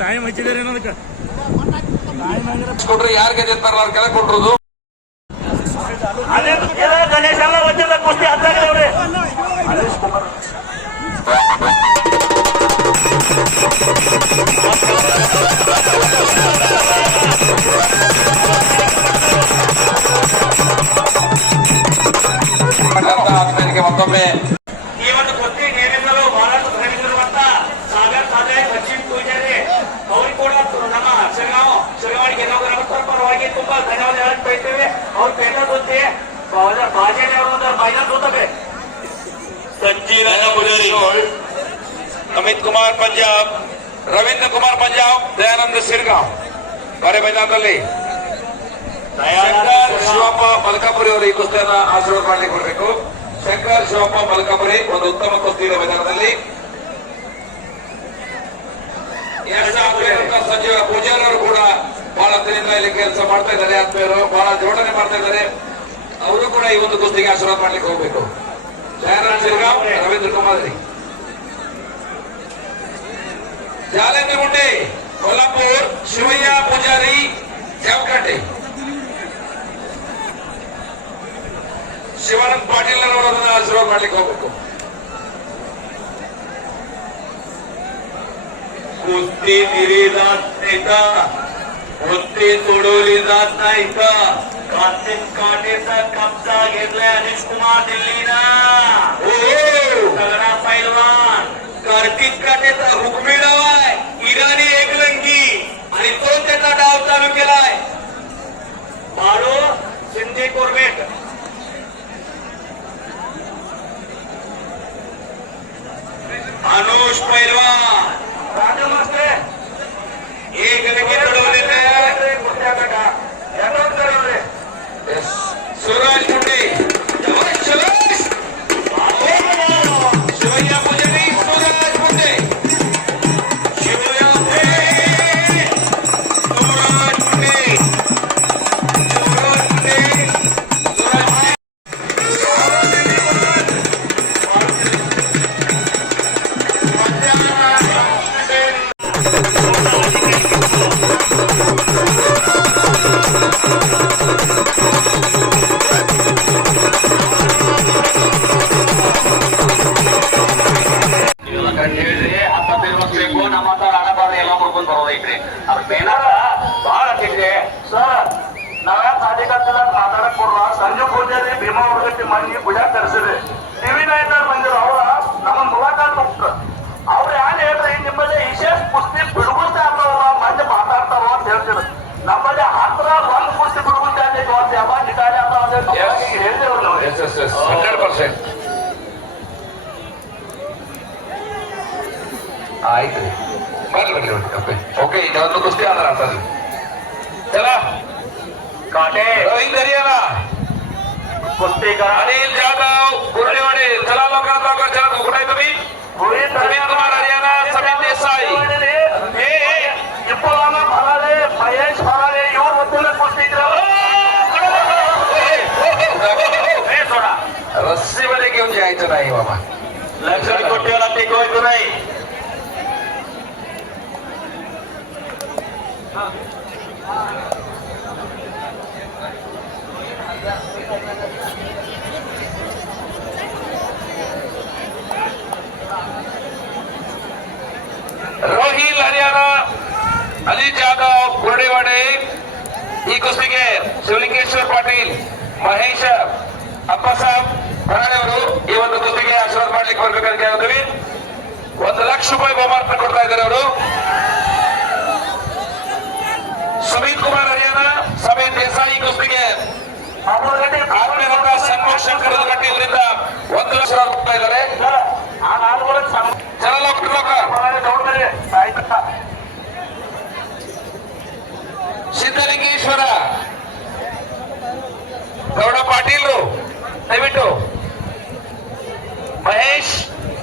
ಟೈಮ್ ಹಚ್ಚಿದಾರೆ ಏನದಕ್ಕೆ ಕೊಟ್ರು ಯಾರಿಗೆ ಗೆದ್ದಾರಲ್ಲ ಅವ್ರ ಕೆಳಗೆ ಕೊಟ್ರುದು. ಅದೇ ಗಣೇಶ್ ಎಲ್ಲ ವಜ್ರದ ಕುಸ್ತಿ ಹತ್ತಾಗಿದವ್ರಿ. ಆತ್ಮೀಯರಿಗೆ ಮತ್ತೊಮ್ಮೆ ಈ ಒಂದು ಕುಸ್ತಿ ನೇಮಿಸಲು ಬಹಳಷ್ಟು ಶ್ರಮಿಸಿರುವಂತ ಸಾಗರ್ ಸಾಧೆ ಸಚಿನ್ ಪೂಜಾರಿ ಅವ್ರಿಗೆ ಕೂಡ ನಮ್ಮ ಶಿರಗಾಂವ್ ಗೆಲ್ಲೋಗ್ರಾಮಸ್ಥರ ಪರವಾಗಿ ತುಂಬಾ ಧನ್ಯವಾದ ಹೇಳಕ್ ಬಯಸ್ತೇವೆ. ಅವ್ರ ಪೇಟ ಜೊತೆ ಬಾಜೇನೆ ಅವರು ಒಂದು ಮೈದಾನ ಜೊತೆ सचिन पुजारी, अमित कुमार पंजाब, रवींद्र कुमार पंजाब, दयानंद शिरगांव ಬರೆ ಮೈದಾನದಲ್ಲಿ ಶಂಕರ್ ಶಿವಪ್ಪ ಮಲ್ಕಾಪುರಿ ಅವರು ಈ ಕುಸ್ತಿಯನ್ನ ಆಶೀರ್ವಾದ ಮಾಡಲಿಕ್ಕೆ ಕೊಡಬೇಕು. ಶಂಕರ್ ಶಿವಪ್ಪ ಮಲ್ಕಾಪುರಿ ಒಂದು ಉತ್ತಮ ಕುಸ್ತಿ ಇದೆ ಮೈದಾನದಲ್ಲಿ. ಸಂಜೀವ ಪೂಜಾರಿ ಅವರು ಕೂಡ ಬಹಳ ದಿನದಿಂದ ಇಲ್ಲಿ ಕೆಲಸ ಮಾಡ್ತಾ ಇದ್ದಾರೆ. ಆತ್ಮೀಯರು ಬಹಳ ಜೋಡಣೆ ಮಾಡ್ತಾ ಇದ್ದಾರೆ. ಅವರು ಕೂಡ ಈ ಒಂದು ಕುಸ್ತಿಗೆ ಆಶೀರ್ವಾದ ಮಾಡ್ಲಿಕ್ಕೆ ಹೋಗ್ಬೇಕು. ದಯಾನಂದ್ ಶಿರಗಾಂವ್, ರವೀಂದ್ರ ಕುಮಾರ್, ಜಾಲೇಂದ್ರ ಗುಂಡೆ, कोल्हापूर, शिवय्या पुजारी, जावकाटे ಶಿವಾನಂದ್ ಪಾಟೀಲ್ ಅವರನ್ನ ಆಶೀರ್ವಾದ ಮಾಡ್ಲಿಕ್ಕೆ ಹೋಗ್ಬೇಕು. कुस्ती दिली जात नाही का, कुस्ती सोडवली जात नाही का. कार्तिक काटेचा कब्जा घेतलाय अनिश कुमार दिल्लीना. तगडा पैलवान कार्तिक काटेचा हुकमी डाव आहे, इराणी एकलंगी आणि तो त्याचा डाव चालू केलाय. बाळू शिंदे कोरबेट अनुष पैलवान एक लगी लढवलेले सुरज मुंडे शिवय्या पुजारी सुरज मुंडे शिवय्या सुरज मुंडे ಸಂಜು ಪೂಜಾರಿ ಭೀಮಾ ಹುಡುಗಟ್ಟಿ ಮಣ್ಣಿ ಗುಜ ತರಿಸಿದೆ ಟಿವಿ ನೈನ್ ಬಂದಿರೋ ಅವರ ನಮ್ಮ ಮುಲಾಕಾತ್ ಹೋಗ್ತಾರೆ. ಅವ್ರು ಯಾರು ಹೇಳ್ರಿ ನಿಮ್ಮಲ್ಲಿ ವಿಶೇಷ ಕುಸ್ತಿ ಬಿಡುಗುತ್ತೆ ಆಗ್ತಾವಲ್ಲ ಮಂದಿ ಮಾತಾಡ್ತಾವ ಅಂತ ಹೇಳ್ತೀರ. ನಮ್ಮಲ್ಲಿ ಹತ್ರ ಒಂದು ಕುಸ್ತಿ ಬಿಡುಗುತ್ತೆ ಅಂತ ಯಾವ ನಿಧಾನ ಹೇಳ್ತೇವೆ ನಾವು. 100%. ಆಯ್ತು ಬರ್ಲಿ ಓಕೆ ಇನ್ನೊಂದು ಕುಸ್ತಿ ಆದ್ರೆ ಆಗ್ತದೆ. ಚಲ काटे रोहित हरियाणा कुस्ती का अनिल जाधव गुरडेवाडी. चला लवकरात चला कुठे आहे तुम्ही? सुनील कुमार हरियाणा, समीर देसाई, इप्पोला फरारे महेश फरारे इवर होतील कुस्ती सोडा रस्सीमध्ये घेऊन जायचं नाही बाबा. लक्ष्मी कोट्याला टिकवायचं नाही. रोहिल हरियाणा, अनिल जाधव गुरडेवाडे ಈ ಕುಸ್ತಿಗೆ ಶಿವಲಿಂಗೇಶ್ವರ ಪಾಟೀಲ್, ಮಹೇಶ್ ಅಪ್ಪಸಾಬ್ ಭರಾಡೆಯವರು ಈ ಒಂದು ಕುಸ್ತಿಗೆ ಆಶೀರ್ವಾದ ಮಾಡ್ಲಿಕ್ಕೆ ಬರ್ಬೇಕಂತ ಹೇಳ್ತೀವಿ. 1 ಲಕ್ಷ ರೂಪಾಯಿ ಬಹುಮಾನ ಕೊಡ್ತಾ ಇದ್ದಾರೆ ಅವರು. ಸುನೀಲ್ ಕುಮಾರ್ ಹರಿಯಾಣ, ಸಮೀರ್ ದೇಸಾಯಿ ಕುಸ್ತಿಗೆ ಆತ್ಮೀಯರಾದ ಸನ್ಮುಖ ಶಂಕರ ಗಟ್ಟಿ ಇವರಿಂದ 1 ಲಕ್ಷ ಕೊಡ್ತಾ ಇದ್ದಾರೆ. ಜನ ಲೋಕ ಸಿದ್ದಲಿಂಗೇಶ್ವರ ಗೌಡ ಪಾಟೀಲ್ ದಯವಿಟ್ಟು ಮಹೇಶ್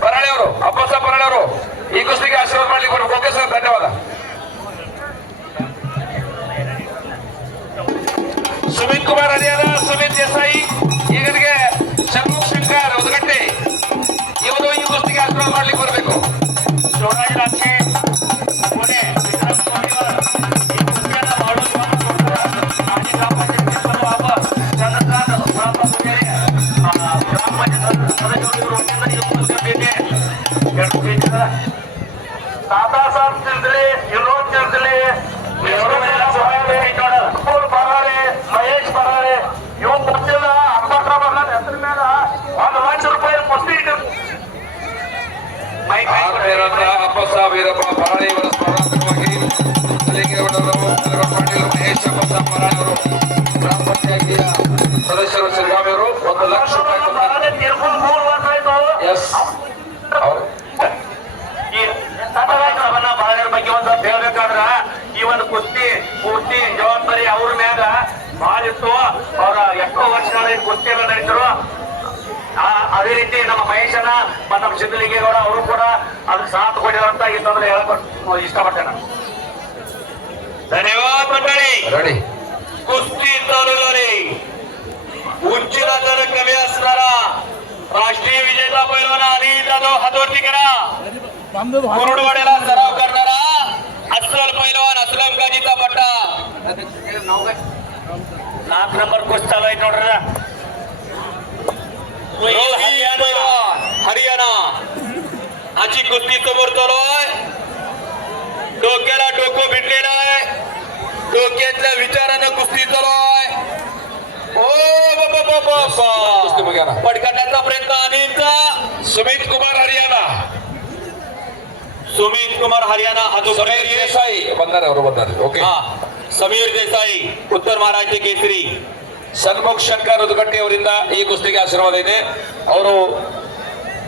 ಪರಾಳೆಯವರು, ಅಪ್ಪಸ ಪರಾಳೆಯವರು ಈ ಕುಸ್ತಿಗೆ ಆಶೀರ್ವಾದ ಮಾಡ್ಲಿಕ್ಕೆ ಬರ್ಬೇಕು. ಓಕೆ ಸರ್, ಧನ್ಯವಾದ. ಸುಮಿತ್ ಕುಮಾರ್ ಹರಿಯಾಣ, ಸುಮಿತ್ ದೇಸಾಯಿ ಈಗನಿಗೆ ಷಣ್ಮುಖ ಶಂಕರ್ ಉದಗಟ್ಟೆ ಇವರು ಈ ಕುಸ್ತಿಗೆ ಆಶೀರ್ವಾದ ಮಾಡ್ಲಿಕ್ಕೆ ಬರಬೇಕು. ಶಿವರಾಜ್ ರಾಜೆ ಪುಣೆ ವಿಕ್ರಮ್ ಕೋಡಿವಾರ್ ಈ ಕುಸ್ತಿಯನ್ನು ಮಾಡೋದು ಮಾಜಿ ಗ್ರಾಮ ಪಂಚಾಯತ್ ಚಂದ್ರಕಾಂತ್ ಗ್ರಾಮ ಪೂಜಾರಿ ಗ್ರಾಮ ಪಂಚಾಯತ್ ಸದಸ್ಯರು ಈ ಕುಸ್ತಿಗೆ दादा साहब चिंतले विनोद चिंतले ಬರಾರೆ ಮಹೇಶ್ ಬರಾರೆ ಇವ್ ಗೊತ್ತಿಲ್ಲ ಅಂಬೇಡ್ಕರ್ ಬರ್ಲ ಹೆಸರು ಮೇಲೆ 1 ಲಕ್ಷ ರೂಪಾಯಿ ಕುಸ್ತಿ ಅಪ್ಪಸ ವೀರಪ್ಪ ಪರಾಳಿ ಅವರ ಸ್ಮರಣಾರ್ಥಕವಾಗಿ ಪಾಟೀಲ್, ಮಹೇಶ್ ಅಪ್ಪಸ ಪರಾಳಿ ಅವರು ಗ್ರಾಮ ಪಂಚಾಯತಿಯ ಸದಸ್ಯರು ಸಿರ್ಗಾಮಿಯವರು 1 ಲಕ್ಷ ರೂಪಾಯಿ ತೀರ್ಕೊಂಡು 3 ವರ್ಷ ಆಯ್ತು. ಎಸ್ ಅವರು ಬಾಳರ ಬಗ್ಗೆ ಒಂದು ಹೇಳ್ಬೇಕಾದ್ರ ಈ ಒಂದು ಕುಸ್ತಿ ಪೂರ್ತಿ ಜವಾಬ್ದಾರಿ ಅವ್ರ ಮ್ಯಾಗ ಬಹಳ ಇತ್ತು. ಅವ್ರ ಎಷ್ಟೋ ವರ್ಷಗಳ ಕುಸ್ತಿಯನ್ನ ನಡೆಸಿದ್ರು. ಅದೇ ರೀತಿ ನಮ್ಮ ಮಹೇಶನ ಮತ್ತು ನಮ್ಮ ಸಿದ್ದಲಿಂಗೇಗೌಡ ಅವರು ಕೂಡ ಅದಕ್ಕೆ ಸಾಥ್ ಕೊಟ್ಟಿರೋಂತ ಈ ತೊಂದರೆ ಹೇಳಕ್ ಇಷ್ಟಪಡ್ತೇನೆ. धन्यवाद मंडळी. ರೆಡಿ कुस्ती चालू झाली. उंचीला जर कमी असणारा राष्ट्रीय विजेता पैलवान अनिल जाधव हातवरती करा. कुरुडवाड्याला सराव करणारा अस्सल पैलवान अस्लम गाजीचा पट्टा 4 नंबर कुस्ती चालू आहे नोड्ರ अशी कुस्ती समोर चालू आहे. डोक्याला डोकं भेटलेलं आहे. डोक्यातल्या विचारानं कुस्ती चालू आहे. ओ कुस्ती बघा ना. पडकाटाचा प्रयत्न अनिलचा. सुमित कुमार हरियाणा, सुमित कुमार हरियाणा समीर देसाई बंधारे ओके. समीर देಸಾಯಿ ಉತ್ತರ ಮಹಾರಾಷ್ಟ್ರ ಕೇಸರಿ. ಸನ್ಮುಖ್ ಶಂಕರ್ ಉದ್ಗಟ್ಟಿ ಅವರಿಂದ ಈ ಕುಸ್ತಿಗೆ ಆಶೀರ್ವಾದ ಇದೆ. ಅವರು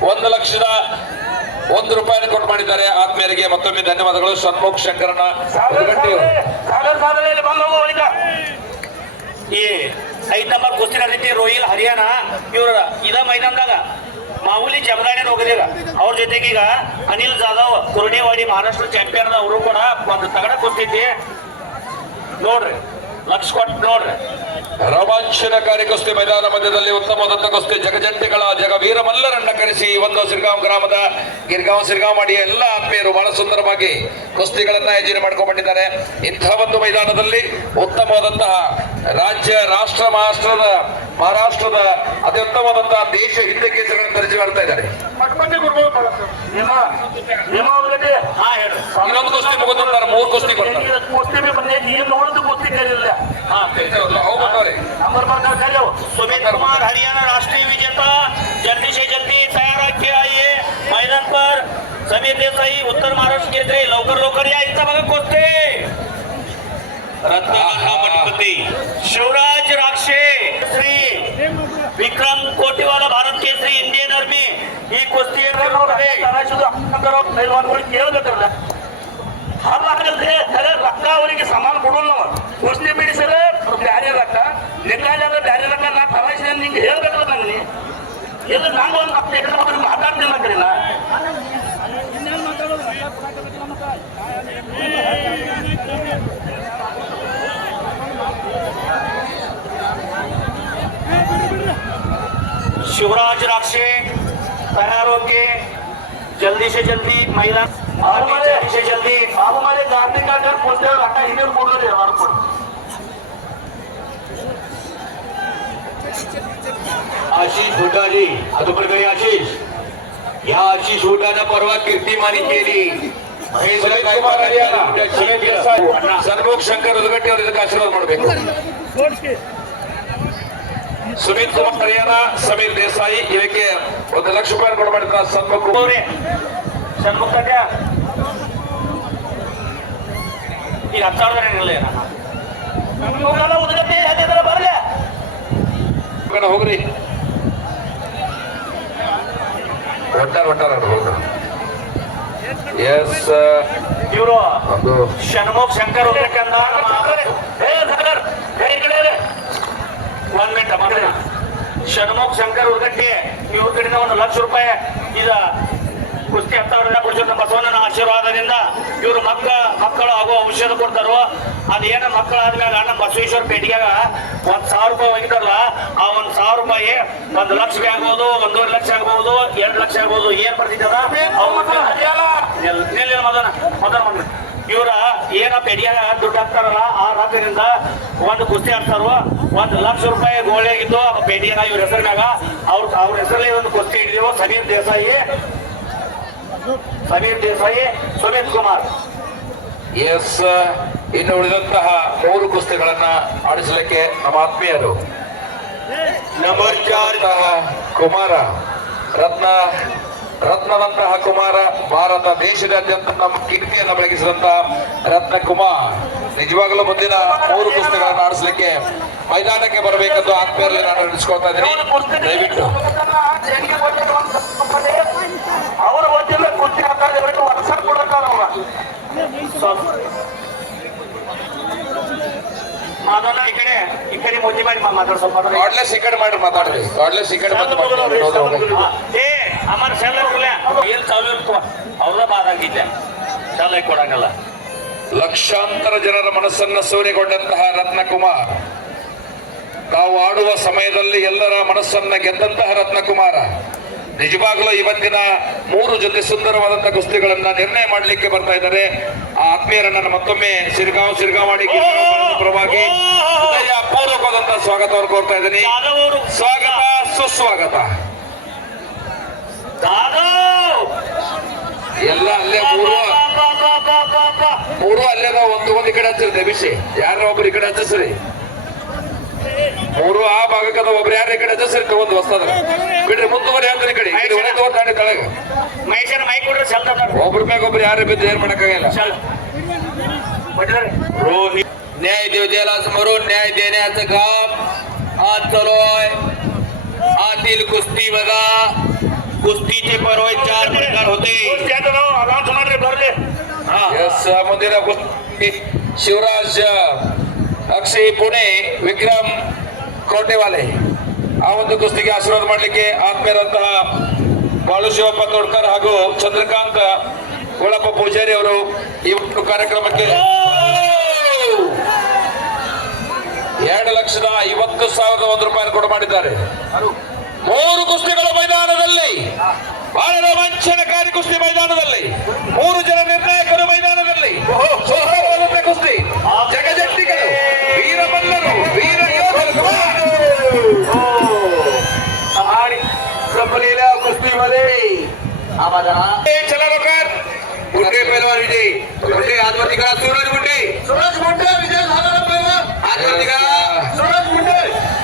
1,00,001 ರೂಪಾಯಿ ಕೊಟ್ಟು ಮಾಡಿದ್ದಾರೆ. ಆತ್ಮೀಯರಿಗೆ ಮತ್ತೊಮ್ಮೆ ಧನ್ಯವಾದಗಳು. ಸನ್ಮುಖ್ ಶಂಕರನ ಉದ್ಗಟ್ಟಿ ಈ 5 ನಂಬರ್ ಕುಸ್ತಿ ನಡೆದೈತಿ ರೋಹಿಲ್ ಹರಿಯಾಣ. ಇವ್ರ ಇದ ಮೈದಾನದಾಗ ಮಾಮೂಲಿ ಜಮದಾಣಿ ಹೋಗಲಿಲ್ಲ. ಅವ್ರ ಜೊತೆಗೆ ಈಗ ಅನಿಲ್ ಜಾಧವ್ ಕುರುಡೇವಾಡಿ ಮಹಾರಾಷ್ಟ್ರ ಚಾಂಪಿಯನ್ ಅವರು ಕೂಡ ಒಂದು ತಗಡ ಕುಸ್ತಿದ್ದೆ ನೋಡ್ರಿ. ಲಕ್ಷ ಕೊಟ್ಟು ನೋಡ್ರಿ. ರೋಮಾಂಚನಕಾರಿ ಕುಸ್ತಿ ಮೈದಾನ ಮಧ್ಯದಲ್ಲಿ ಉತ್ತಮವಾದಂತ ಕುಸ್ತಿ ಜಗಜಂಟಿಗಳ ಜಗವೀರ ಮಲ್ಲರನ್ನ ಕರೆಸಿ ಒಂದು ಸಿರ್ಗಾಂವ್ ಗ್ರಾಮದ ಸಿರ್ಗಾಂವ್ ಮಾಡಿಯ ಎಲ್ಲ ಆತ್ಮೀಯರು ಬಹಳ ಸುಂದರವಾಗಿ ಕುಸ್ತಿಗಳನ್ನ ಯೋಜನೆ ಮಾಡ್ಕೊಂಡು ಬಂದಿದ್ದಾರೆ. ಇಂತಹ ಒಂದು ಮೈದಾನದಲ್ಲಿ ಉತ್ತಮವಾದಂತಹ ರಾಜ್ಯ ರಾಷ್ಟ್ರ ಮಹಾರಾಷ್ಟ್ರದ ಅತ್ಯುತ್ತಮವಾದಂತಹ ದೇಶ ಹಿಂದೆ ಕೇಸಗಳನ್ನು ದರ್ಜೆ ಮಾಡ್ತಾ ಇದ್ದಾರೆ. ಇನ್ನೊಂದು ಕುಸ್ತಿ ಮುಗಿದ್ರೆ 3 ಕುಸ್ತಿ ಕೊಡ್ತಾರೆ. सुमित कुमार हरियाणा राष्ट्रीय विजेता जल्दी से जल्दी तैयार के आइए मैदान पर. समीर देसाई उत्तर महाराष्ट्र केसरी लवकर या. इथं बघा कुस्ती रत्नाकरला पटपती. शिवराज राक्षे श्री विक्रम कोटीवाला भारत केसरी इंडियन आर्मी ही कुस्ती ರೊಕ್ಕ ಅವರಿಗೆ ಸಮಾನ ಕೊಡೋಲ್ಲ ನಾವು. ಕುಸ್ತಿ ಬಿಡಿಸಿದ್ರೆ ಬ್ಯಾರೆ ರೊಕ್ಕ ನಿಂಗಾದ್ರೆ ಬ್ಯಾರೆ ರೊಕ್ಕ ನಾ ತಲಾಯಿಸಿದ ನಿಂಗೆ ಹೇಳ್ಬೇಕಲ್ಲ ನಂಗೆ. ಎಲ್ಲ ನಾನು ಒಂದು ಹತ್ತು ಎಕರೆ ಮಾತಾಡ್ತಿಲ್ಲ ಕಡೆ ನಾ. शिवराज राक्षे तैयार होके जल्दी से जल्दी महिला जल्दी से जल्दी बाबू माझे गांधी काढणार पोचले आता हिने बोललो रे वारपूर. आशिष भुटाजी अजून आशिष या आशिष भुटानं परवा कीर्तिमानी केली. ಸುಮಿತ್ ಕುಮಾರ್ ಹರಿಯಾಣ, ಸುಮಿತ್ ದೇಸಾಯಿ, ಸನ್ಮುಖ್ ಶಂಕರ್ ಉದ್ಗಟ್ಟಿ ಅವರು ಇದಕ್ಕೆ ಆಶೀರ್ವಾದ ಮಾಡಬೇಕು. ಸುಮಿತ್ ಕುಮಾರ್ ಹರಿಯಾಣ, ಸಮೀರ್ ದೇಸಾಯಿ ಇವಕ್ಕೆ 1,00,000 ರೂಪಾಯಿ ಕೊಟ್ಟು ಮಾಡಿದ್ದಾರೆ. ಸನ್ಮುಖ್ ಸನ್ಮುಖ ಈಗ 10,000 ಬರ್ಲೆ ಹೋಗ್ರಿ. ಒಟ್ಟಾರ ಎಸ್ ಇವರು ಒಂದು ಷಣ್ಮುಖ್ ಶಂಕರ್ ಹೋಗ್ಬೇಕಂದ 1 ಮಿನಿಟ್ ಮಗನ. ಷಣ್ಮುಖ್ ಶಂಕರ್ ಉದ್ಗಟ್ಟಿ ಇವ್ರ ಕಡೆಯಿಂದ 1,00,000 ರೂಪಾಯಿ ಈಗ ಕುಸ್ತಿ 10,000 ಕೊಡ್ತಾರೆ. ನಮ್ಮ ಬಸವಣ್ಣನ ಆಶೀರ್ವಾದದಿಂದ ಇವರು ಮಕ್ಕಳು ಆಗೋ ಔಷಧ ಕೊಡ್ತಾರೋ ಅದೇನ ಮಕ್ಕಳಾದ್ಮ್ಯಾಗ ನಮ್ಮ ಬಸವೇಶ್ವರ ಪೇಟೆಯಾಗ 1,000 ರೂಪಾಯಿ ಒಗಿತಾರಲ್ಲ ಆ 1,000 ರೂಪಾಯಿ 1,00,000 ಆಗ್ಬೋದು, 1.5 ಲಕ್ಷ ಆಗ್ಬೋದು, 2 ಲಕ್ಷ ಆಗ್ಬೋದು. ಏನ್ ಬರ್ತಿದ್ದದ ಮೊದಲ ಇವ್ರ ಏನ ಪೆಡಿಯಾಗ ದುಡ್ಡು ಹಾಕ್ತಾರಲ್ಲ ಆ ರೊಕ್ಕದಿಂದ ಒಂದು ಕುಸ್ತಿ ಆಡ್ತಾರೋ 1,00,000 ರೂಪಾಯಿ ಗೋಳಿಯಾಗಿದ್ದು ಪೇಟೆಯಾಗ ಇವ್ರ ಹೆಸರಿನಾಗ ಅವ್ರ ಹೆಸರಲ್ಲಿ ಒಂದು ಕುಸ್ತಿ ಹಿಡಿದಿರೋ ಸಮೀರ್ ದೇಸಾಯಿ ಸುಮಿತ್ ಕುಮಾರ್. ಎಸ್ ಇನ್ನು ಉಳಿದಂತಹ 3 ಕುಸ್ತಿಗಳನ್ನ ಆಡಿಸಲಿಕ್ಕೆ ನಮ್ಮ ಆತ್ಮೀಯರು ನಂಬರ್ 4 ಕುಮಾರ ರತ್ನದಂತಹ ಕುಮಾರ, ಭಾರತ ದೇಶದಾದ್ಯಂತ ನಮ್ಮ ಕೀರ್ತಿಯನ್ನು ಬೆಳಗಿಸಿದಂತಹ ರತ್ನ ಕುಮಾರ್ ನಿಜವಾಗಲೂ ಮುಂದಿನ 3 ಕುಸ್ತಿಗಳನ್ನು ಆಡಿಸಲಿಕ್ಕೆ ಮೈದಾನಕ್ಕೆ ಬರಬೇಕೆಂದು ಆತ್ಮೀಯರಲ್ಲಿ ನಾನು ನೆನೆಸ್ಕೊಳ್ತಾ ಇದ್ದೀನಿ. ದಯವಿಟ್ಟು ಅವರ ವತಿಯಿಂದ ಕುಸ್ತಿ ಹಾಕೋದಕ್ಕೆ ವರ್ಷ ಕೊಡಕ್ಕಾಗ ಮಾದನ ಈ ಕಡೆ ಮೋದಿ ಮಾಡಿ ಮಾತಾಡ ಸ್ವಲ್ಪ ಗಾಡ್ಲೆಸ್ ಈ ಕಡೆ ಮಾಡಿ ಮಾತಾಡ್ರಿ. ಗಾಡ್ಲೆಸ್ ಈ ಕಡೆ ಬಂದು ಏ ಅಮರ ಶಾಲೆ ಏನ್ ಚಾಲು ಇರ್ತವ ಅವ್ರದ ಬಾದಾಗಿದ್ದೆ ಶಾಲೆ ಕೊಡಂಗಲ್ಲ. ಲಕ್ಷಾಂತರ ಜನರ ಮನಸ್ಸನ್ನ ಸೂರೆಗೊಂಡಂತಹ ರತ್ನಕುಮಾರ್, ತಾವು ಆಡುವ ಸಮಯದಲ್ಲಿ ಎಲ್ಲರ ಮನಸ್ಸನ್ನ ಗೆದ್ದಂತಹ ರತ್ನಕುಮಾರ ನಿಜವಾಗಲೂ ಇವತ್ತಿನ 3 ಜೊತೆ ಸುಂದರವಾದಂತಹ ಕುಸ್ತಿಗಳನ್ನ ನಿರ್ಣಯ ಮಾಡಲಿಕ್ಕೆ ಬರ್ತಾ ಇದ್ದಾರೆ. ಆ ಆತ್ಮೀಯರನ್ನ ಮತ್ತೊಮ್ಮೆ ಸಿರ್ಗಾಂವಾಡಿ ಪರವಾಗಿ ಪೂರ್ವಕವಾದಂತಹ ಸ್ವಾಗತವನ್ನು ಕೋರ್ತಾ ಇದ್ದೀನಿ. ಸ್ವಾಗತ ಸುಸ್ವಾಗತ. ಮೂರು ಅಲ್ಲೇ ಒಂದು ಈ ಕಡೆ ಹಚ್ಚಿರುತ್ತೆ ಅಭಿಷೇ ಯಾರ ಒಬ್ರು ಈ ಕಡೆ ಹಚ್ಚಿಸ್ರಿ ಮೂರು ಆ ಭಾಗಕ್ಕದ ಒಬ್ರು ಯಾರ ಈ ಕಡೆ ಹಚ್ಚಿಸ್ರಿ ಒಂದು ಹೊಸದ ಬಿಡ್ರಿ ಮುಂದುವರಿ ಹೇಳ್ತಾರೆ ಈ ಕಡೆ ದಾಂಡಿ ತಳಗ ಮಹೇಶನ ಮೈ ಕೊಡ್ರಿ ಶಬ್ದ ಒಬ್ರ ಮ್ಯಾಗ ಒಬ್ರು ಯಾರು ಬಿದ್ದು ಏನ್ ಮಾಡಕ್ಕಾಗಲ್ಲ रोहित न्याय देव द्यायला समोरून न्याय देण्याचं काम आज चालू आहे आतील कुस्ती बघा कुस्तीचे पर्व 4 प्रकार होते ಅನೌನ್ಸ್ ಮಾಡ್ರಿ ಬರ್ಲಿ ಎಸ್ ಮುಂದಿನ ಕುಸ್ತಿ ಶಿವರಾಜ್ ಅಕ್ಷಯ್ ಪುಣೆ ವಿಕ್ರಮ್ ಕೋಟೆವಾಲೆ ಆ ಒಂದು ಕುಸ್ತಿಗೆ ಆಶೀರ್ವಾದ ಮಾಡಲಿಕ್ಕೆ ಆತ್ಮೀಯರಂತಹ ಬಾಳು ಶಿವಪ್ಪ ತೋಡ್ಕರ್ ಹಾಗೂ ಚಂದ್ರಕಾಂತ್ ಗೋಳಪ್ಪ ಪೂಜಾರಿ ಅವರು ಈ ಒಂದು ಕಾರ್ಯಕ್ರಮಕ್ಕೆ 2,50,001 ರೂಪಾಯಿ ಕೊಡು ಮಾಡಿದ್ದಾರೆ 3 ಕುಸ್ತಿಗಳ ಮೈದಾನದಲ್ಲಿ ಬಹಳ ರೋಮಾಂಚನಕಾರಿ ಕುಸ್ತಿ ಮೈದಾನದಲ್ಲಿ 3 ಜನ ನಿರ್ಣಾಯಕರ ಮೈದಾನದಲ್ಲಿ ಸುಂದರವಾದಂತಹ ಕುಸ್ತಿ ಜಗಜಟ್ಟಿಗಳು ವೀರಮಲ್ಲರು ವೀರ ಯೋಧರು आणि संपलेल्या कुस्तीमध्ये आम्हाला चला लोकर गुंडे पैलवान विजय गुंडे आजवरती करा सूरज गुंडे विजय झाला पहिला आजवरती करा सूरज मुंडे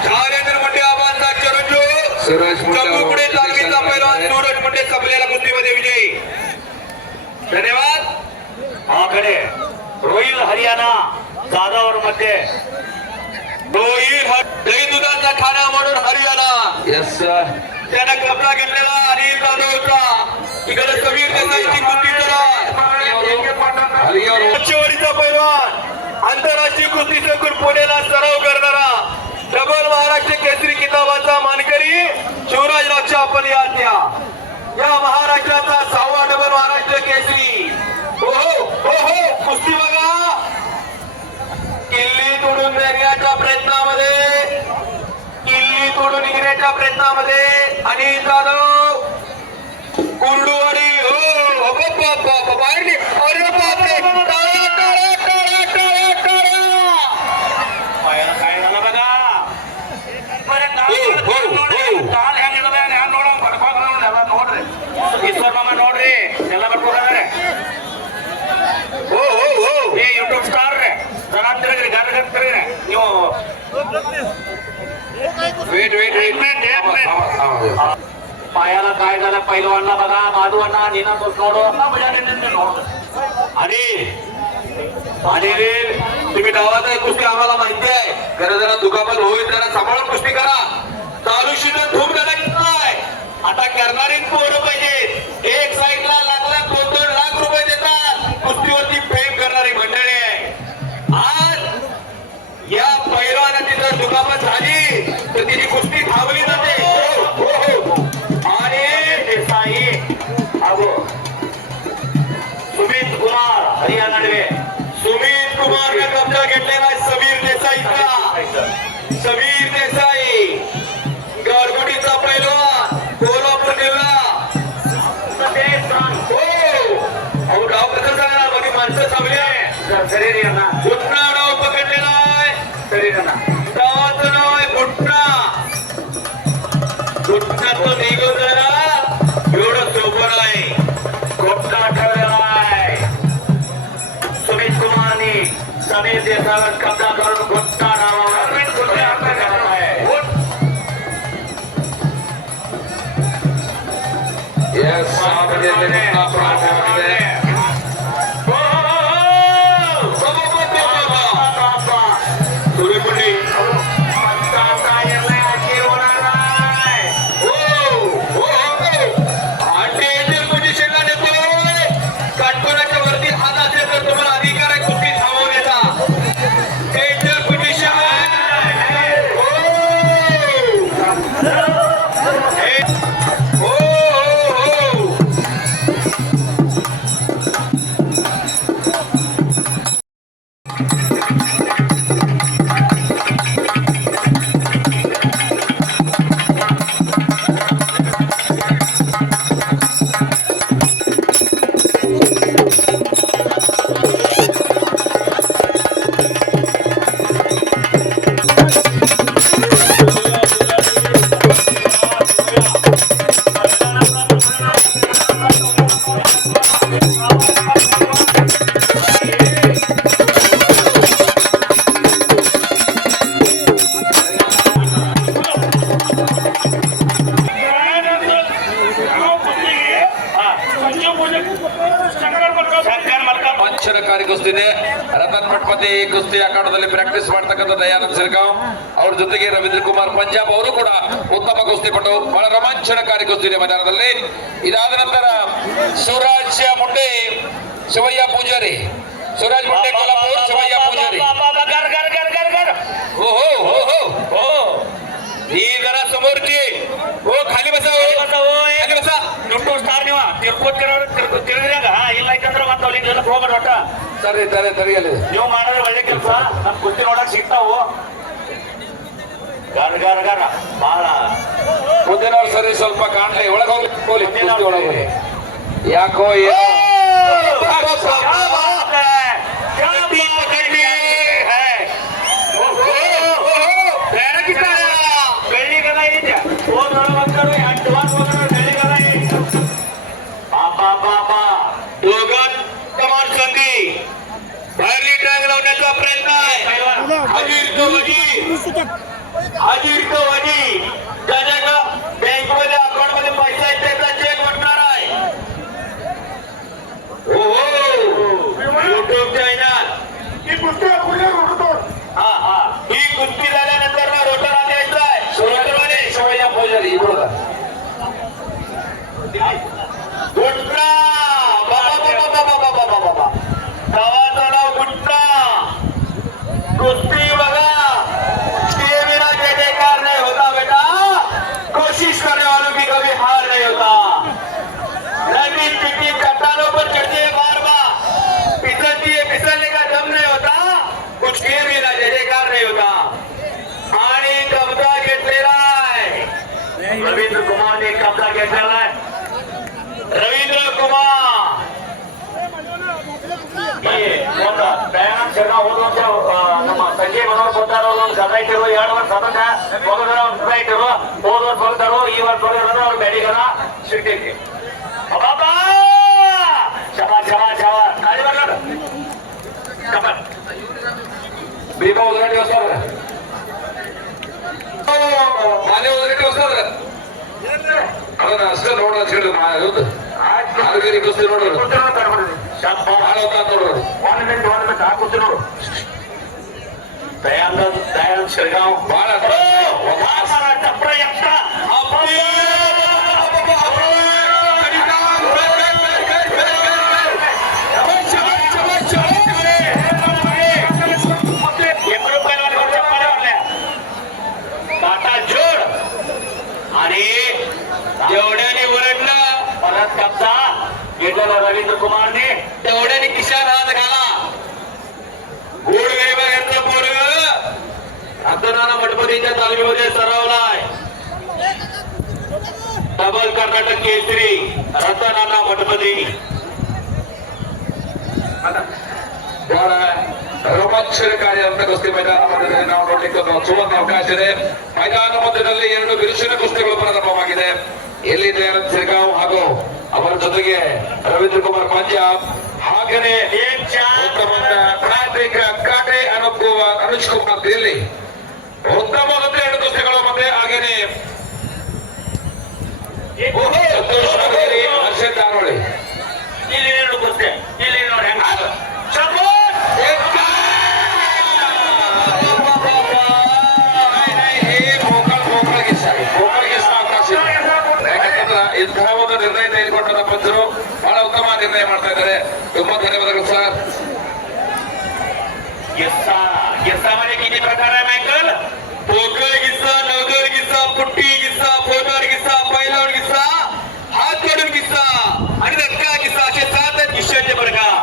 चालेंद्र मुंडे आबांचा चरणजो सूरज मुंडे चंबुकुडे तालमीचा पैलवान सूरज मुंडे संपलेल्या कुस्तीमध्ये विजयी धन्यवाद आकडे रोहिल हरियाणा जाधवर मध्ये रोहिल दही दुधाचा खाना म्हणून हरियाणा एस त्यानं कपडा घेतलेला अनिल जाधवचा इकडे समीर देसाईची कुस्ती चेवाडीचा पैलवान आंतरराष्ट्रीय कुस्ती संकुल पुण्याला सराव करणारा डबल महाराष्ट्र केसरी किताबाचा मानकरी शिवराज राक्षा आपण या महाराष्ट्राचा 6वा डबल महाराष्ट्र केसरी ओहो ओहो कुस्ती बघा किल्ली तोडून नेण्याच्या प्रयत्नामध्ये अनिल जाधव कुर्डुवाडी हो बाहेर अरे बापरे काय झालं बघा ಕಾಲ್ ಹೆಂಗಿದ ನೋಡ ಬರ್ಕೋಲ್ಲ ನೋಡ್ರಿ ಈಶ್ವರ್ ಮಾಮ ನೋಡ್ರಿ ಎಲ್ಲ ಬರ್ಕೋದ್ರೆ हो हो हो ಈ ಯೂಟ್ಯೂಬ್ ಸ್ಟಾರ್ ರೀ ಜನ ತಿರುಗ್ರಿ ಗರ್ ತಿರುಗ್ರಿ ನೀವು वेट वेट वेट पायाला काय झालं पैलवानला बघा माधवांना नीना नोडो नोड आणि रे तुम्ही डावात आहे कुस्ती आम्हाला माहिती आहे जरा जरा दुखापत होईल जरा सांभाळून कुस्ती करा चालू शिजन धूम नाही आता करणारीच पोरं पाहिजे एक साईडला लाख 2-2 लाख रुपये देतात कुस्तीवरती प्रेम करणारी मंडळी आहे आज या पैलवानाची जर दुखापत झाली तर तिची कुस्ती थांबली जाते आणि देसाई अगो सुमित कुमार हरियाणा नडवे सुमित कुमारने कब्जा घेतलेला आहे समीर देसाईचा समीर देसाई गारगुडीचा पैलवान कोल्हापूर जिल्हा हो अहो डाव कसं सांगणार बाकी माणसं थांबली आहे शरीर यांना घुटणा डाव पकडलेला आहे शरीरांना डावाचं नाव आहे घुटणा घुटण्याचं निघून जरा एवढं सोपं आहे घोटका ठरलेला आहे सुमित कुमारनी समीर देसाईवर कब्जा करून घोटका नावावर यस सूर्यकुंडी पोझिशनला नेतोय काटकोनाच्या वरती हात असेल तर तुम्हाला अधिकार आहे कुस्ती थांबवण्याचा डेंजर पोझिशन ರೋಮಾಂಚನಕಾರಿ ಕುಸ್ತಿ ಇದೆ. ರತನ್ ಮಠಪತಿ ಕುಸ್ತಿ ಅಖಾಡದಲ್ಲಿ ಪ್ರಾಕ್ಟೀಸ್ ಮಾಡ್ತಕ್ಕಂಥ ದಯಾನಂದ್ ಸಿರ್ಗಾಂವ್ ಅವ್ರ ಜೊತೆಗೆ ರವೀಂದ್ರ ಕುಮಾರ್ ಪಂಜಾಬ್ ಅವರು ಕೂಡ ಉತ್ತಮ ಕುಸ್ತಿಪಟು. ಬಹಳ ರೋಮಾಂಚನಕಾರಿ ಕುಸ್ತಿ ಇದೆ ಮೈದಾನದಲ್ಲಿ. ಇದಾದ ನಂತರ ಶಿವರಾಜ್ ಮುಂಡೆ ಶಿವಯ್ಯ ಪೂಜಾರಿ, ಶಿವರಾಜ್ ಮುಂಡೆ ಕೊಲ್ಹಾಪುರ್, ಶಿವಯ್ಯ ಪೂಜಾರಿ. ಓಹೋ ಓಹೋ ಓಹೋ ही जरा समोरची हो खाली बसा, खाली बसा. ನುಟ್ಟೋಸ್ತಾರ ನೀವ ತಿರ್ಗಿರಾಗ ಇಲ್ಲ ಯಾಕಂದ್ರೆ ಮತ್ತೆ ಅವ್ರಿಗೆ ಹೋಗ್ಬೇಡ ಒಟ್ಟ. ಸರಿ ಸರಿ ಸರಿ ಅಲ್ಲಿ ನೀವು ಮಾಡಿದ್ರೆ ಒಳ್ಳೆ ಕೆಲಸ. ನಮ್ ಕುಸ್ತಿ ನೋಡಕ್ ಸಿಗ್ತಾವು. ಗರ್ ಗರ್ ಗರ್ ಬಹಳ ಮುಂದಿನವ್ರು ಸರಿ ಸ್ವಲ್ಪ ಕಾಣ್ಲಿ. ಒಳಗೆ ಹೋಗ್ಲಿ ಕುಸ್ತಿ ಒಳಗೆ ಹೋಗ್ಲಿ. ಯಾಕೋ ಏನೋ दोघात कमान संधी बाहेरली ट्रॅक लावण्याचा प्रयत्न आहे. हाजीर तो वजी ज्याच्या बँक मध्ये अकाउंट मध्ये पैसा आहे त्याचा चेक भेटणार आहे. हो युट्यूब चॅनल ही कुस्ती झाल्यानंतर ना रोटर आले यायचं आहे. रोटरवाले शिवಯ್ಯ ಪೂಜಾರಿ ಇಬ್ಬರು गुट्टा बाबा गावाचं नाव गुट्टा. कुस्ती बघा के बिना जय जयकार नहीं होता बेटा. कोशिश करने वालों की कभी हार नहीं होता. नदी पिटी चट्टानों पर चढ़ती है बार बार, फिसलती है, फिसलने का दम नहीं होता. कुछ के बिना जय जयकार नहीं होता. आणि कब्जा घेतलेला आहे. रवींद्र कुमार ने कब्जा घेतलेला आहे. रवींद्र कुमार ದಯಾನಂದ್ ಸಿರ್ಗಾಂವ್ ಹೋದ ನಮ್ಮ ಸಂಜಯ್ ಮನೋಹರ್ ಕೊಟ್ಟಾರ ಒಂದು ಗದ ಇಟ್ಟಿರು. 2 ವರ್ಷ ಅದನ್ನ ಹೋಗೋದ್ರ ಒಂದು ಗದ ಇಟ್ಟಿರು. ಹೋದ ವರ್ಷ ಹೋಗ್ತಾರೋ ಈ ವರ್ಷ ಹೋಗಿರೋದು ಅವ್ರು ಬೆಳಿಗದ ಸಿಗ್ತೈತಿ. ಬಾಬಾ ಶಬಾಷ್ ಶಬಾಷ್ ಶಬಾಷ್ ಗಾಳಿ ಬರ್ಲಾರ ಕಬಡ್ ಭೀಮಾ ಉದ್ಘಾಟಿ ವಸ್ತಾರ ಮಾನ್ಯ ಉದ್ಘಾಟಿ ವಸ್ತಾರ ಅದನ್ನ ಅಷ್ಟೇ ನೋಡ ಹಚ್ಚಿಡ್ರಿ ಹೌದು ಆರೋಗ್ಯ ಕುಸ್ತಿ ನೋಡ್ರಿ ಭಾಳ ಹೊತ್ತಾತ್ ನೋಡ್ರಿ. ದಯಾನಂದ್ ಸಿರ್ಗಾಂವ್ ಭಾಳ ಚಪ್ರ ಎತ್ತ बाटा जोड आणि जेवढ्याने ओरडलं परत कब्जा घेतलेला रवींद्र कुमारने. तेवढ्याने किशान हात घाला. गोडगरिबाचं पोरग रतनाना मठपतीच्या तालमीमध्ये सरावलाय. डबल कर्नाटक केसरी रतनाना मठपती. ಬಹಳ ರೋಮಾಂಚನಕಾರಿ ಅಂತ ಕುಸ್ತಿ ಮೈದಾನದಲ್ಲಿ ನಾವು ನೋಡ್ಲಿಕ್ಕೆ ಒಂದು ಸುವರ್ಣ ಅವಕಾಶ ಇದೆ. ಮೈದಾನ ಮಧ್ಯದಲ್ಲಿ 2 ಬಿರುಸಿನ ಕುಸ್ತಿಗಳು ಪ್ರಾರಂಭವಾಗಿದೆ. ಎಲ್ಲಿ ದಯಾನಂದ್ ಸಿರ್ಗಾಂವ್ ಹಾಗೂ ಅವರ ಜೊತೆಗೆ ರವೀಂದ್ರ ಕುಮಾರ್ ಪಂಜಾಬ್, ಹಾಗೆಯೇ ಕಾರ್ತಿಕ್ ಕಾಟೆ, ಅನುಜ್ ಕುಮಾರ್ ದಿಲ್ಲಿ. ಉತ್ತಮವಾದ 2 ಕುಸ್ತಿಗಳು ಮತ್ತೆ ಹಾಗೇನೆ ಸಂತೋಷ್ ನಾಗೇರಿ, ಹರ್ಷದ್ ಧಾರೋಳಿ. ಇಲ್ಲಿ ಎರಡು ಕುಸ್ತಿ ಇಲ್ಲಿ ನೋಡಿ ಹೆಂಗ ಇಂತಹ ಒಂದು ನಿರ್ಣಯ ತೆಗೆದುಕೊಂಡ ಪಂಚರು ಬಹಳ ಉತ್ತಮ ನಿರ್ಣಯ ಮಾಡ್ತಾ ಇದ್ದಾರೆ. ತುಂಬಾ ಧನ್ಯವಾದಗಳು ಸರ್. गिस्सामध्ये किती प्रकार आहे मायकल? पोकळ गिस्सा, नगर गिस्सा, पुट्टी गिस्सा, फोटार गिस्सा, पैलवान गिस्सा, हात काढून गिस्सा आणि धक्का गिस्सा असे 7 गिस्साचे प्रकार.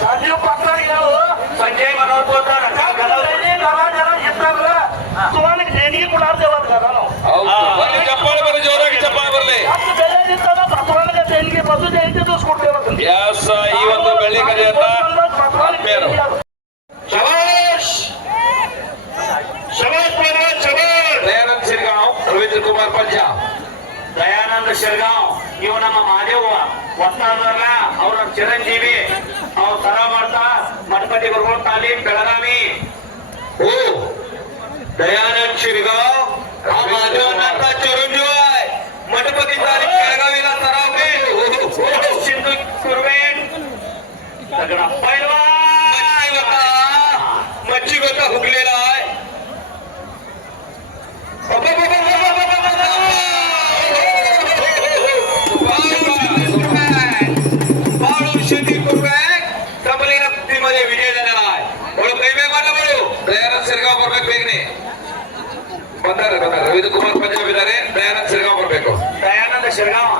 संजू ರವೀಂದ್ರ ಕುಮಾರ್ ಪಂಜಾ. ದಯಾನಂದ ಶಿರ್ಗಾಂವ್ ಇವು ನಮ್ಮ ಮಾದೇವ ಹೊತ್ತಾದ್ರಲ್ಲ ಅವ್ರ ಚಿರಂಜೀವಿ ಅವ್ರು ಸರ ಮಾಡ್ತಾ ಮಠಪತಿ ಗುರುಗಳ ತಾಲೀಮ್ ಬೆಳಗಾವಿ. हो दयानंद शिरगाव हा महादेवांचा चिरंजीव आहे. मठपती तारीख बेळगावीला सराव केला. सिंधू कुर्वेन दगडा पैलवान मच्छी गोता हुकलेला आहे. बाळू शेती कुर्बॅक संपली मध्ये विजय झालेला आहे. म्हणून काही वेग वाटलं म्हणू ದಯಾನಂದ್ ಸಿರ್ಗಾಂವ್ ಬರ್ಬೇಕು ಬೇಗನೆ. ಬಂದಾರೆ ರವೀಂದ್ರ ಕುಮಾರ್ ಪಂಜಾಬ್ ಇದ್ದಾರೆ. ದಯಾನಂದ್ ಸಿರ್ಗಾಂವ್ ಬರ್ಬೇಕು. ದಯಾನಂದ ಶಿರ್ಗಾಂವ್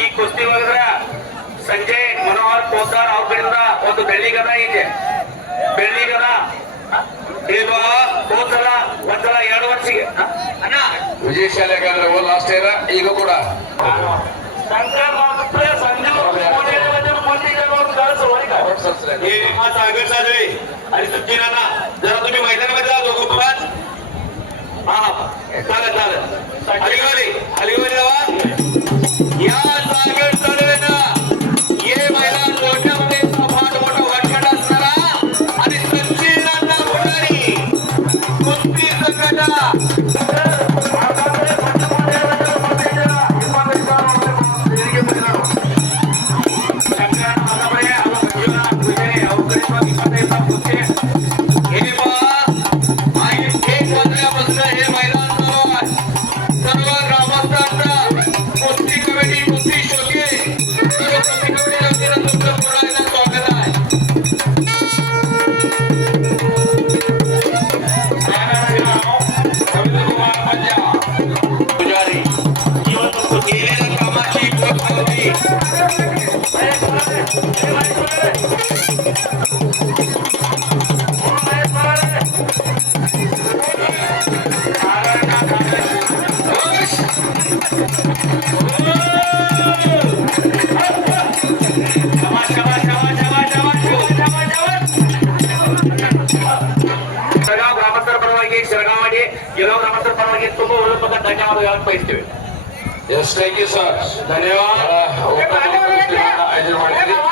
ಈ ಕುಸ್ತಿ ಒಳಗಡೆ ಸಂಜಯ್ ಮನೋಹರ್ ಪೋದ್ದಾರ್ ಅವ್ರ ಕಡೆಯಿಂದ ಒಂದು ಬೆಳ್ಳಿ ಗದ ಇದೆ. ಬೆಳ್ಳಿ ಗದ ಈಗ ಹೋದ್ಸಲ ಒಂದ್ಸಲ 2 ವರ್ಷಕ್ಕೆ ಅಣ್ಣ ವಿಜಯಶಾಲಿ ಯಾಕಂದ್ರೆ ಲಾಸ್ಟ್ ಇಯರ್ ಈಗ ಕೂಡ शंकर मात्र संजीव मोठे मोठी कळस होईल का हे हा सागर साजरे आणि सचिनांना जरा तुम्ही मैदानामध्ये जा दोघं पण. हा चालेल अलीगोली जावा. या सागर साजरेना हे मैदान मोठ्यामध्ये फाट मोठा वाटकट असणारा आणि सचिनांना होणारी कुस्ती संघटना ಎಸ್ ಥ್ಯಾಂಕ್ ಯು ಸರ್ ಧನ್ಯವಾದ. ಆಯೋಜನೆ ಮಾಡಿದ್ದೀರಿ.